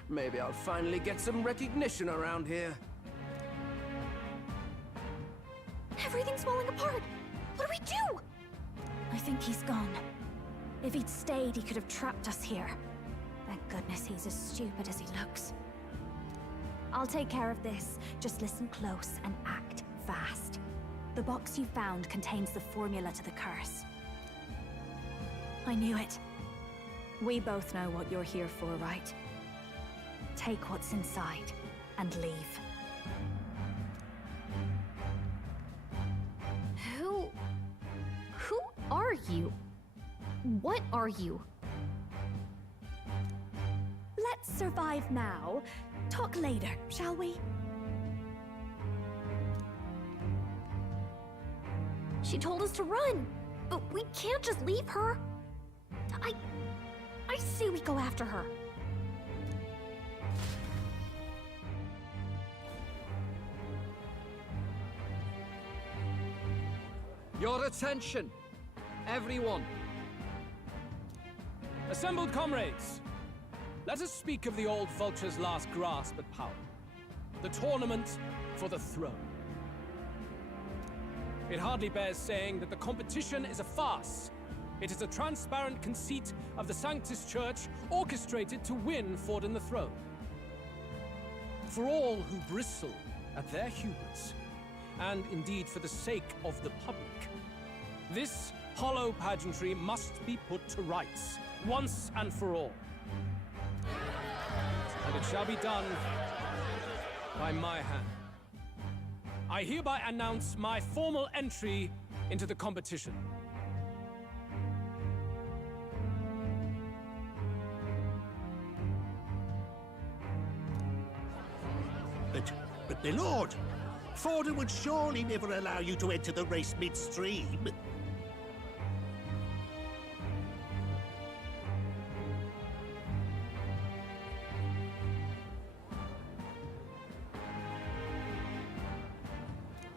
maybe I'll finally get some recognition around here. Everything's falling apart! What do we do? I think he's gone. If he'd stayed, he could have trapped us here. Thank goodness he's as stupid as he looks. I'll take care of this. Just listen close and act fast. The box you found contains the formula to the curse. I knew it. We both know what you're here for, right? Take what's inside and leave. Who are you? What are you? Let's survive now. Talk later, shall we? She told us to run, but we can't just leave her. I say we go after her. Your attention, everyone. Assembled comrades, let us speak of the old vulture's last grasp at power. The tournament for the throne. It hardly bears saying that the competition is a farce. It is a transparent conceit of the Sanctus Church orchestrated to win Forden the throne. For all who bristle at their hubris, and indeed for the sake of the public, this hollow pageantry must be put to rights, once and for all. And it shall be done by my hand. I hereby announce my formal entry into the competition. But my lord, Forden would surely never allow you to enter the race midstream.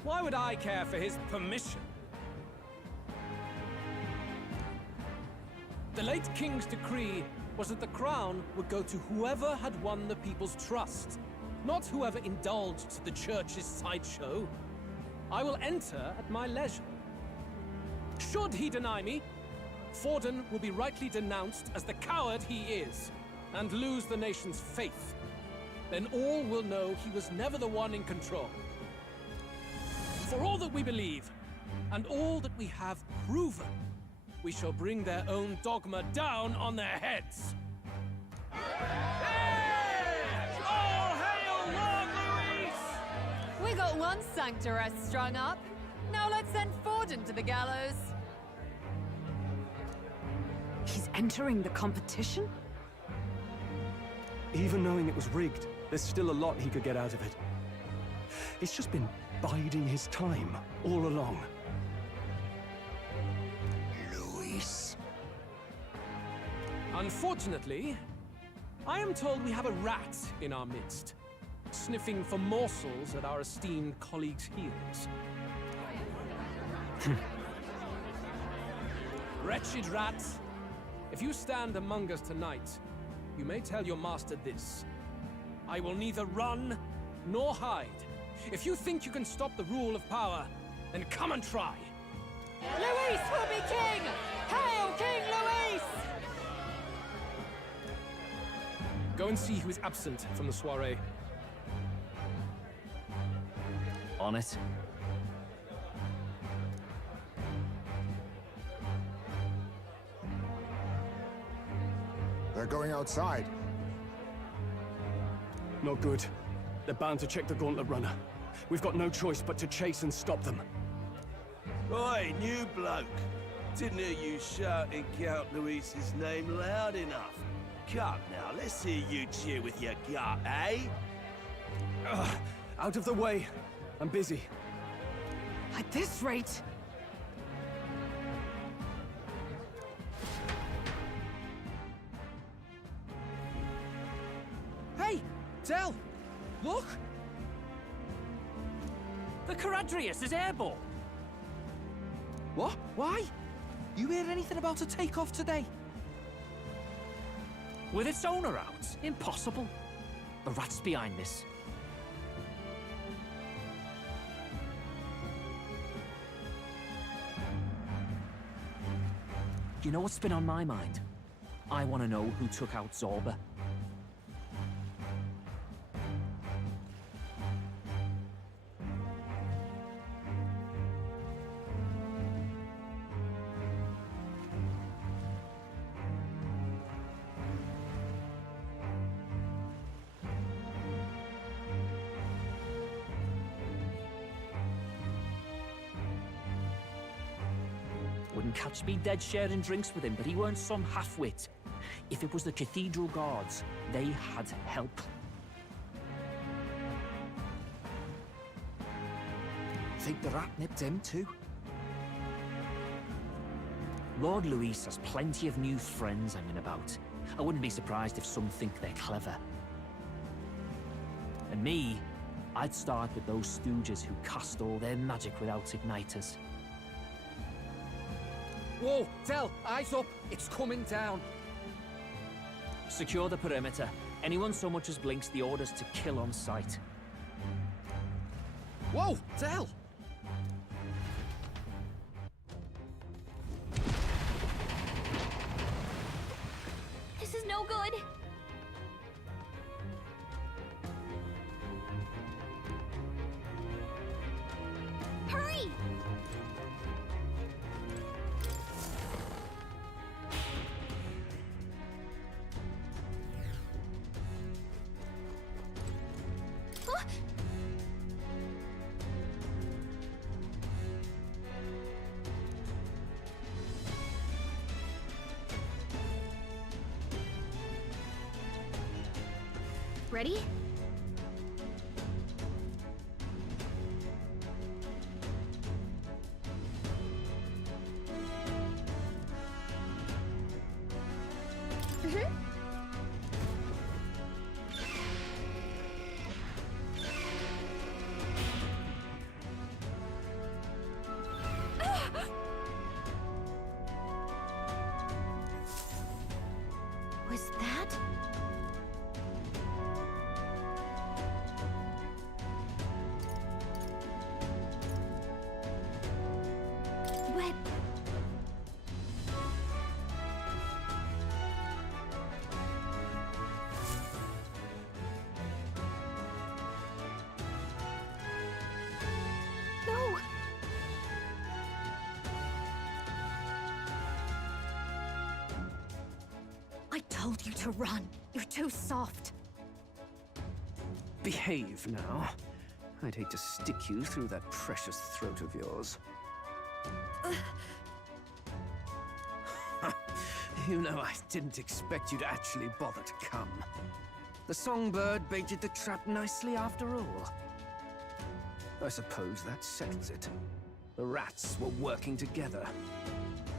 Why would I care for his permission? The late king's decree was that the crown would go to whoever had won the people's trust, not whoever indulged the church's sideshow. I will enter at my leisure. Should he deny me, Forden will be rightly denounced as the coward he is, and lose the nation's faith. Then all will know he was never the one in control. For all that we believe, and all that we have proven, we shall bring their own dogma down on their heads. All hail Lord Luis! We got one sanctoress strung up. Now let's send Forden to the gallows. He's entering the competition? Even knowing it was rigged, there's still a lot he could get out of it. It's just been biding his time all along. Luis. Unfortunately, I am told we have a rat in our midst, sniffing for morsels at our esteemed colleagues' heels. Wretched rat, if you stand among us tonight, you may tell your master this. I will neither run nor hide. If you think you can stop the rule of power, then come and try. Luis will be king! Hail King Luis! Go and see who is absent from the soiree. On it. They're going outside. Not good. They're bound to check the gauntlet runner. We've got no choice but to chase and stop them. Oi, new bloke. Didn't hear you shouting Count Luis's name loud enough. Come now, let's hear you cheer with your gut, eh? Out of the way. I'm busy. At this rate... Hey, Del! Look! The Caradrius is airborne! What? Why? You hear anything about a takeoff today? With its owner out? Impossible. The rat's behind this. You know what's been on my mind? I want to know who took out Zorba. Wouldn't catch me dead sharing drinks with him, but he weren't some half-wit. If it was the Cathedral Guards, they had help. Think the rat nipped him too? Lord Luis has plenty of new friends hanging about. I wouldn't be surprised if some think they're clever. And me, I'd start with those stooges who cast all their magic without igniters. Whoa, Del, eyes up! It's coming down! Secure the perimeter. Anyone so much as blinks, the orders to kill on sight. Whoa, Del! This is no good. Hurry! Huh? Ready? Was that? told you to run. You're too soft. Behave now. I'd hate to stick you through that precious throat of yours. You know, I didn't expect you to actually bother to come. The songbird baited the trap nicely after all. I suppose that settles it. The rats were working together.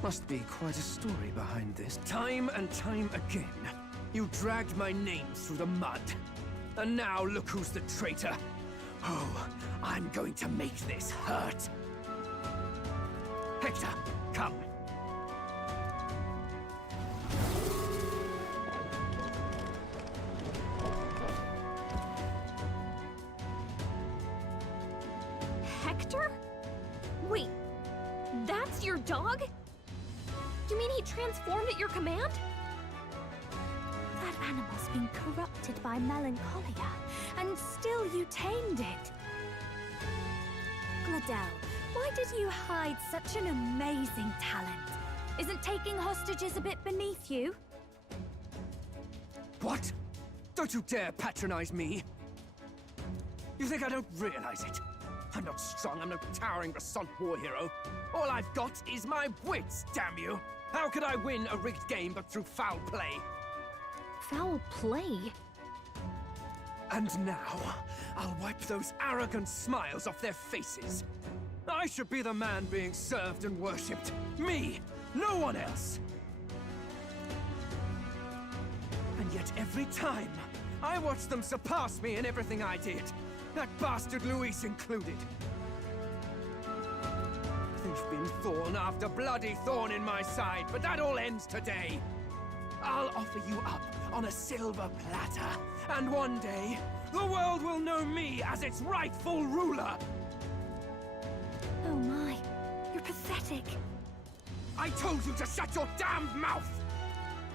Must be quite a story behind this. Time and time again, you dragged my name through the mud. And now look who's the traitor. Oh, I'm going to make this hurt. Hector, come. Hector? Wait, that's your dog? You mean he transformed at your command? That animal's been corrupted by melancholia, and still you tamed it. Gladel, why did you hide such an amazing talent? Isn't taking hostages a bit beneath you? What? Don't you dare patronize me! You think I don't realize it? I'm not strong, I'm no towering Basant war hero. All I've got is my wits, damn you! How could I win a rigged game but through foul play? Foul play? And now, I'll wipe those arrogant smiles off their faces. I should be the man being served and worshipped. Me, no one else. And yet every time, I watch them surpass me in everything I did. That bastard Luis included. They've been thorn after bloody thorn in my side, but that all ends today. I'll offer you up on a silver platter, and one day, the world will know me as its rightful ruler! Oh my, you're pathetic. I told you to shut your damned mouth!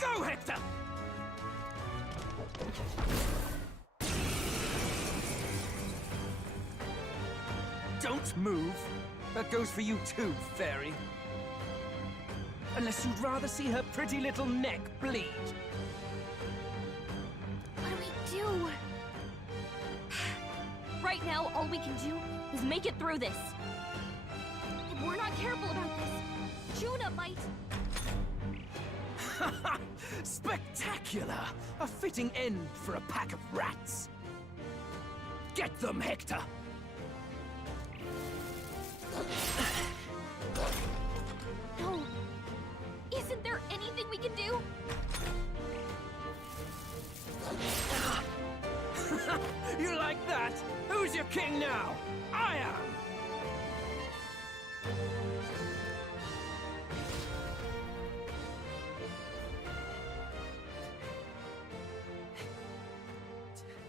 Go, Hector! Don't move. That goes for you too, fairy. Unless you'd rather see her pretty little neck bleed. What do we do? Right now, all we can do is make it through this. If we're not careful about this, Juna might... Spectacular! A fitting end for a pack of rats. Get them, Hector! No. Isn't there anything we can do? You like that? Who's your king now? I am!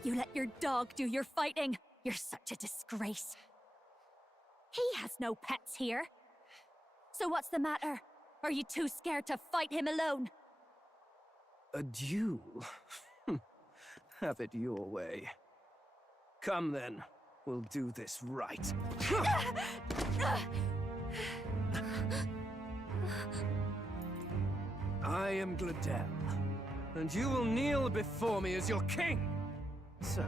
You let your dog do your fighting. You're such a disgrace. He has no pets here. So what's the matter? Are you too scared to fight him alone? A duel? Have it your way. Come then, we'll do this right. I am Gladel, and you will kneel before me as your king. So,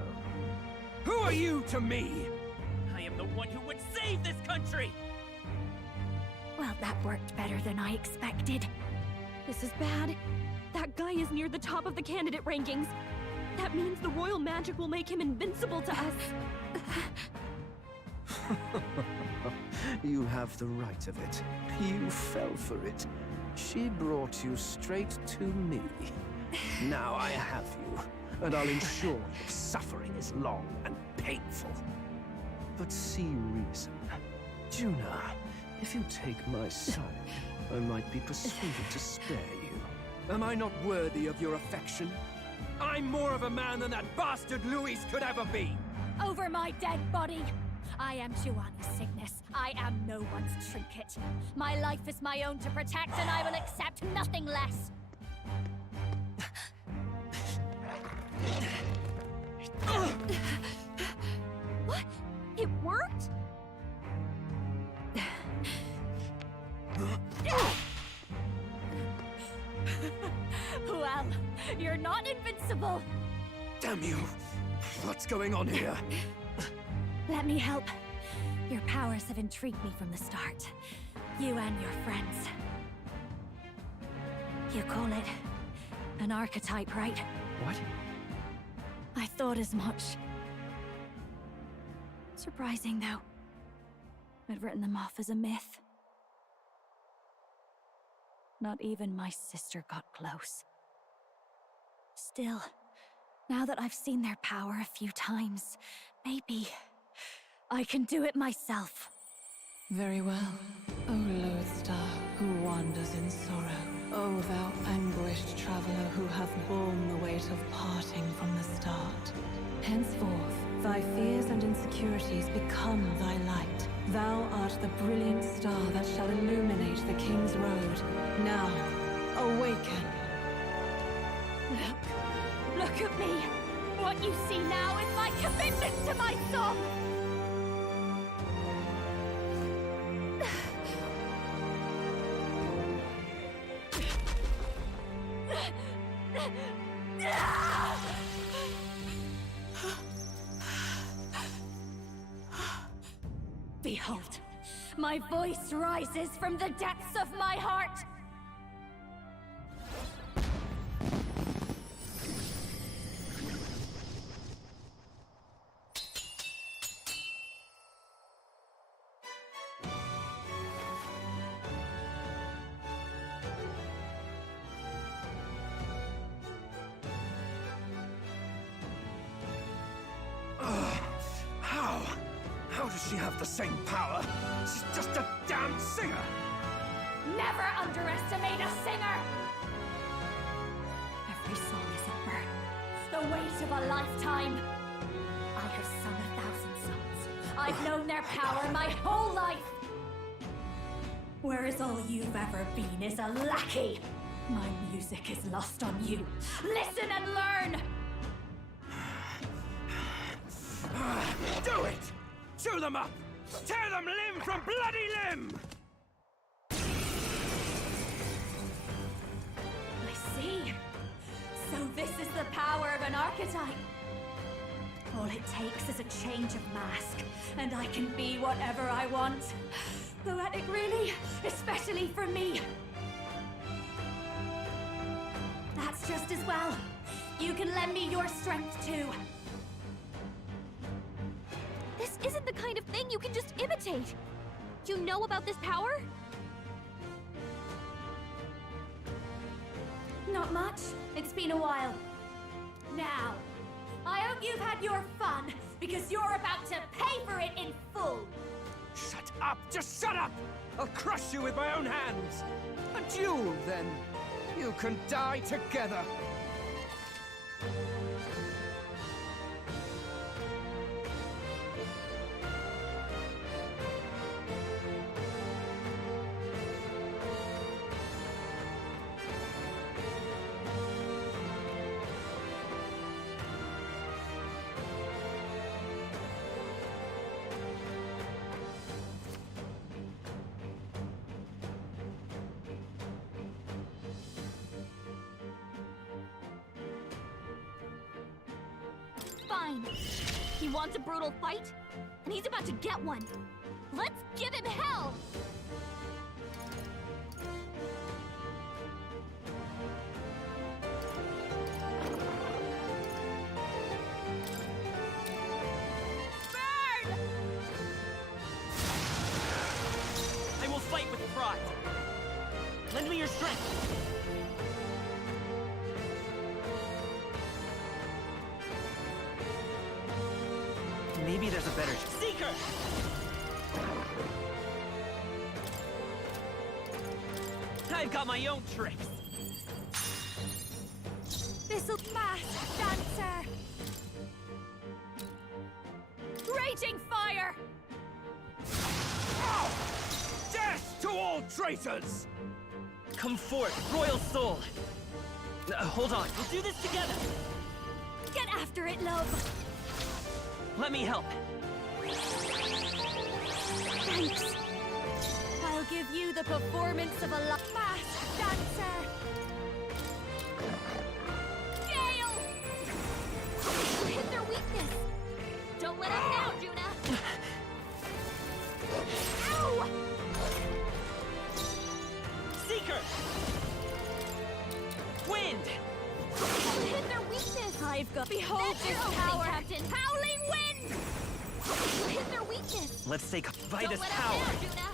who are you to me? I am the one who would save this country! Well, that worked better than I expected. This is bad. That guy is near the top of the candidate rankings. That means the royal magic will make him invincible to us. You have the right of it. You fell for it. She brought you straight to me. Now I have you, and I'll ensure your suffering is long and painful. But see reason. Juna, if you take my side, I might be persuaded to spare you. Am I not worthy of your affection? I'm more of a man than that bastard Luis could ever be! Over my dead body! I am Giovanni's sickness. I am no one's trinket. My life is my own to protect, and I will accept nothing less. What? It worked? Well, you're impossible! Damn you! What's going on here? Let me help. Your powers have intrigued me from the start. You and your friends. You call it an archetype, right? What? I thought as much. Surprising, though. I'd written them off as a myth. Not even my sister got close. Still, now that I've seen their power a few times, maybe I can do it myself. Very well, O Loathstar, who wanders in sorrow. O thou anguished traveler who hath borne the weight of parting from the start. Henceforth, thy fears and insecurities become thy light. Thou art the brilliant star that shall illuminate the King's Road. Now, awaken. Look at me! What you see now is my commitment to my song! Behold, my voice rises from the depths of my heart! How does she have the same power? She's just a damn singer! Never underestimate a singer! Every song is a burden, the weight of a lifetime. I have sung 1,000 songs. I've known their power my whole life. Whereas all you've ever been is a lackey. My music is lost on you. Listen and learn! Do it! Chew them up! Tear them limb from bloody limb! I see. So this is the power of an archetype. All it takes is a change of mask, and I can be whatever I want. Poetic, really, especially for me. That's just as well. You can lend me your strength too. This isn't the kind of thing you can just imitate. You know about this power? Not much. It's been a while. Now, I hope you've had your fun, because you're about to pay for it in full. Shut up! Just shut up! I'll crush you with my own hands! A duel, then. You can die together. Fine. He wants a brutal fight, and he's about to get one. Let's give him hell! Burn! I will fight with pride. Lend me your strength. Maybe there's a better... Seeker! I've got my own tricks. This'll mask dancer! Raging fire! Death to all traitors! Come forth, royal soul. Hold on, we'll do this together. Get after it, love! Let me help. Thanks. I'll give you the performance of a masked dancer. Gale! Don't let up now, Juna! Ow! Seeker! Wind! Hit their weakness! I've got... Behold this power! Captain! Howling wind! Hit their weakness! Let's take Vitus Don't let power! up now, Juna!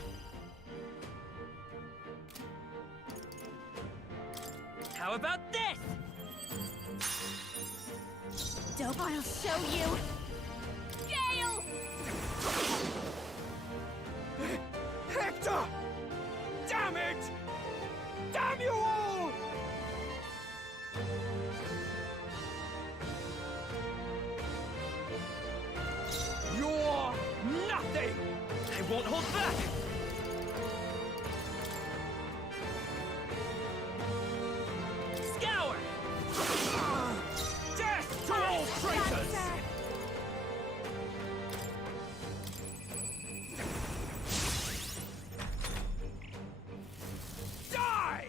How about this? Dope, I'll show you! Gale! Hector! Damn it! Damn you all! You're nothing! I won't hold back! Scour! Death to all traitors! Die!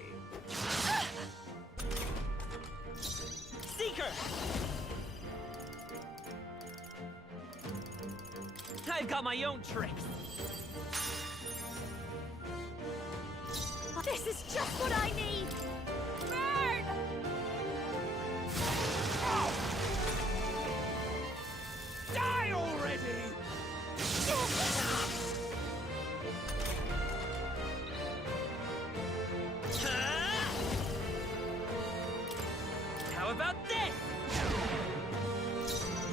Seeker! I've got my own tricks. This is just what I need! Burn! Die already! How about this?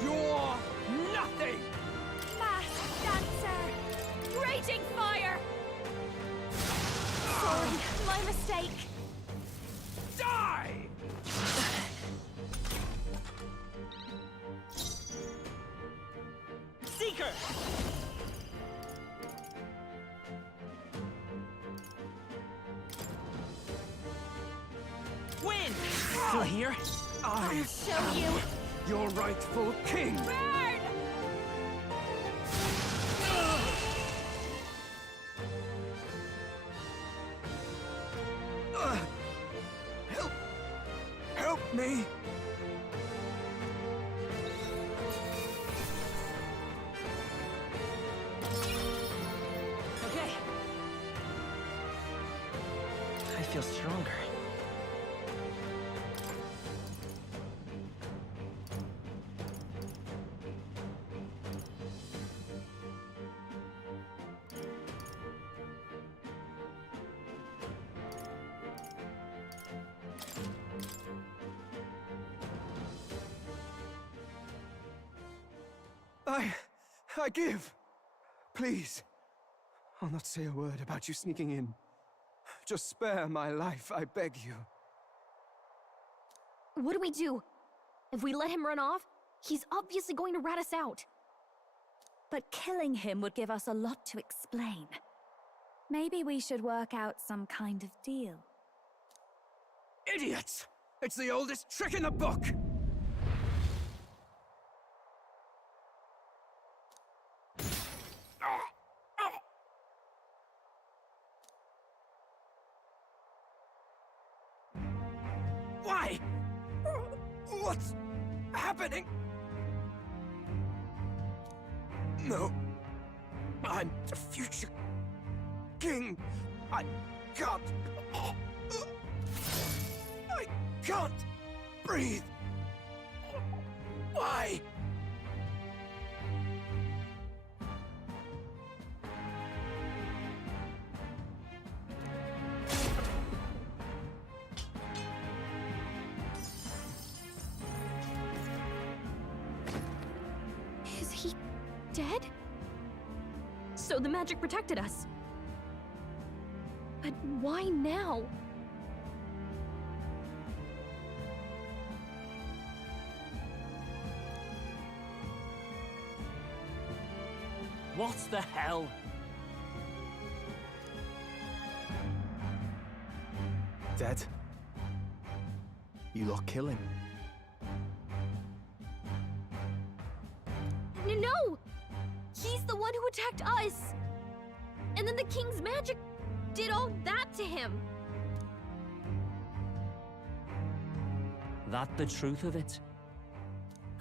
You're nothing! Masked dancer! Raging fire! Sorry, my mistake. Die! Seeker! Wind! Still here? I'll show you! Your rightful king! Burn! Help me! Okay. I feel stronger. I give. Please. I'll not say a word about you sneaking in. Just spare my life, I beg you. What do we do? If we let him run off, he's obviously going to rat us out. But killing him would give us a lot to explain. Maybe we should work out some kind of deal. Idiots! It's the oldest trick in the book! Why? What's happening? No. I'm the future king. I can't. I can't breathe. Why? Is he dead? So the magic protected us. But why now? What the hell? Dead? You lot kill him. No! He's the one who attacked us! And then the king's magic did all that to him! That the truth of it?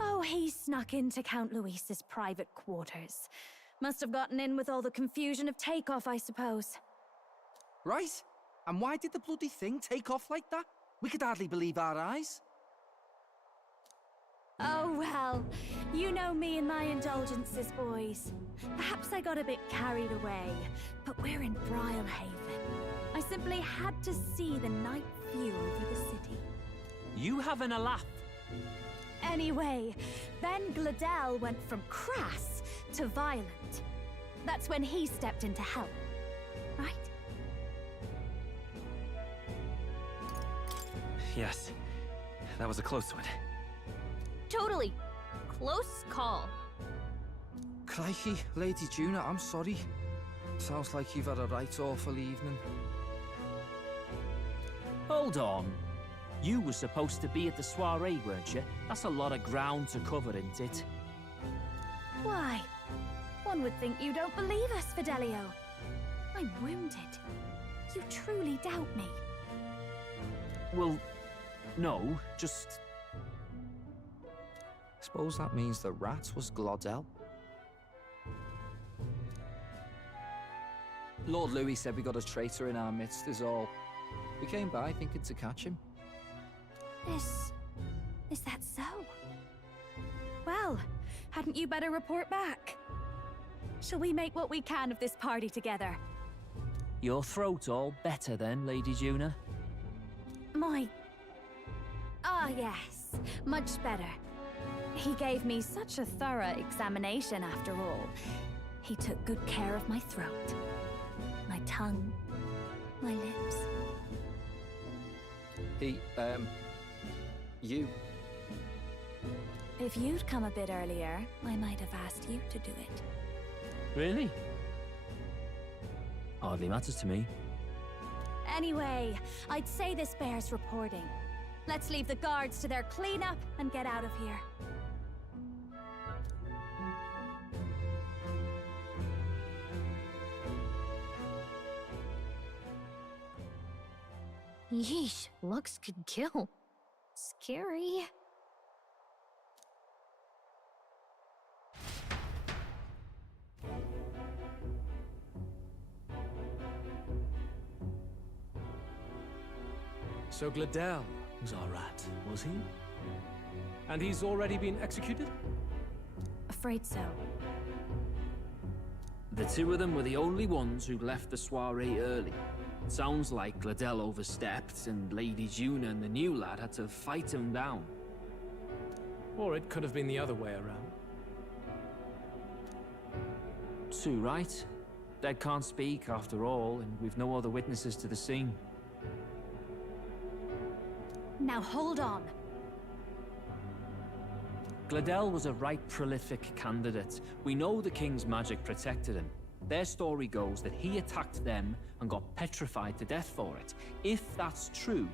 Oh So he snuck into Count Luis's private quarters. Must have gotten in with all the confusion of takeoff, I suppose. Right? And why did the bloody thing take off like that? We could hardly believe our eyes. Oh well, you know me and my indulgences, boys. Perhaps I got a bit carried away, but we're in Brilehaven. I simply had to see the night view over the city. You having a laugh? Anyway, then Gladel went from crass to violent. That's when he stepped in to help, right? Yes, that was a close one. Totally. Close call. Crikey, Lady Juna, I'm sorry. Sounds like you've had a right awful evening. Hold on. You were supposed to be at the soiree, weren't you? That's a lot of ground to cover, isn't it? Why? One would think you don't believe us, Fidelio. I'm wounded. You truly doubt me. Well, no, just... Suppose that means the rat was Glodell. Lord Louis said we got a traitor in our midst is all. We came by thinking to catch him. Is that so? Well, hadn't you better report back? Shall we make what we can of this party together? Your throat all better then, Lady Juna? Ah, yes. Much better. He gave me such a thorough examination after all. He took good care of my throat, my tongue, my lips. You... If you'd come a bit earlier, I might have asked you to do it. Really? Hardly matters to me. Anyway, I'd say this bears reporting. Let's leave the guards to their cleanup and get out of here. Yeesh, looks could kill. Scary. So Gladel was our rat, was he? And he's already been executed? Afraid so. The two of them were the only ones who left the soiree early. Sounds like Gladel overstepped, and Lady Juna and the new lad had to fight him down. Or it could have been the other way around. Too right. Dead can't speak, after all, and we've no other witnesses to the scene. Now hold on. Gladel was a right prolific candidate. We know the king's magic protected him. Their story goes that he attacked them and got petrified to death for it. If that's true...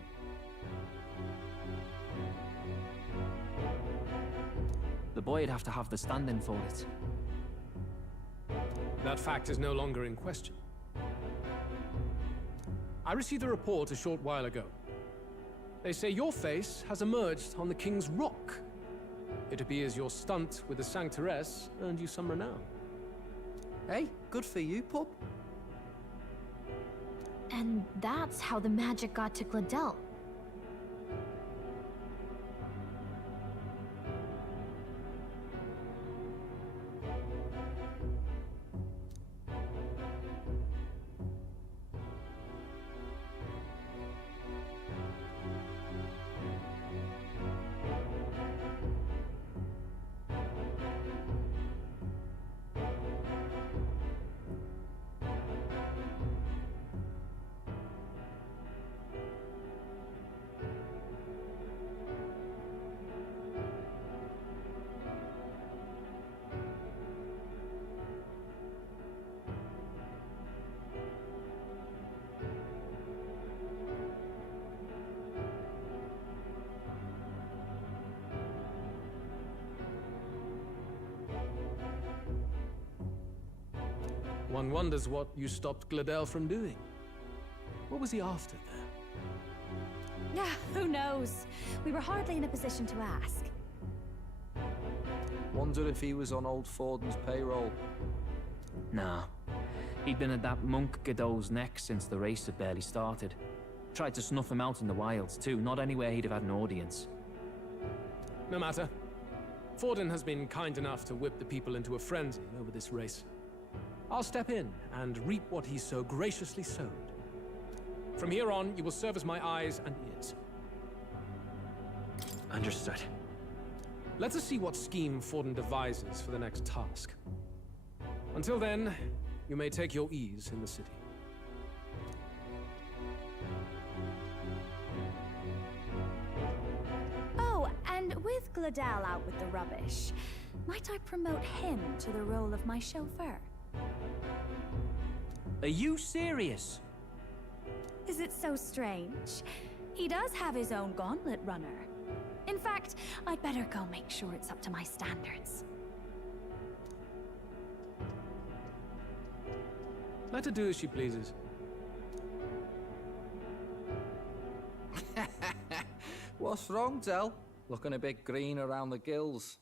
the boy'd have to have the stand-in for it. That fact is no longer in question. I received a report a short while ago. They say your face has emerged on the King's Rock. It appears your stunt with the Sanctoress earned you some renown. Hey, good for you, pup. And that's how the magic got to Gladel. One wonders what you stopped Gladel from doing. What was he after there? Yeah, who knows? We were hardly in a position to ask. Wonder if he was on old Forden's payroll. Nah. He'd been at that monk Godot's neck since the race had barely started. Tried to snuff him out in the wilds too, not anywhere he'd have had an audience. No matter. Forden has been kind enough to whip the people into a frenzy over this race. I'll step in and reap what he so graciously sowed. From here on, you will serve as my eyes and ears. Understood. Let us see what scheme Forden devises for the next task. Until then, you may take your ease in the city. Oh, and with Gladel out with the rubbish, might I promote him to the role of my chauffeur? Are you serious? Is it so strange? He does have his own gauntlet runner. In fact, I'd better go make sure it's up to my standards. Let her do as she pleases. What's wrong, Del? Looking a bit green around the gills.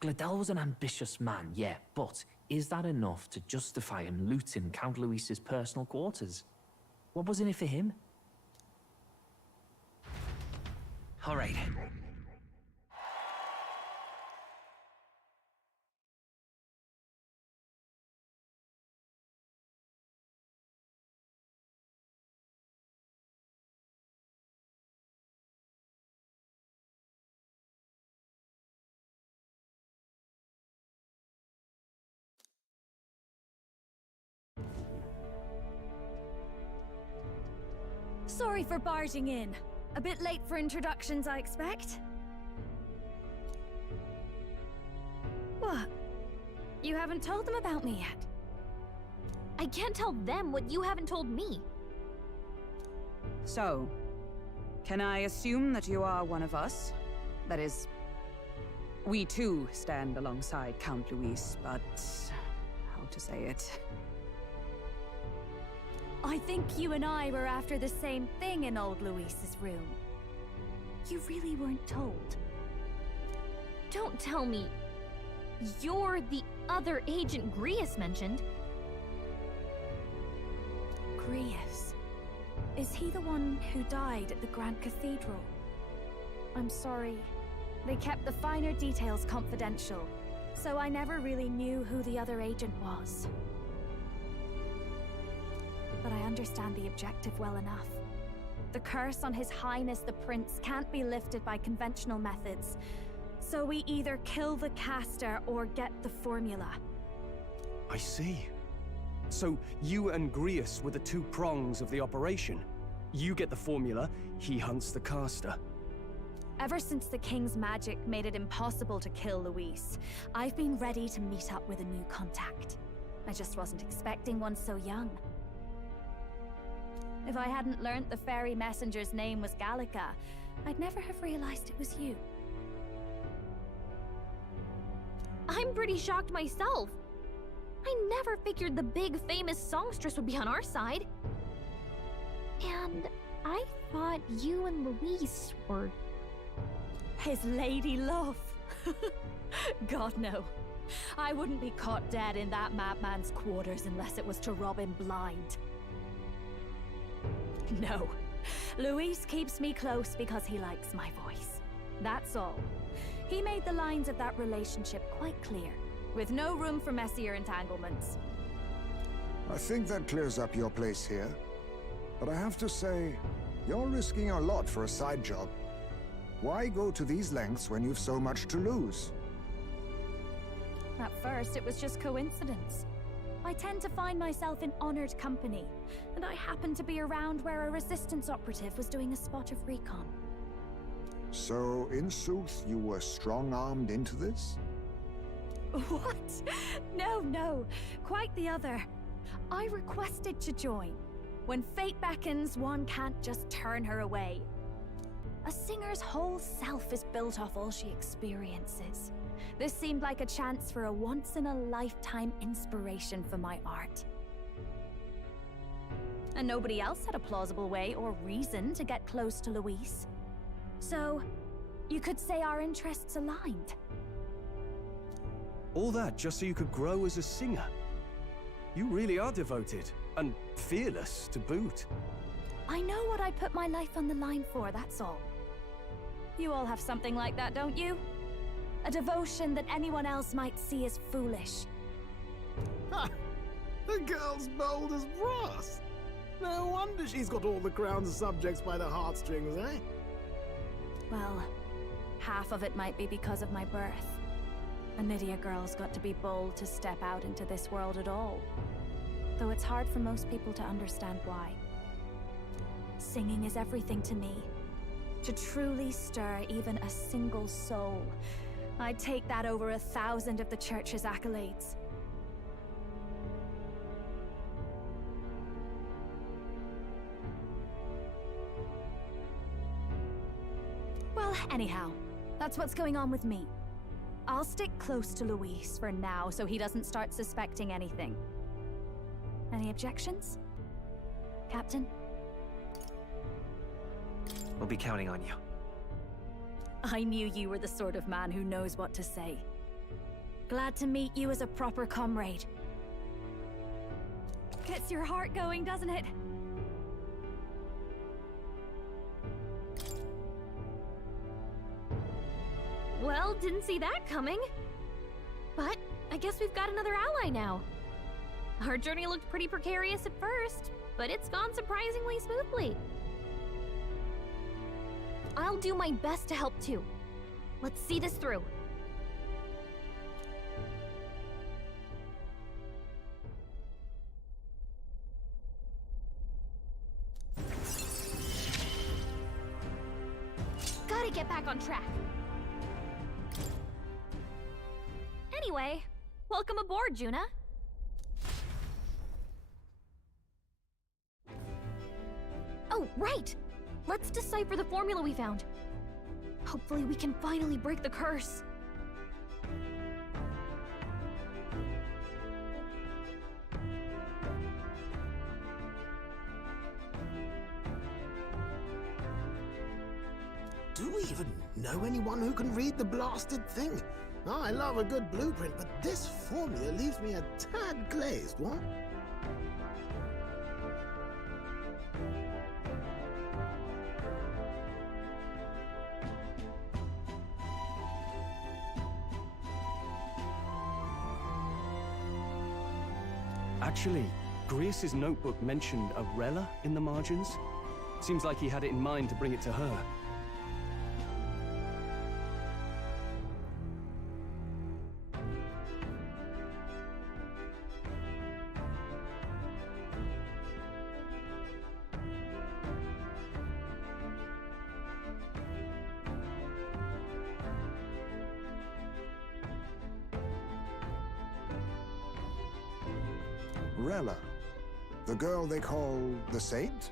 Gladel was an ambitious man, yeah, but is that enough to justify him looting Count Luis's personal quarters? What was in it for him? All right. Sorry for barging in. A bit late for introductions, I expect. What? You haven't told them about me yet? I can't tell them what you haven't told me. So, can I assume that you are one of us? That is, we too stand alongside Count Luis, but how to say it? I think you and I were after the same thing in old Luis's room. You really weren't told. Don't tell me you're the other agent Grius mentioned. Grius? Is he the one who died at the Grand Cathedral? I'm sorry. They kept the finer details confidential, so I never really knew who the other agent was. But I understand the objective well enough. The curse on His Highness the Prince can't be lifted by conventional methods, so we either kill the caster or get the formula. I see. So you and Grius were the two prongs of the operation. You get the formula, he hunts the caster. Ever since the King's magic made it impossible to kill Luis, I've been ready to meet up with a new contact. I just wasn't expecting one so young. If I hadn't learnt the fairy messenger's name was Gallica, I'd never have realized it was you. I'm pretty shocked myself. I never figured the big famous songstress would be on our side. And I thought you and Luis were... His lady love. God, no. I wouldn't be caught dead in that madman's quarters unless it was to rob him blind. No. Luis keeps me close because he likes my voice. That's all. He made the lines of that relationship quite clear, with no room for messier entanglements. I think that clears up your place here. But I have to say, you're risking a lot for a side job. Why go to these lengths when you've so much to lose? At first, it was just coincidence. I tend to find myself in honored company, and I happened to be around where a resistance operative was doing a spot of recon. So, in sooth, you were strong-armed into this? What? No. Quite the other. I requested to join. When fate beckons, one can't just turn her away. A singer's whole self is built off all she experiences. This seemed like a chance for a once-in-a-lifetime inspiration for my art. And nobody else had a plausible way or reason to get close to Luis. So, you could say our interests aligned. All that just so you could grow as a singer. You really are devoted, and fearless to boot. I know what I put my life on the line for, that's all. You all have something like that, don't you? A devotion that anyone else might see as foolish. Ha! The girl's bold as brass. No wonder she's got all the crown's subjects by the heartstrings, eh? Well, half of it might be because of my birth. A Nydia girl's got to be bold to step out into this world at all. Though it's hard for most people to understand why. Singing is everything to me. To truly stir even a single soul, I'd take that over 1,000 of the church's accolades. Well, anyhow, that's what's going on with me. I'll stick close to Luis for now so he doesn't start suspecting anything. Any objections? Captain? We'll be counting on you. I knew you were the sort of man who knows what to say. Glad to meet you as a proper comrade. Gets your heart going, doesn't it? Well, didn't see that coming. But I guess we've got another ally now. Our journey looked pretty precarious at first, but it's gone surprisingly smoothly. I'll do my best to help too. Let's see this through. Gotta get back on track. Anyway, welcome aboard, Juna. Oh, right! Let's decipher the formula we found. Hopefully we can finally break the curse. Do we even know anyone who can read the blasted thing? I love a good blueprint, but this formula leaves me a tad glazed, what? Actually, Grius's notebook mentioned a Rella in the margins. Seems like he had it in mind to bring it to her. Rella, the girl they call the Saint?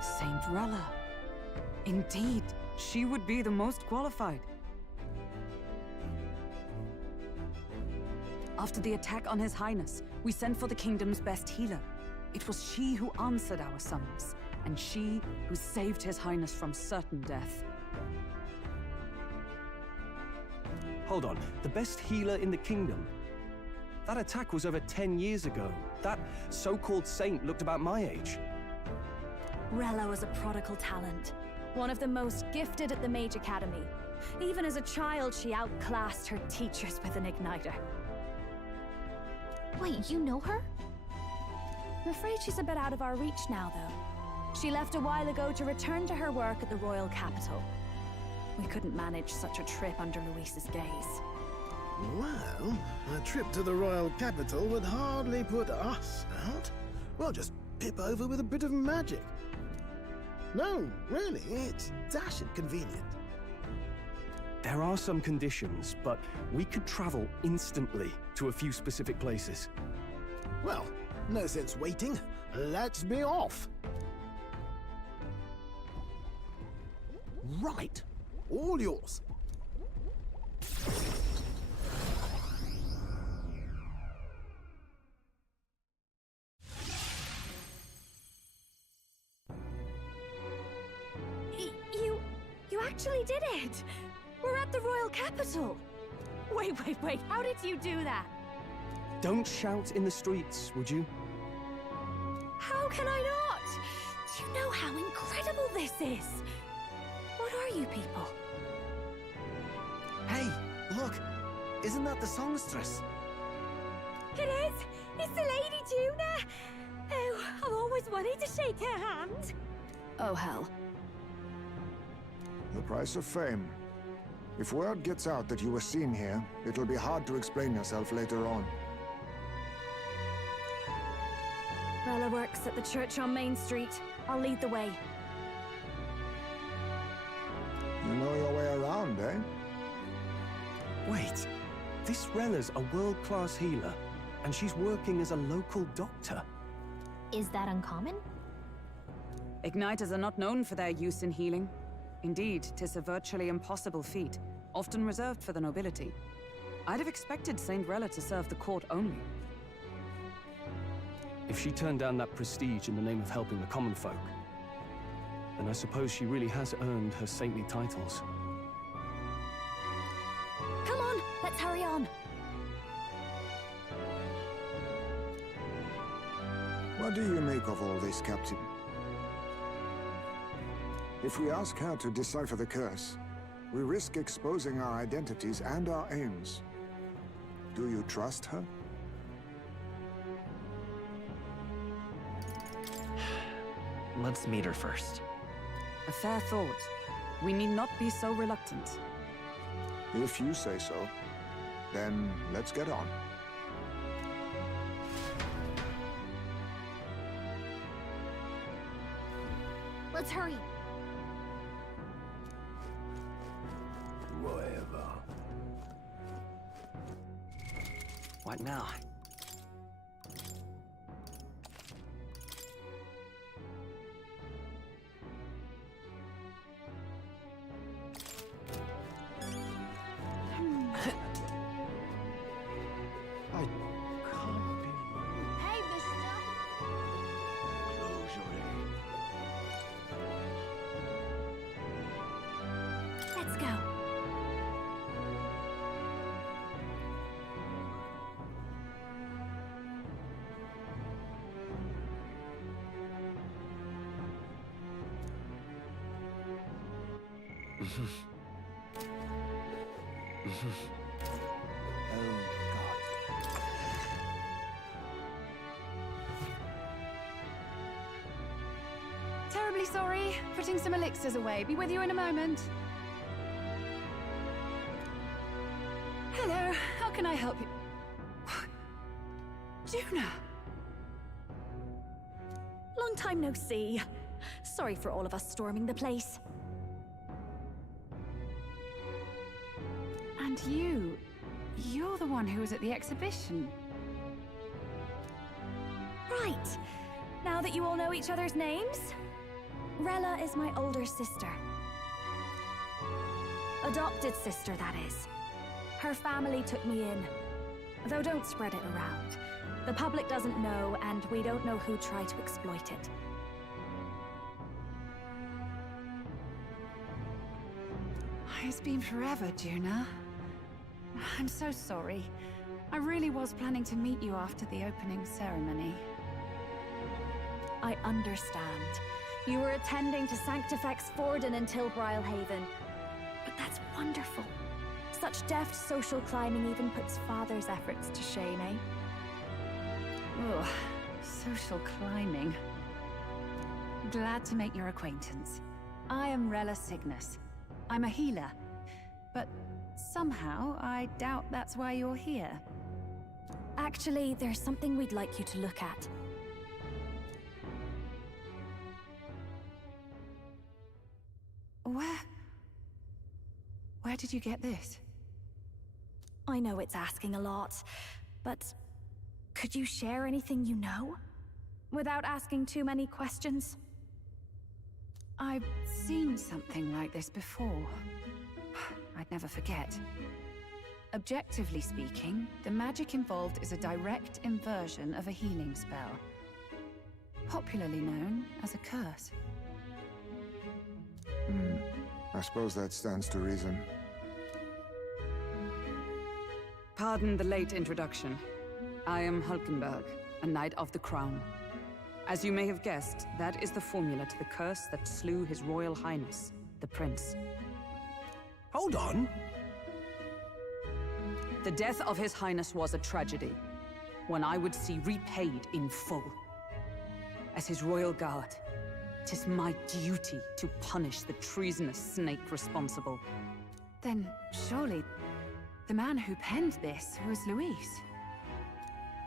Saint Rella. Indeed, she would be the most qualified. After the attack on His Highness, we sent for the kingdom's best healer. It was she who answered our summons, and she who saved His Highness from certain death. Hold on, the best healer in the kingdom? That attack was over 10 years ago. That so-called saint looked about my age. Rella was a prodigal talent. One of the most gifted at the Mage Academy. Even as a child, she outclassed her teachers with an igniter. Wait, you know her? I'm afraid she's a bit out of our reach now, though. She left a while ago to return to her work at the royal capital. We couldn't manage such a trip under Luis's gaze. Well, a trip to the royal capital would hardly put us out. We'll just pip over with a bit of magic. No, really, it's dashed convenient. There are some conditions, but we could travel instantly to a few specific places. Well, no sense waiting. Let's be off. Right. All yours. actually did it! We're at the royal capital! Wait, how did you do that? Don't shout in the streets, would you? How can I not? Do you know how incredible this is? What are you people? Hey, look! Isn't that the songstress? It is! It's the Lady Juna! Oh, I've always wanted to shake her hand. Oh, hell. The price of fame. If word gets out that you were seen here, it'll be hard to explain yourself later on. Rella works at the church on Main Street. I'll lead the way. You know your way around, eh? Wait, this Rella's a world-class healer, and she's working as a local doctor. Is that uncommon? Igniters are not known for their use in healing. Indeed, 'tis a virtually impossible feat, often reserved for the nobility. I'd have expected Saint Rella to serve the court only. If she turned down that prestige in the name of helping the common folk, then I suppose she really has earned her saintly titles. Come on, let's hurry on. What do you make of all this, Captain? If we ask her to decipher the curse, we risk exposing our identities and our aims. Do you trust her? Let's meet her first. A fair thought. We need not be so reluctant. If you say so, then let's get on. Let's hurry. Whatever. What now? Hey, mister. Close your head. Let's go. Terribly sorry. Putting some elixirs away. Be with you in a moment. Hello. How can I help you? Juna! Long time no see. Sorry for all of us storming the place. And you're the one who was at the exhibition. Right. Now that you all know each other's names, Rella is my older sister. Adopted sister, that is. Her family took me in. Though don't spread it around. The public doesn't know, and we don't know who tried to exploit it. It's been forever, Juna. I'm so sorry. I really was planning to meet you after the opening ceremony. I understand. You were attending to Sanctifex Forden until Brylehaven. But that's wonderful. Such deft social climbing even puts Father's efforts to shame, eh? Oh, social climbing. Glad to make your acquaintance. I am Rella Cygnus. I'm a healer. But somehow, I doubt that's why you're here. Actually, there's something we'd like you to look at. Where did you get this? I know it's asking a lot, but could you share anything you know? Without asking too many questions? I've seen something like this before. I'd never forget. Objectively speaking, the magic involved is a direct inversion of a healing spell. Popularly known as a curse. I suppose that stands to reason. Pardon the late introduction. I am Hulkenberg, a Knight of the Crown. As you may have guessed, that is the formula to the curse that slew His Royal Highness, the Prince. Hold on. The death of His Highness was a tragedy, one I would see repaid in full. As His Royal Guard, it is my duty to punish the treasonous snake responsible. Then, surely, the man who penned this was Luis.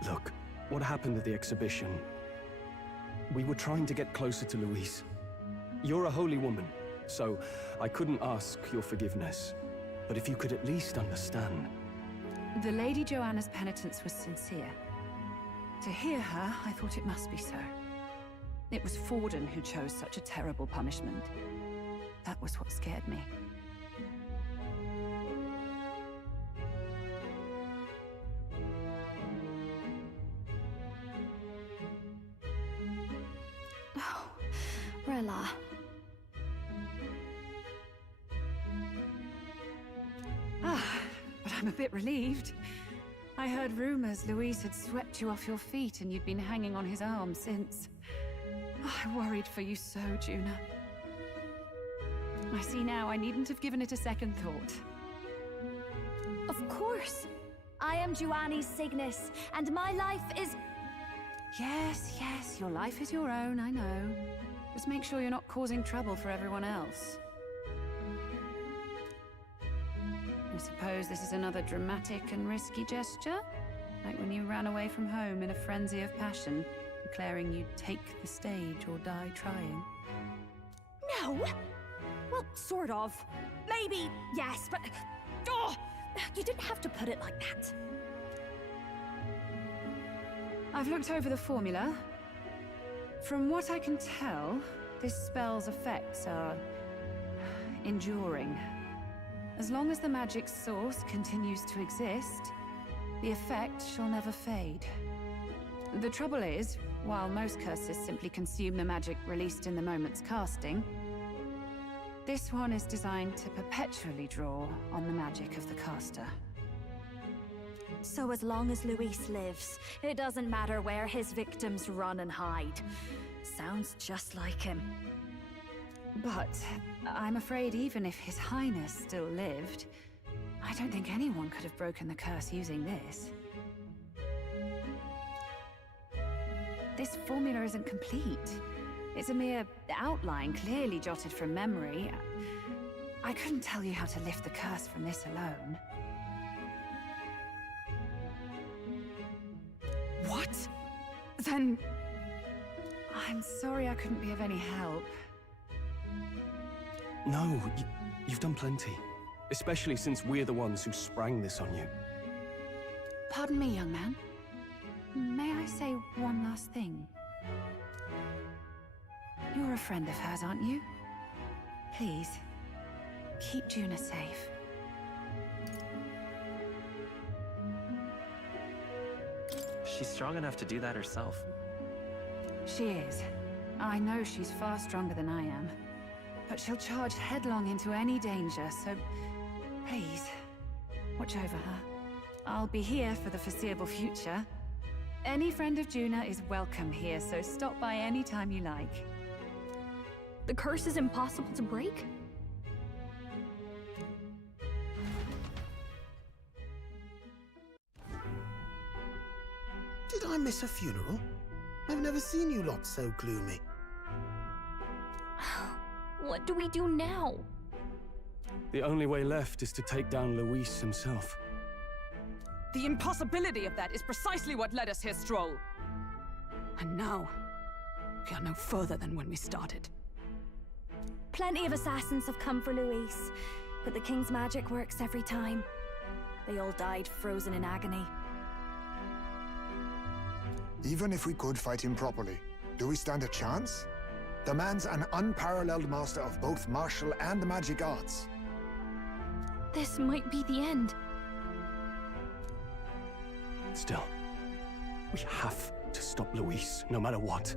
Look, what happened at the exhibition? We were trying to get closer to Luis. You're a holy woman, so I couldn't ask your forgiveness. But if you could at least understand. The Lady Joanna's penitence was sincere. To hear her, I thought it must be so. It was Forden who chose such a terrible punishment. That was what scared me. Oh, Rella. But I'm a bit relieved. I heard rumors Luis had swept you off your feet and you'd been hanging on his arm since. I worried for you so, Juna. I see now I needn't have given it a second thought. Of course. I am Juani's Cygnus, and my life is... Yes, yes, your life is your own, I know. Just make sure you're not causing trouble for everyone else. I suppose this is another dramatic and risky gesture? Like when you ran away from home in a frenzy of passion, declaring you'd take the stage or die trying. No! Well, sort of. Maybe, yes, but... Oh! You didn't have to put it like that. I've looked over the formula. From what I can tell, this spell's effects are... enduring. As long as the magic's source continues to exist, the effect shall never fade. The trouble is, while most curses simply consume the magic released in the moment's casting, this one is designed to perpetually draw on the magic of the caster. So as long as Luis lives, it doesn't matter where his victims run and hide. Sounds just like him. But I'm afraid even if His Highness still lived, I don't think anyone could have broken the curse using this. This formula isn't complete. It's a mere outline, clearly jotted from memory. I couldn't tell you how to lift the curse from this alone. What? Then... I'm sorry I couldn't be of any help. No, you've done plenty. Especially since we're the ones who sprang this on you. Pardon me, young man. May I say one last thing? You're a friend of hers, aren't you? Please, keep Juna safe. She's strong enough to do that herself. She is. I know she's far stronger than I am. But she'll charge headlong into any danger, so please, watch over her. I'll be here for the foreseeable future. Any friend of Juna is welcome here, so stop by any time you like. The curse is impossible to break? Did I miss a funeral? I've never seen you lot so gloomy. What do we do now? The only way left is to take down Luis himself. The impossibility of that is precisely what led us here, Stroll. And now, we are no further than when we started. Plenty of assassins have come for Luis, but the King's magic works every time. They all died frozen in agony. Even if we could fight him properly, do we stand a chance? The man's an unparalleled master of both martial and magic arts. This might be the end. Still, we have to stop Luis, no matter what.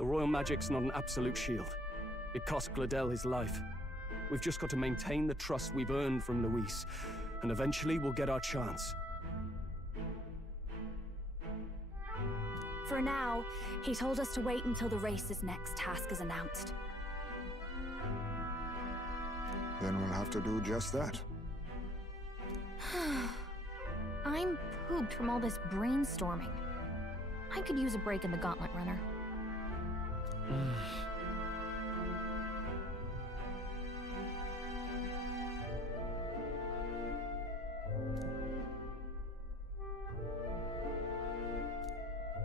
The royal magic's not an absolute shield. It cost Gladel his life. We've just got to maintain the trust we've earned from Luis, and eventually we'll get our chance. For now, he told us to wait until the race's next task is announced. Then we'll have to do just that. I'm pooped from all this brainstorming. I could use a break in the gauntlet runner.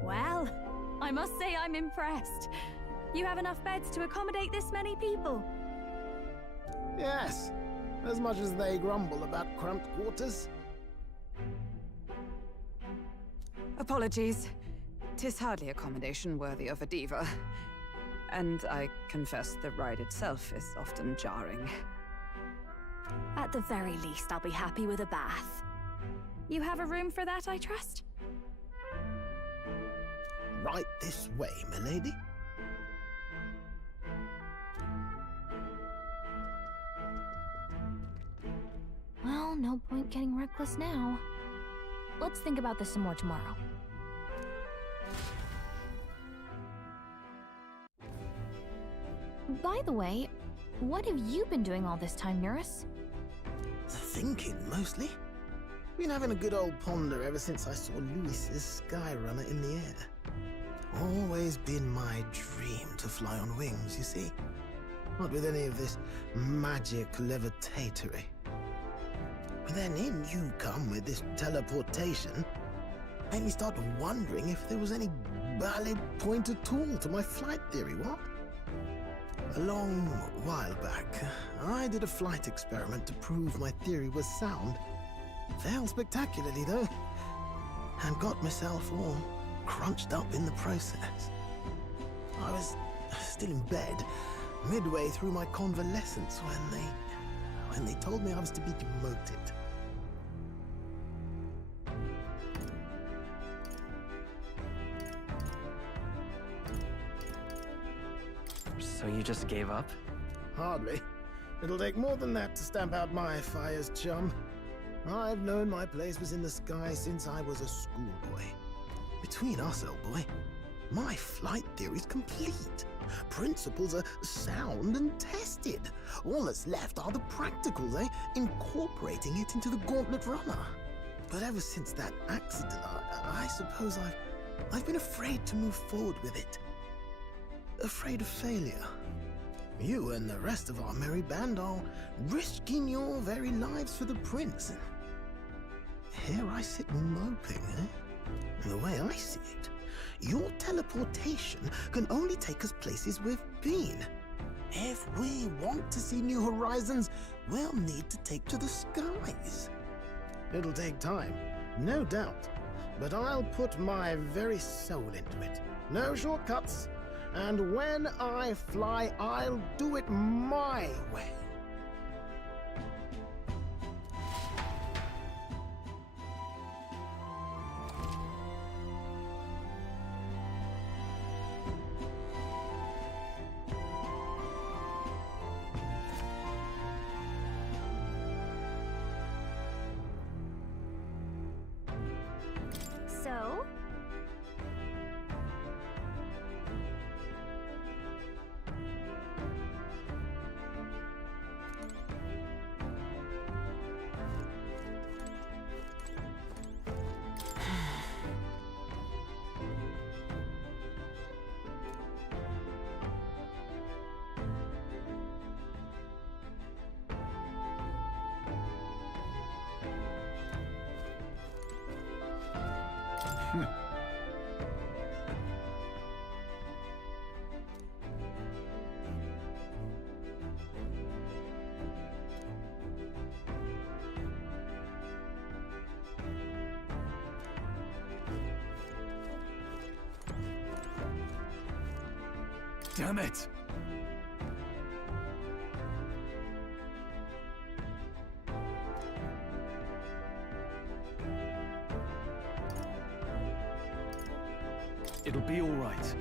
Well, I must say I'm impressed. You have enough beds to accommodate this many people. Yes, as much as they grumble about cramped quarters. Apologies. 'Tis hardly accommodation worthy of a diva. And I confess the ride itself is often jarring. At the very least, I'll be happy with a bath. You have a room for that, I trust? Right this way, milady. Well, no point getting reckless now. Let's think about this some more tomorrow. By the way, what have you been doing all this time, Eurus? Thinking, mostly. Been having a good old ponder ever since I saw Luis's Skyrunner in the air. Always been my dream to fly on wings, you see. Not with any of this magic levitatory. But then in you come with this teleportation. Made me start wondering if there was any valid point at all to my flight theory, what? A long while back, I did a flight experiment to prove my theory was sound. Failed spectacularly, though, and got myself all crunched up in the process. I was still in bed, midway through my convalescence, when they told me I was to be demoted. So you just gave up? Hardly. It'll take more than that to stamp out my fires, chum. I've known my place was in the sky since I was a schoolboy. Between us, old boy, my flight theory's complete. Principles are sound and tested. All that's left are the practicals, eh? Incorporating it into the gauntlet runner. But ever since that accident, I suppose I've been afraid to move forward with it. Afraid of failure. You and the rest of our merry band are risking your very lives for the prince. Here I sit moping, eh? The way I see it, your teleportation can only take us places we've been. If we want to see new horizons, we'll need to take to the skies. It'll take time, no doubt, but I'll put my very soul into it. No shortcuts. And when I fly, I'll do it my way. So? Damn it! It'll be all right.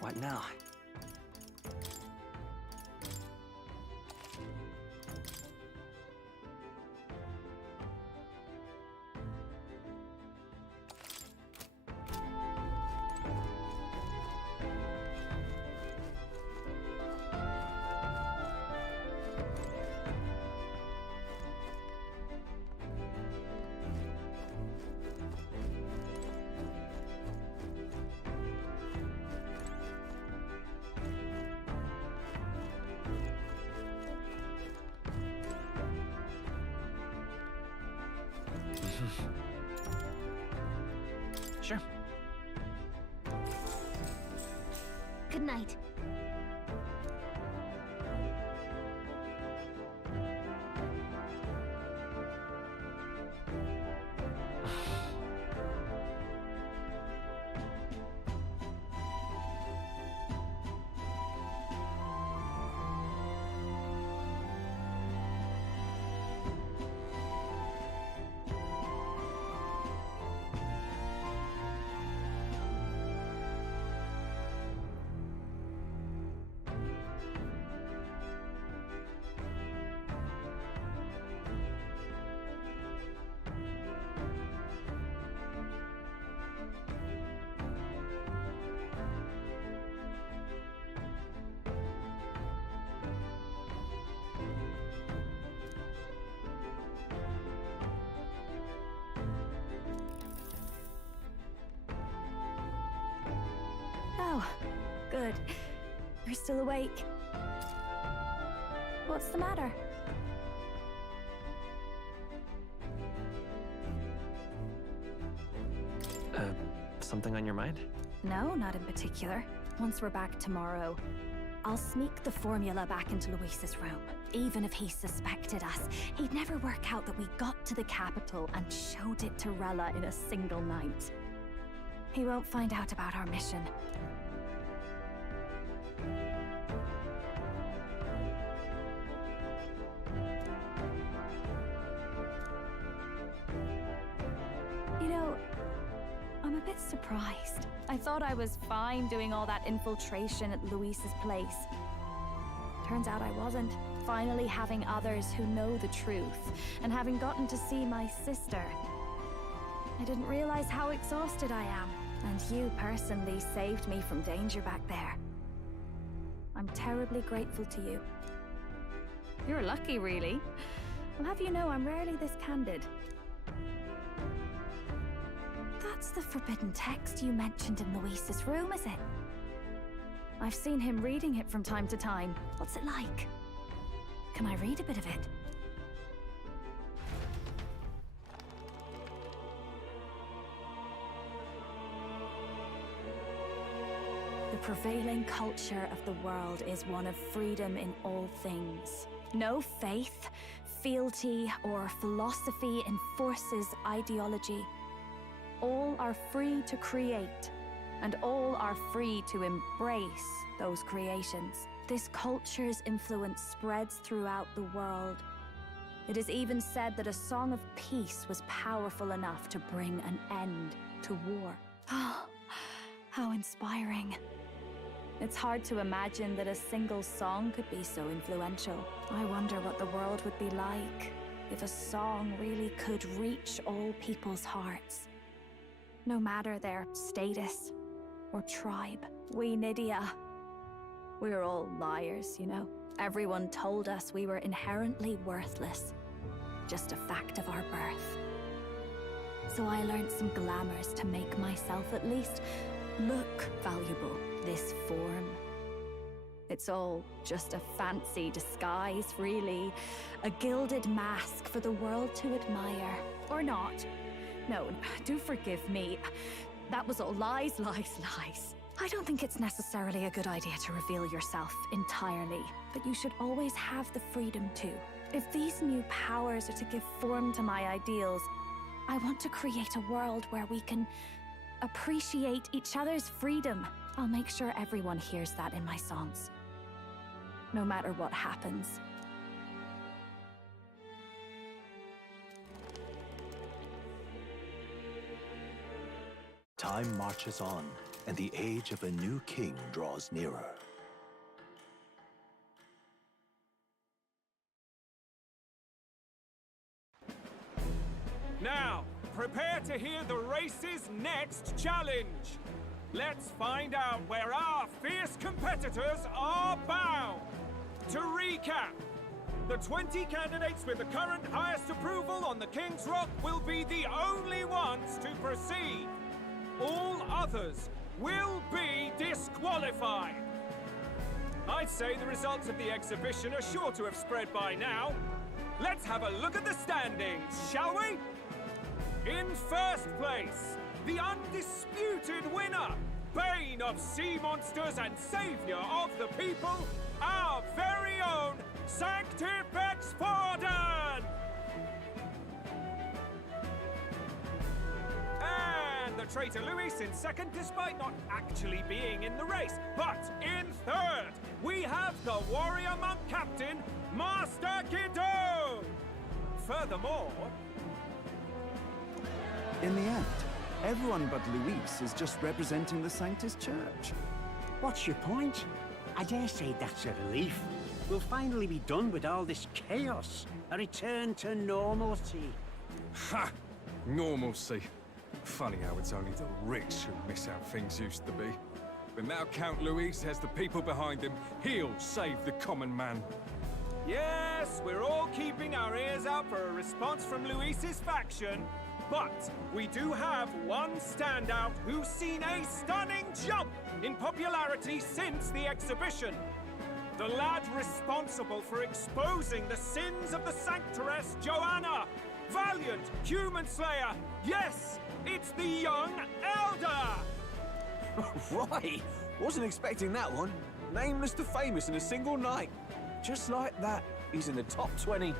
What now? Sure. Good night. Oh, good. You're still awake. What's the matter? Something on your mind? No, not in particular. Once we're back tomorrow, I'll sneak the formula back into Luis's room. Even if he suspected us, he'd never work out that we got to the capital and showed it to Rella in a single night. He won't find out about our mission. You know, I'm a bit surprised. I thought I was fine doing all that infiltration at Luis's place. Turns out I wasn't. Finally having others who know the truth, and having gotten to see my sister. I didn't realize how exhausted I am, and you personally saved me from danger back there. I'm terribly grateful to you. You're lucky, really. I'll have you know I'm rarely this candid. That's the forbidden text you mentioned in Luis's room, is it? I've seen him reading it from time to time. What's it like? Can I read a bit of it? The prevailing culture of the world is one of freedom in all things. No faith, fealty, or philosophy enforces ideology. All are free to create, and all are free to embrace those creations. This culture's influence spreads throughout the world. It is even said that a song of peace was powerful enough to bring an end to war. Oh, how inspiring. It's hard to imagine that a single song could be so influential. I wonder what the world would be like if a song really could reach all people's hearts. No matter their status or tribe. We Nydia, we're all liars, you know. Everyone told us we were inherently worthless. Just a fact of our birth. So I learned some glamours to make myself at least look valuable. This form. It's all just a fancy disguise, really. A gilded mask for the world to admire. Or not. No, do forgive me. That was all lies, lies, lies. I don't think it's necessarily a good idea to reveal yourself entirely, but you should always have the freedom to. If these new powers are to give form to my ideals, I want to create a world where we can appreciate each other's freedom. I'll make sure everyone hears that in my songs, no matter what happens. Time marches on, and the age of a new king draws nearer. Now, prepare to hear the race's next challenge. Let's find out where our fierce competitors are bound. To recap, the 20 candidates with the current highest approval on the King's Rock will be the only ones to proceed. All others will be disqualified. I'd say the results of the exhibition are sure to have spread by now. Let's have a look at the standings, shall we? In first place, the undisputed winner, bane of sea monsters and savior of the people, our very own Sanctifex Forden! And the traitor Luis in second, despite not actually being in the race. But in third, we have the warrior monk captain, Master Guido! Furthermore... In the end, everyone but Luis is just representing the Sanctus Church. What's your point? I dare say that's a relief. We'll finally be done with all this chaos. A return to normalcy. Ha! Normalcy. Funny how it's only the rich who miss how things used to be. But now Count Luis has the people behind him. He'll save the common man. Yes, we're all keeping our ears out for a response from Luis's faction. But we do have one standout who's seen a stunning jump in popularity since the exhibition. The lad responsible for exposing the sins of the Sanctoress Joanna. Valiant human slayer. Yes, it's the young Elder. Right. Wasn't expecting that one. Nameless to famous in a single night. Just like that, he's in the top 20.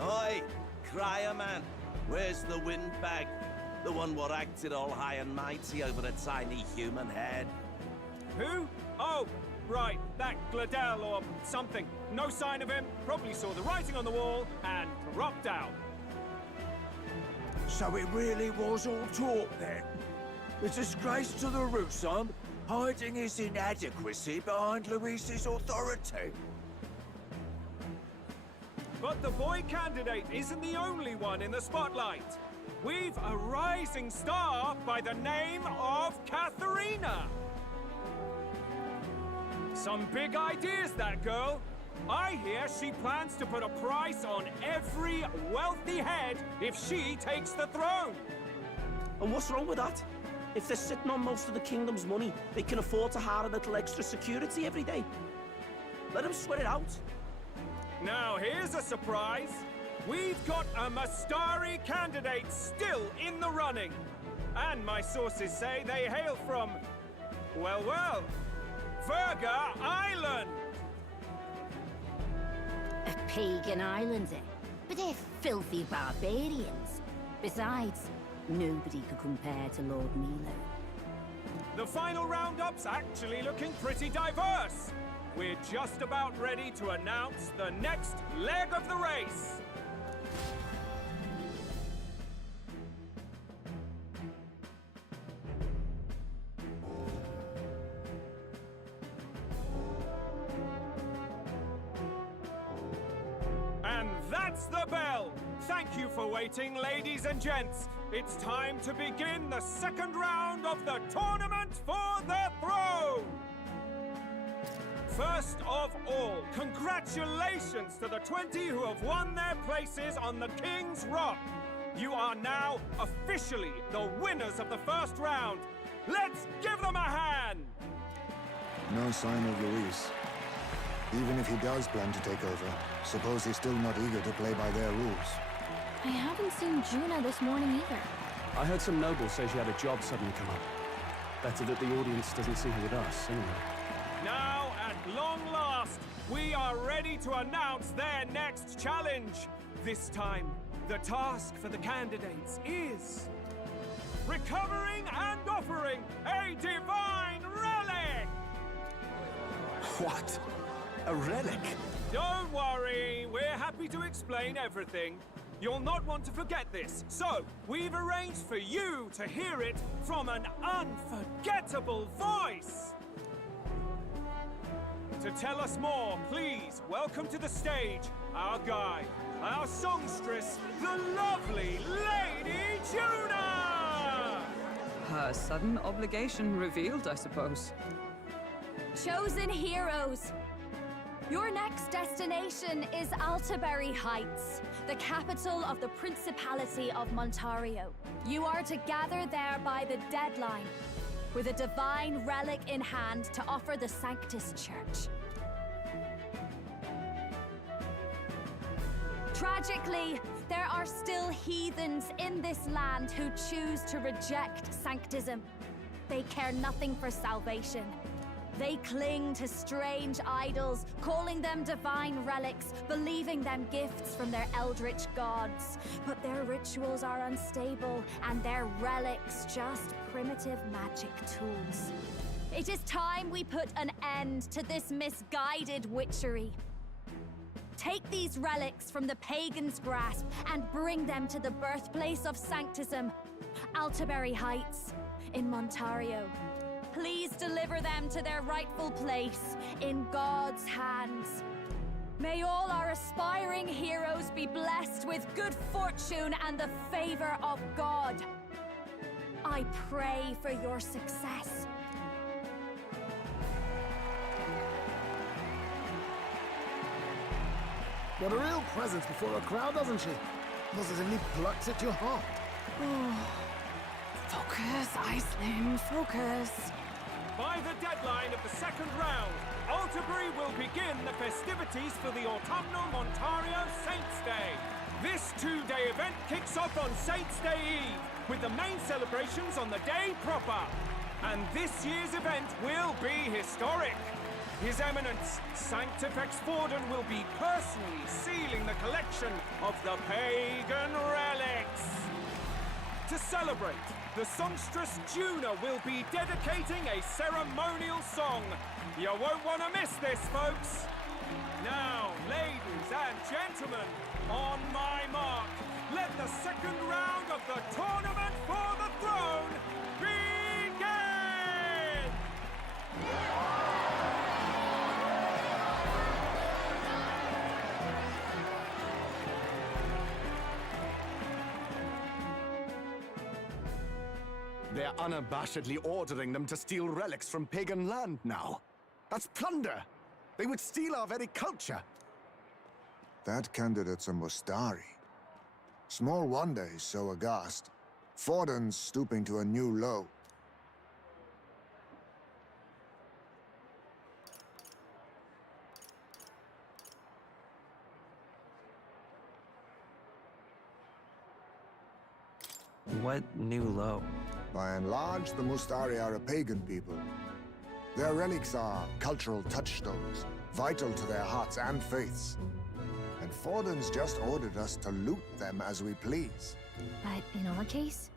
Oi, crier man. Where's the windbag? The one what acted all high and mighty over a tiny human head. Who? Oh, right, that Gladel or something. No sign of him, probably saw the writing on the wall and dropped out. So it really was all talk then? A disgrace to the Rusum, hiding his inadequacy behind Luis's authority. But the boy candidate isn't the only one in the spotlight. We've a rising star by the name of Katharina. Some big ideas, that girl. I hear she plans to put a price on every wealthy head if she takes the throne. And what's wrong with that? If they're sitting on most of the kingdom's money, they can afford to hire a little extra security every day. Let them sweat it out. Now here's a surprise. We've got a Mastari candidate still in the running. And my sources say they hail from, well, Verga Island. A pagan island, eh? But they're filthy barbarians. Besides, nobody could compare to Lord Milo. The final roundup's actually looking pretty diverse. We're just about ready to announce the next leg of the race. And that's the bell. Thank you for waiting, ladies and gents. It's time to begin the second round of the tournament for the throne. First of all, congratulations to the 20 who have won their places on the King's Rock. You are now officially the winners of the first round. Let's give them a hand! No sign of Luis. Even if he does plan to take over, suppose he's still not eager to play by their rules. I haven't seen Juna this morning either. I heard some nobles say she had a job suddenly come up. Better that the audience doesn't see her with us, anyway. Now, at long last, we are ready to announce their next challenge. This time, the task for the candidates is recovering and offering a divine relic! What? A relic? Don't worry, we're happy to explain everything. You'll not want to forget this, so we've arranged for you to hear it from an unforgettable voice. To tell us more, please welcome to the stage our guide, our songstress, the lovely Lady Juna! Her sudden obligation revealed, I suppose. Chosen heroes! Your next destination is Altaberry Heights, the capital of the Principality of Montario. You are to gather there by the deadline, with a divine relic in hand to offer the Sanctus Church. Tragically, there are still heathens in this land who choose to reject Sanctism. They care nothing for salvation. They cling to strange idols, calling them divine relics, believing them gifts from their eldritch gods. But their rituals are unstable, and their relics just primitive magic tools. It is time we put an end to this misguided witchery. Take these relics from the pagan's grasp and bring them to the birthplace of Sanctism, Altaberry Heights, in Montario. Please deliver them to their rightful place in God's hands. May all our aspiring heroes be blessed with good fortune and the favor of God. I pray for your success. Got a real presence before a crowd, doesn't she? Positively plucks at your heart. Focus, Iceland, focus. By the deadline of the second round, Altaberry will begin the festivities for the autumnal Montario Saints' Day. This two-day event kicks off on Saints' Day Eve, with the main celebrations on the day proper. And this year's event will be historic. His Eminence, Sanctifex Forden, will be personally sealing the collection of the pagan relics. To celebrate, the songstress Juna will be dedicating a ceremonial song. You won't want to miss this, folks. Now, ladies and gentlemen, on my mark, let the second round of the tournament for the throne begin! They're unabashedly ordering them to steal relics from pagan land now. That's plunder! They would steal our very culture! That candidate's a Mustari. Small wonder he's so aghast. Forden's stooping to a new low. What new low? By and large, the Mustari are a pagan people. Their relics are cultural touchstones, vital to their hearts and faiths. And Forden's just ordered us to loot them as we please. But in our case,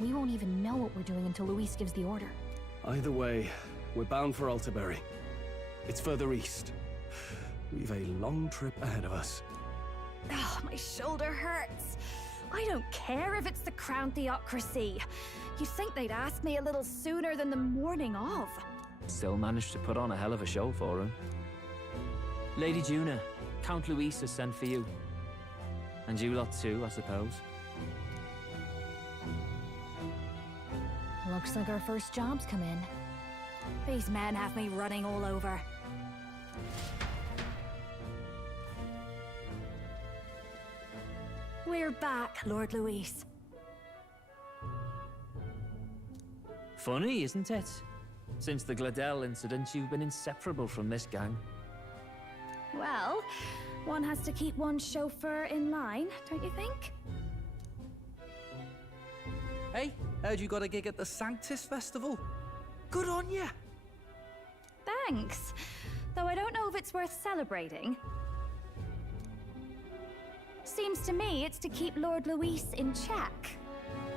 we won't even know what we're doing until Luis gives the order. Either way, we're bound for Altaberry. It's further east. We've a long trip ahead of us. Oh, my shoulder hurts. I don't care if it's the Crown Theocracy. You'd think they'd ask me a little sooner than the morning of. Still managed to put on a hell of a show for him. Lady Juna, Count Luis has sent for you. And you lot too, I suppose. Looks like our first job's come in. These men have me running all over. We're back, Lord Luis. Funny, isn't it? Since the Gladel incident, you've been inseparable from this gang. Well, one has to keep one's chauffeur in line, don't you think? Hey, heard you got a gig at the Sanctus Festival? Good on ya! Thanks. Though I don't know if it's worth celebrating. Seems to me it's to keep Lord Luis in check.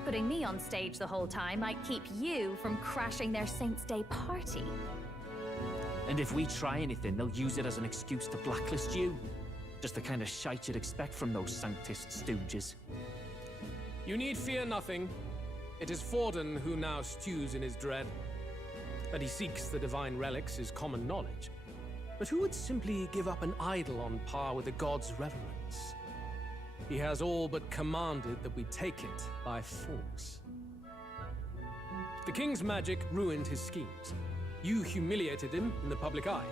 Putting me on stage the whole time might keep you from crashing their Saints' Day party. And if we try anything, they'll use it as an excuse to blacklist you. Just the kind of shite you'd expect from those Sanctist stooges. You need fear nothing. It is Forden who now stews in his dread. That he seeks the divine relics is common knowledge. But who would simply give up an idol on par with the god's reverence? He has all but commanded that we take it by force. The king's magic ruined his schemes. You humiliated him in the public eye.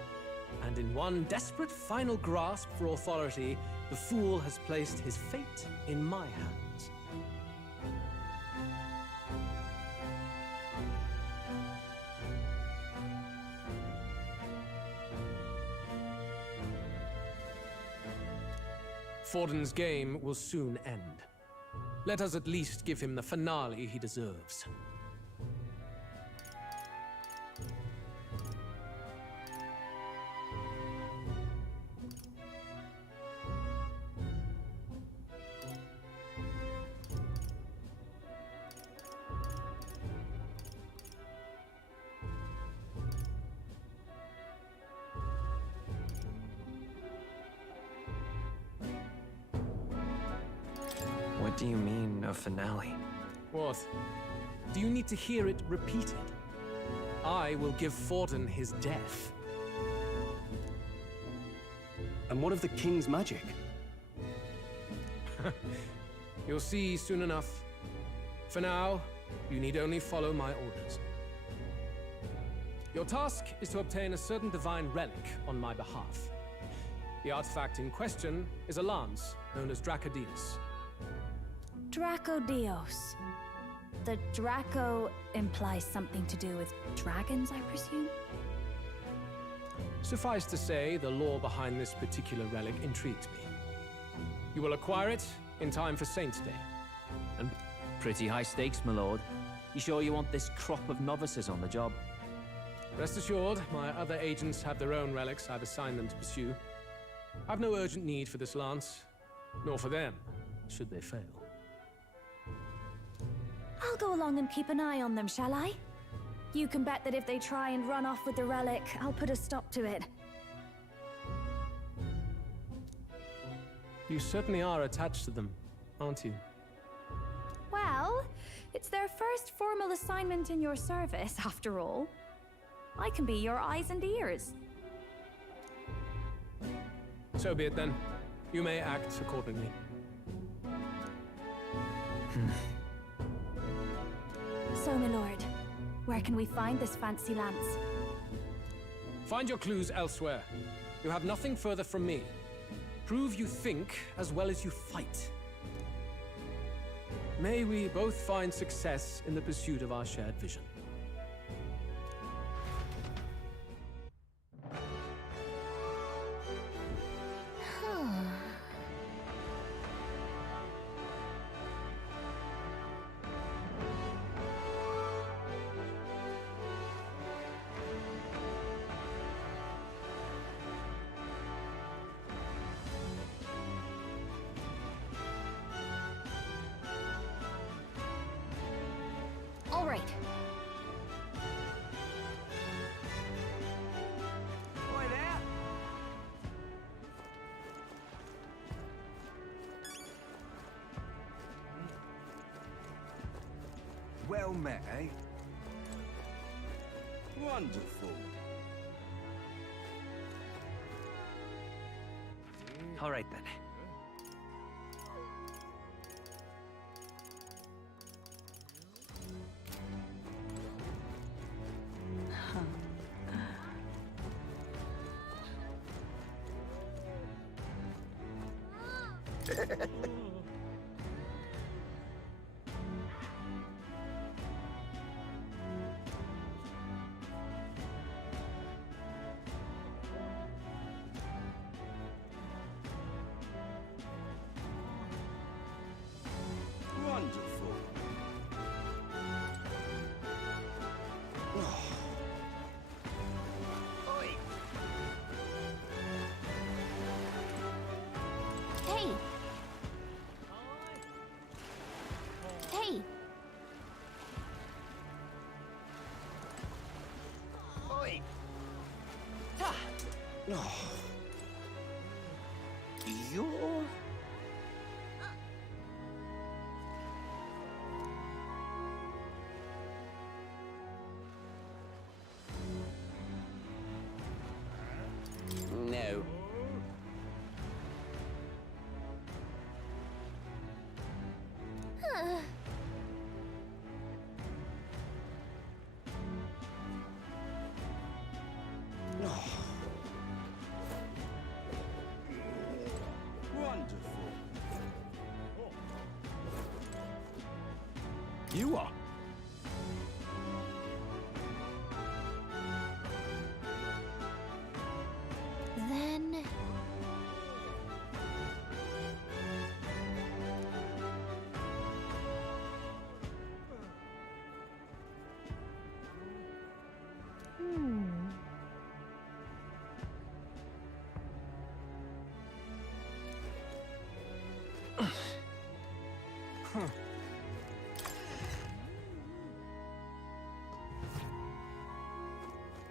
And in one desperate final grasp for authority, the fool has placed his fate in my hands. Forden's game will soon end. Let us at least give him the finale he deserves. What do you mean, a finale? What? Do you need to hear it repeated? I will give Forden his death. And what of the king's magic? You'll see soon enough. For now, you need only follow my orders. Your task is to obtain a certain divine relic on my behalf. The artifact in question is a lance known as Dracodius. Dracodios. The Draco implies something to do with dragons, I presume? Suffice to say, the lore behind this particular relic intrigues me. You will acquire it in time for Saints' Day. And pretty high stakes, my lord. You sure you want this crop of novices on the job? Rest assured, my other agents have their own relics I've assigned them to pursue. I've no urgent need for this lance, nor for them, should they fail. I'll go along and keep an eye on them, shall I? You can bet that if they try and run off with the relic, I'll put a stop to it. You certainly are attached to them, aren't you? Well, it's their first formal assignment in your service, after all. I can be your eyes and ears. So be it then. You may act accordingly. So, my lord, where can we find this fancy lance? Find your clues elsewhere. You have nothing further from me. Prove you think as well as you fight. May we both find success in the pursuit of our shared vision. All right. Oi there! Well met, eh? Wonderful. All right, then. Wonderful. You're... No. Wonderful. You are. Then...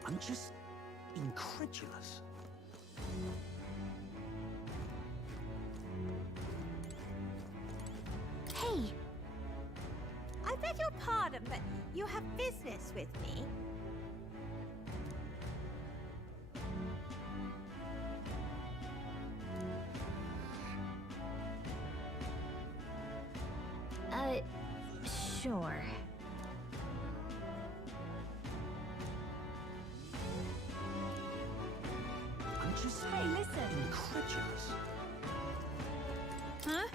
I'm just incredulous. Hey! I beg your pardon, but you have business with me? Sure. I'm just Hey, listen. incredulous. Huh?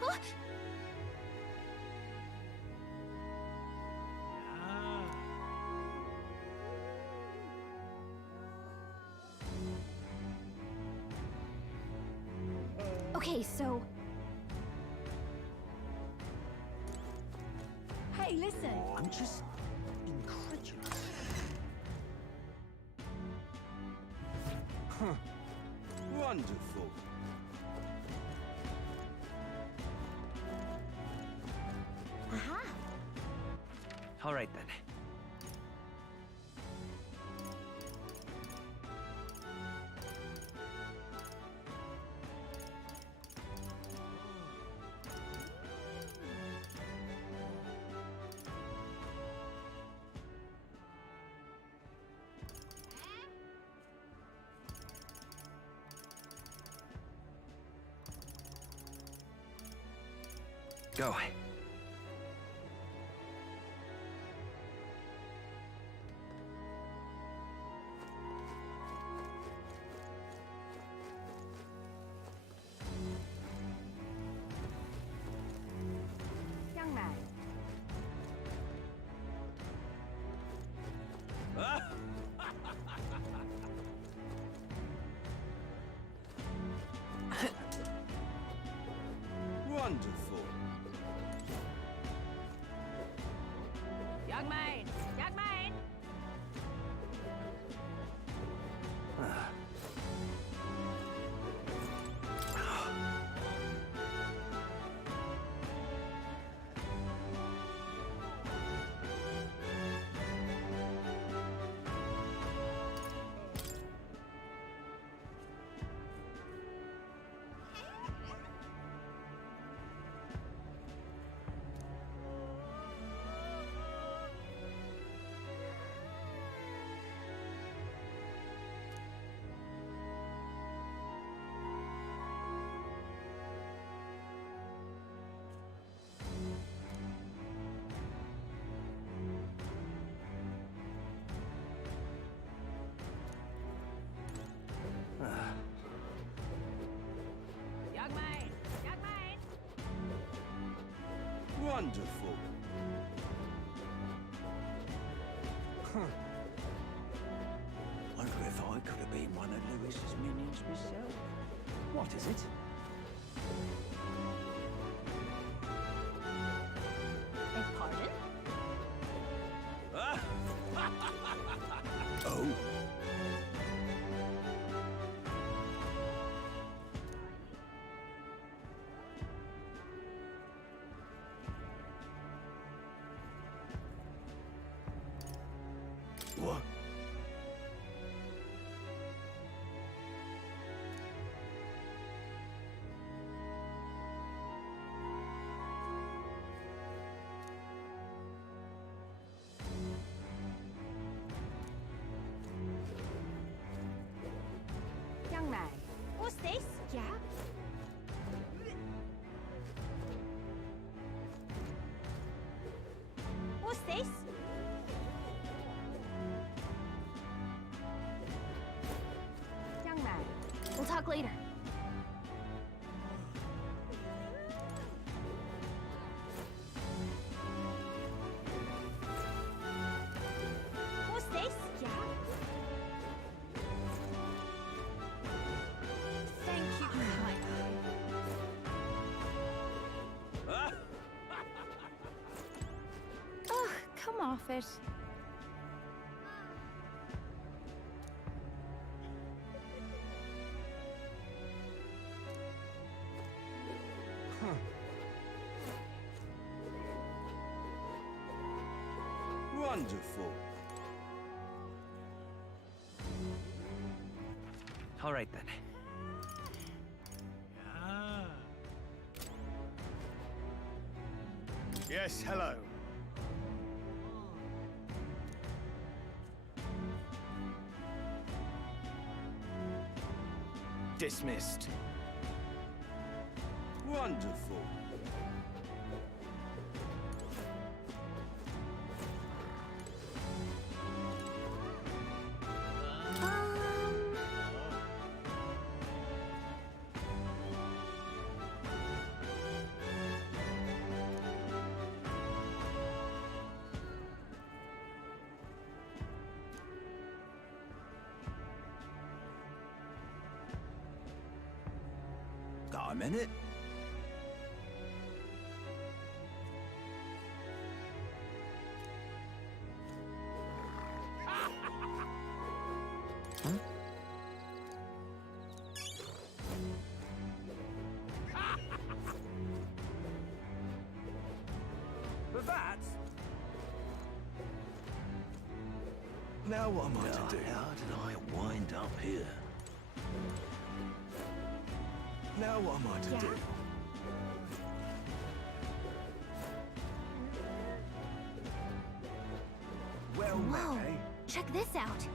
Huh? Okay, so... Hey, listen. I'm just incredulous. Huh. Wonderful. Aha. All right then. Go. Young man. Wonderful. Young man. Young man. Young man. Young man. Wonderful. Huh. Wonder if I could have been one of Lewis's minions myself. What is it? Beg pardon? What's this? Young man, we'll talk later. What's this? Yeah. Thank you, Ugh, come off it. Wonderful. All right then. Yes, hello. Dismissed. Wonderful. Got a minute? But that's... Now what am I to do? How did I wind up here? Now what am I to do? Well, Whoa, met, eh? check this out.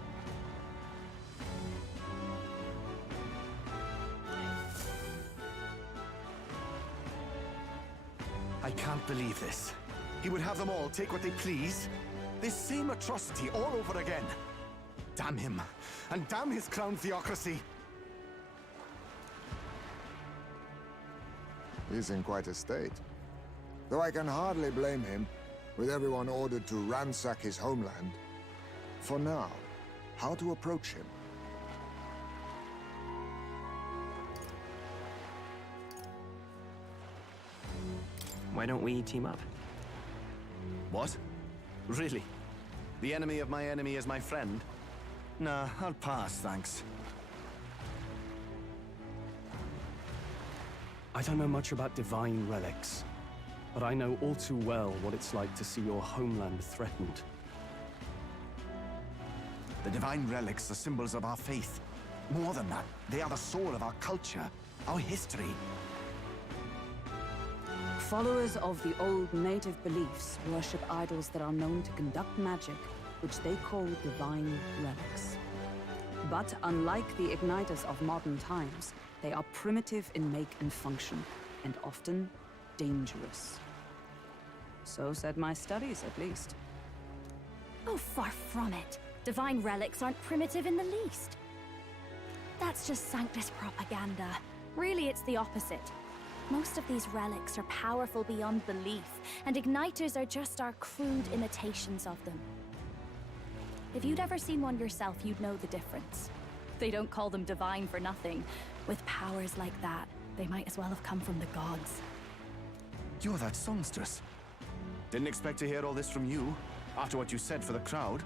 I can't believe this. He would have them all take what they please. This same atrocity all over again. Damn him. And damn his crown theocracy. He's in quite a state. Though I can hardly blame him, with everyone ordered to ransack his homeland. For now, how to approach him? Why don't we team up? What? Really? The enemy of my enemy is my friend? Nah, I'll pass, thanks. I don't know much about divine relics, but I know all too well what it's like to see your homeland threatened. The divine relics are symbols of our faith. More than that, they are the soul of our culture, our history. Followers of the old native beliefs worship idols that are known to conduct magic, which they call divine relics. But unlike the igniters of modern times, they are primitive in make and function, and often dangerous. So said my studies, at least. Oh, far from it. Divine relics aren't primitive in the least. That's just Sanctus propaganda. Really, it's the opposite. Most of these relics are powerful beyond belief, and igniters are just our crude imitations of them. If you'd ever seen one yourself, you'd know the difference. They don't call them divine for nothing. With powers like that, they might as well have come from the gods. You're that songstress. Didn't expect to hear all this from you, after what you said for the crowd.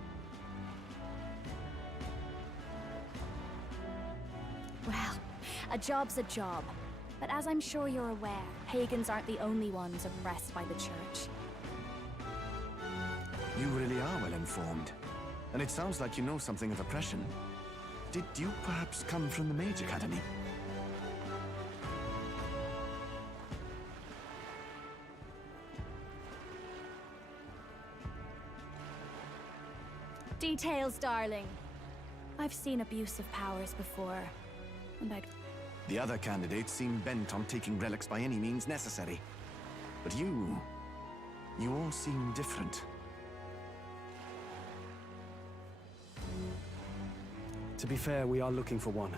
Well, a job's a job. But as I'm sure you're aware, pagans aren't the only ones oppressed by the church. You really are well informed. And it sounds like you know something of oppression. Did you perhaps come from the Mage Academy? Details, darling. I've seen abuse of powers before, and I'd... The other candidates seem bent on taking relics by any means necessary. But you all seem different. To be fair, we are looking for one.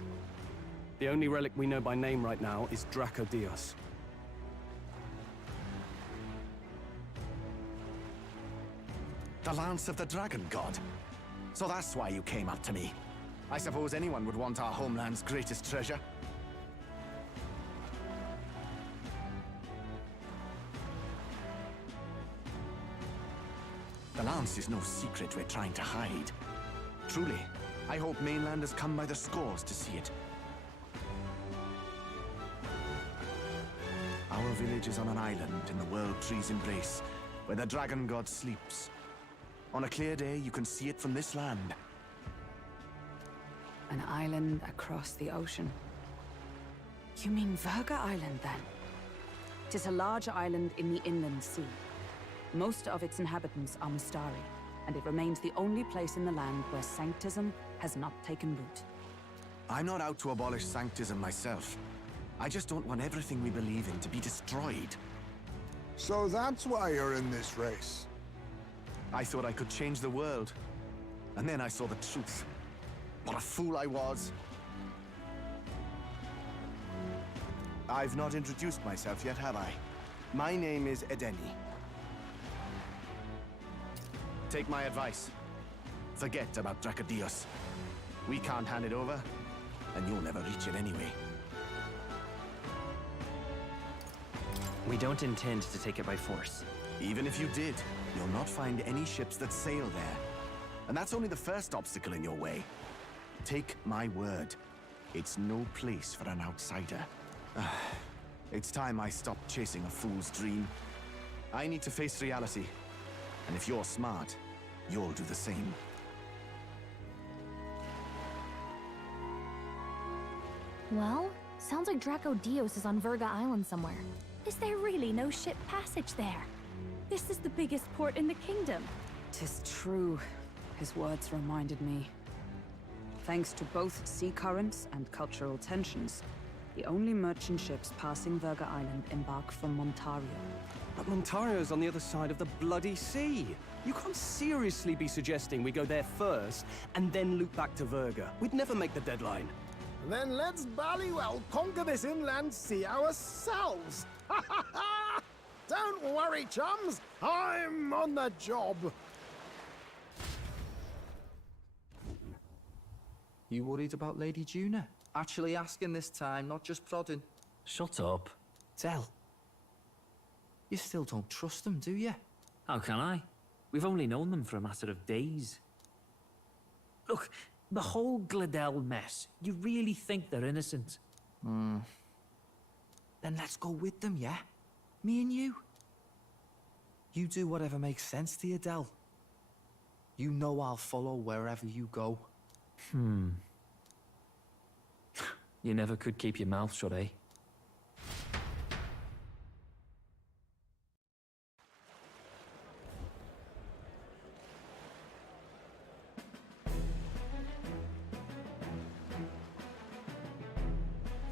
The only relic we know by name right now is Draco Dios. The Lance of the Dragon God. So that's why you came up to me. I suppose anyone would want our homeland's greatest treasure. The Lance is no secret we're trying to hide. Truly, I hope mainlanders come by the scores to see it. Our village is on an island in the World Tree's embrace, where the Dragon God sleeps. On a clear day, you can see it from this land. An island across the ocean. You mean Verga Island, then? It is a large island in the inland sea. Most of its inhabitants are Mustari, and it remains the only place in the land where Sanctism has not taken root. I'm not out to abolish Sanctism myself. I just don't want everything we believe in to be destroyed. So that's why you're in this race. I thought I could change the world. And then I saw the truth. What a fool I was. I've not introduced myself yet, have I? My name is Edeni. Take my advice. Forget about Dracodios. We can't hand it over, and you'll never reach it anyway. We don't intend to take it by force. Even if you did, you'll not find any ships that sail there. And that's only the first obstacle in your way. Take my word. It's no place for an outsider. It's time I stopped chasing a fool's dream. I need to face reality. And if you're smart, you'll do the same. Well, sounds like Draco Dios is on Verga Island somewhere. Is there really no ship passage there? This is the biggest port in the kingdom. 'Tis true. His words reminded me. Thanks to both sea currents and cultural tensions, the only merchant ships passing Verga Island embark from Montario. But Montario's on the other side of the bloody sea. You can't seriously be suggesting we go there first and then loop back to Verga. We'd never make the deadline. Then let's ballywell conquer this inland sea ourselves! Ha ha ha! Don't worry, chums! I'm on the job! You worried about Lady Juna? Actually asking this time, not just prodding. Shut up. Tell. You still don't trust them, do you? How can I? We've only known them for a matter of days. Look, the whole Gladel mess, you really think they're innocent? Then let's go with them, yeah? Me and you. You do whatever makes sense to you, Del. You know I'll follow wherever you go. You never could keep your mouth shut, eh?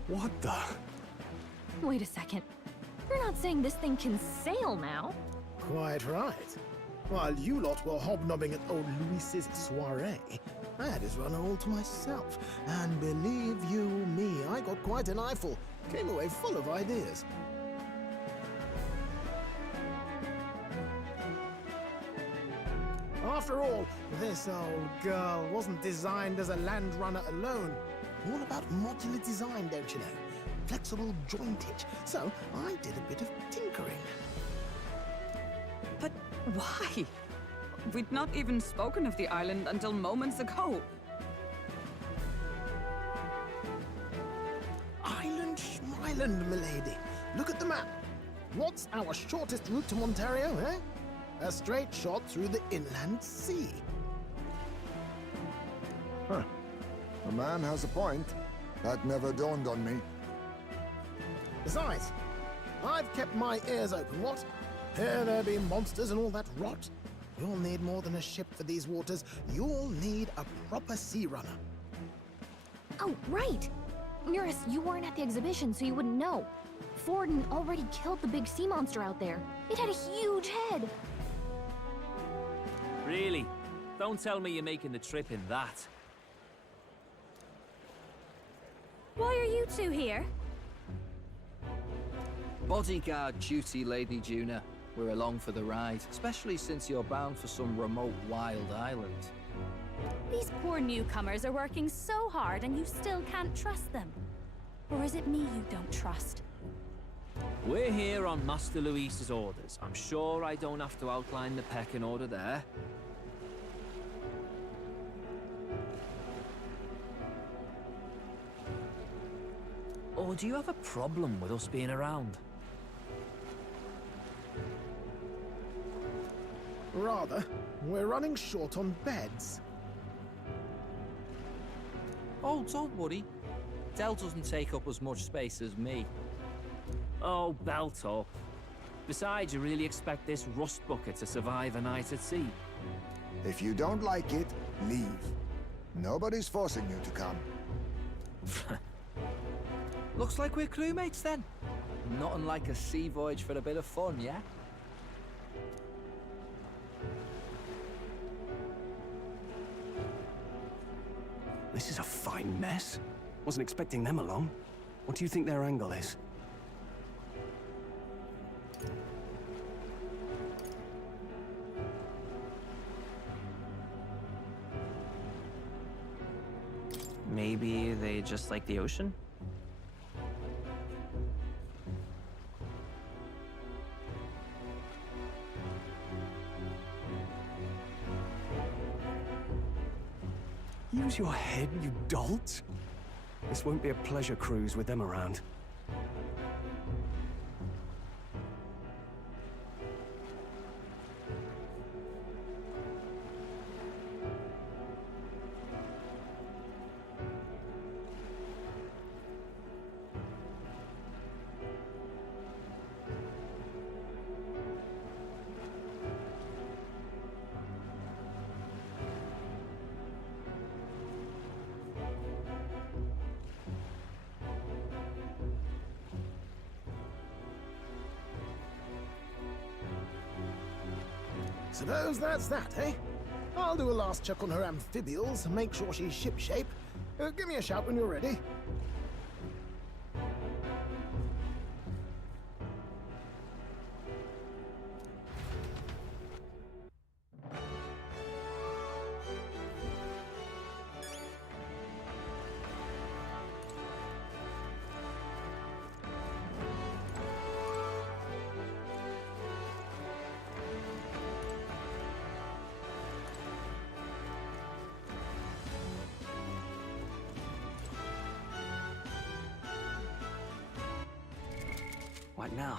What the? Wait a second. You're not saying this thing can sail now? Quite right. While you lot were hobnobbing at old Luis's soiree, I had his runner all to myself. And believe you me, I got quite an eyeful. Came away full of ideas. After all, this old girl wasn't designed as a land runner alone. All about modular design, don't you know? Flexible jointage. So I did a bit of tinkering. But why? We'd not even spoken of the island until moments ago. Island Schmeiland, milady. Look at the map. What's our shortest route to Montario, eh? A straight shot through the inland sea. Huh. The man has a point. That never dawned on me. Besides, I've kept my ears open, what? Here there be monsters and all that rot. You'll need more than a ship for these waters. You'll need a proper sea runner. Oh, right! Nearest, you weren't at the exhibition, so you wouldn't know. Forden already killed the big sea monster out there. It had a huge head. Really? Don't tell me you're making the trip in that. Why are you two here? Bodyguard duty, Lady Juna. We're along for the ride, especially since you're bound for some remote wild island. These poor newcomers are working so hard and you still can't trust them. Or is it me you don't trust? We're here on Master Luis's orders. I'm sure I don't have to outline the pecking order there. Or do you have a problem with us being around? Rather, we're running short on beds. Oh, don't worry. Del doesn't take up as much space as me. Oh, belt up. Besides, you really expect this rust bucket to survive a night at sea? If you don't like it, leave. Nobody's forcing you to come. Looks like we're crewmates then. Not unlike a sea voyage for a bit of fun, yeah? This is a fine mess. Wasn't expecting them along. What do you think their angle is? Maybe they just like the ocean? Use your head, you dolt! This won't be a pleasure cruise with them around. Suppose that's that, eh? I'll do a last check on her amphibials and make sure she's shipshape. Give me a shout when you're ready. What now?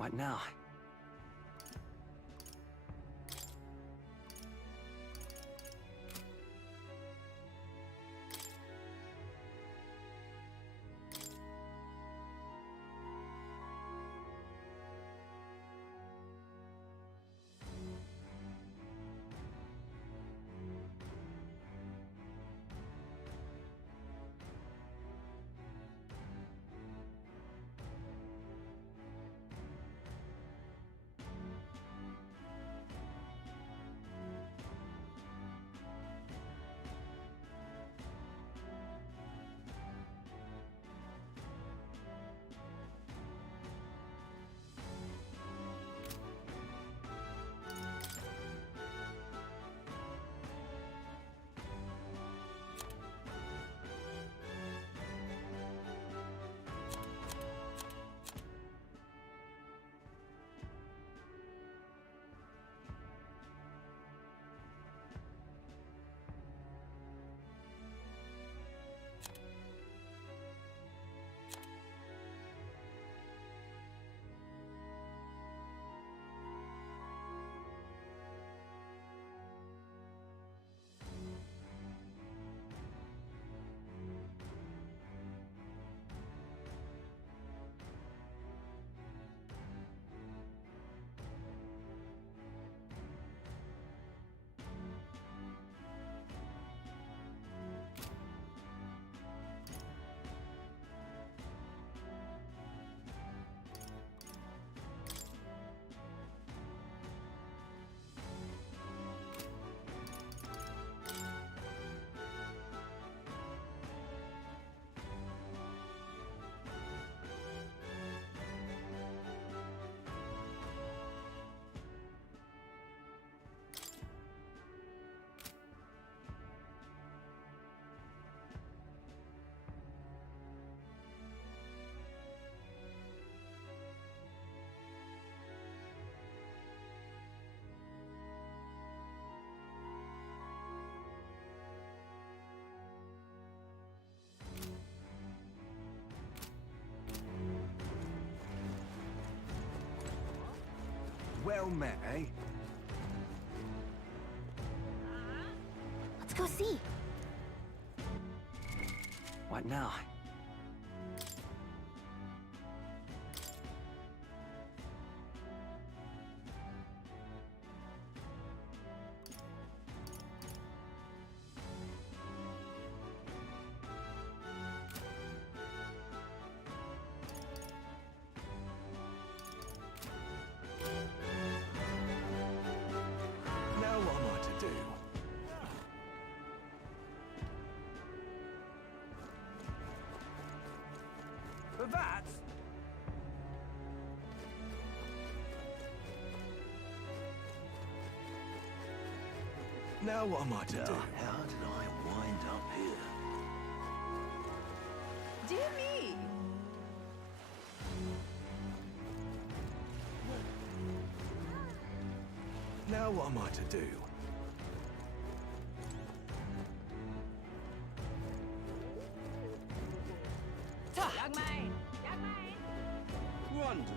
What now? Well met, eh? Let's go see. What now? Now what am I to do? For that, Now what am I to do? how did I wind up here? Dear me! Now what am I to do? Young man! Young man! Wonderful.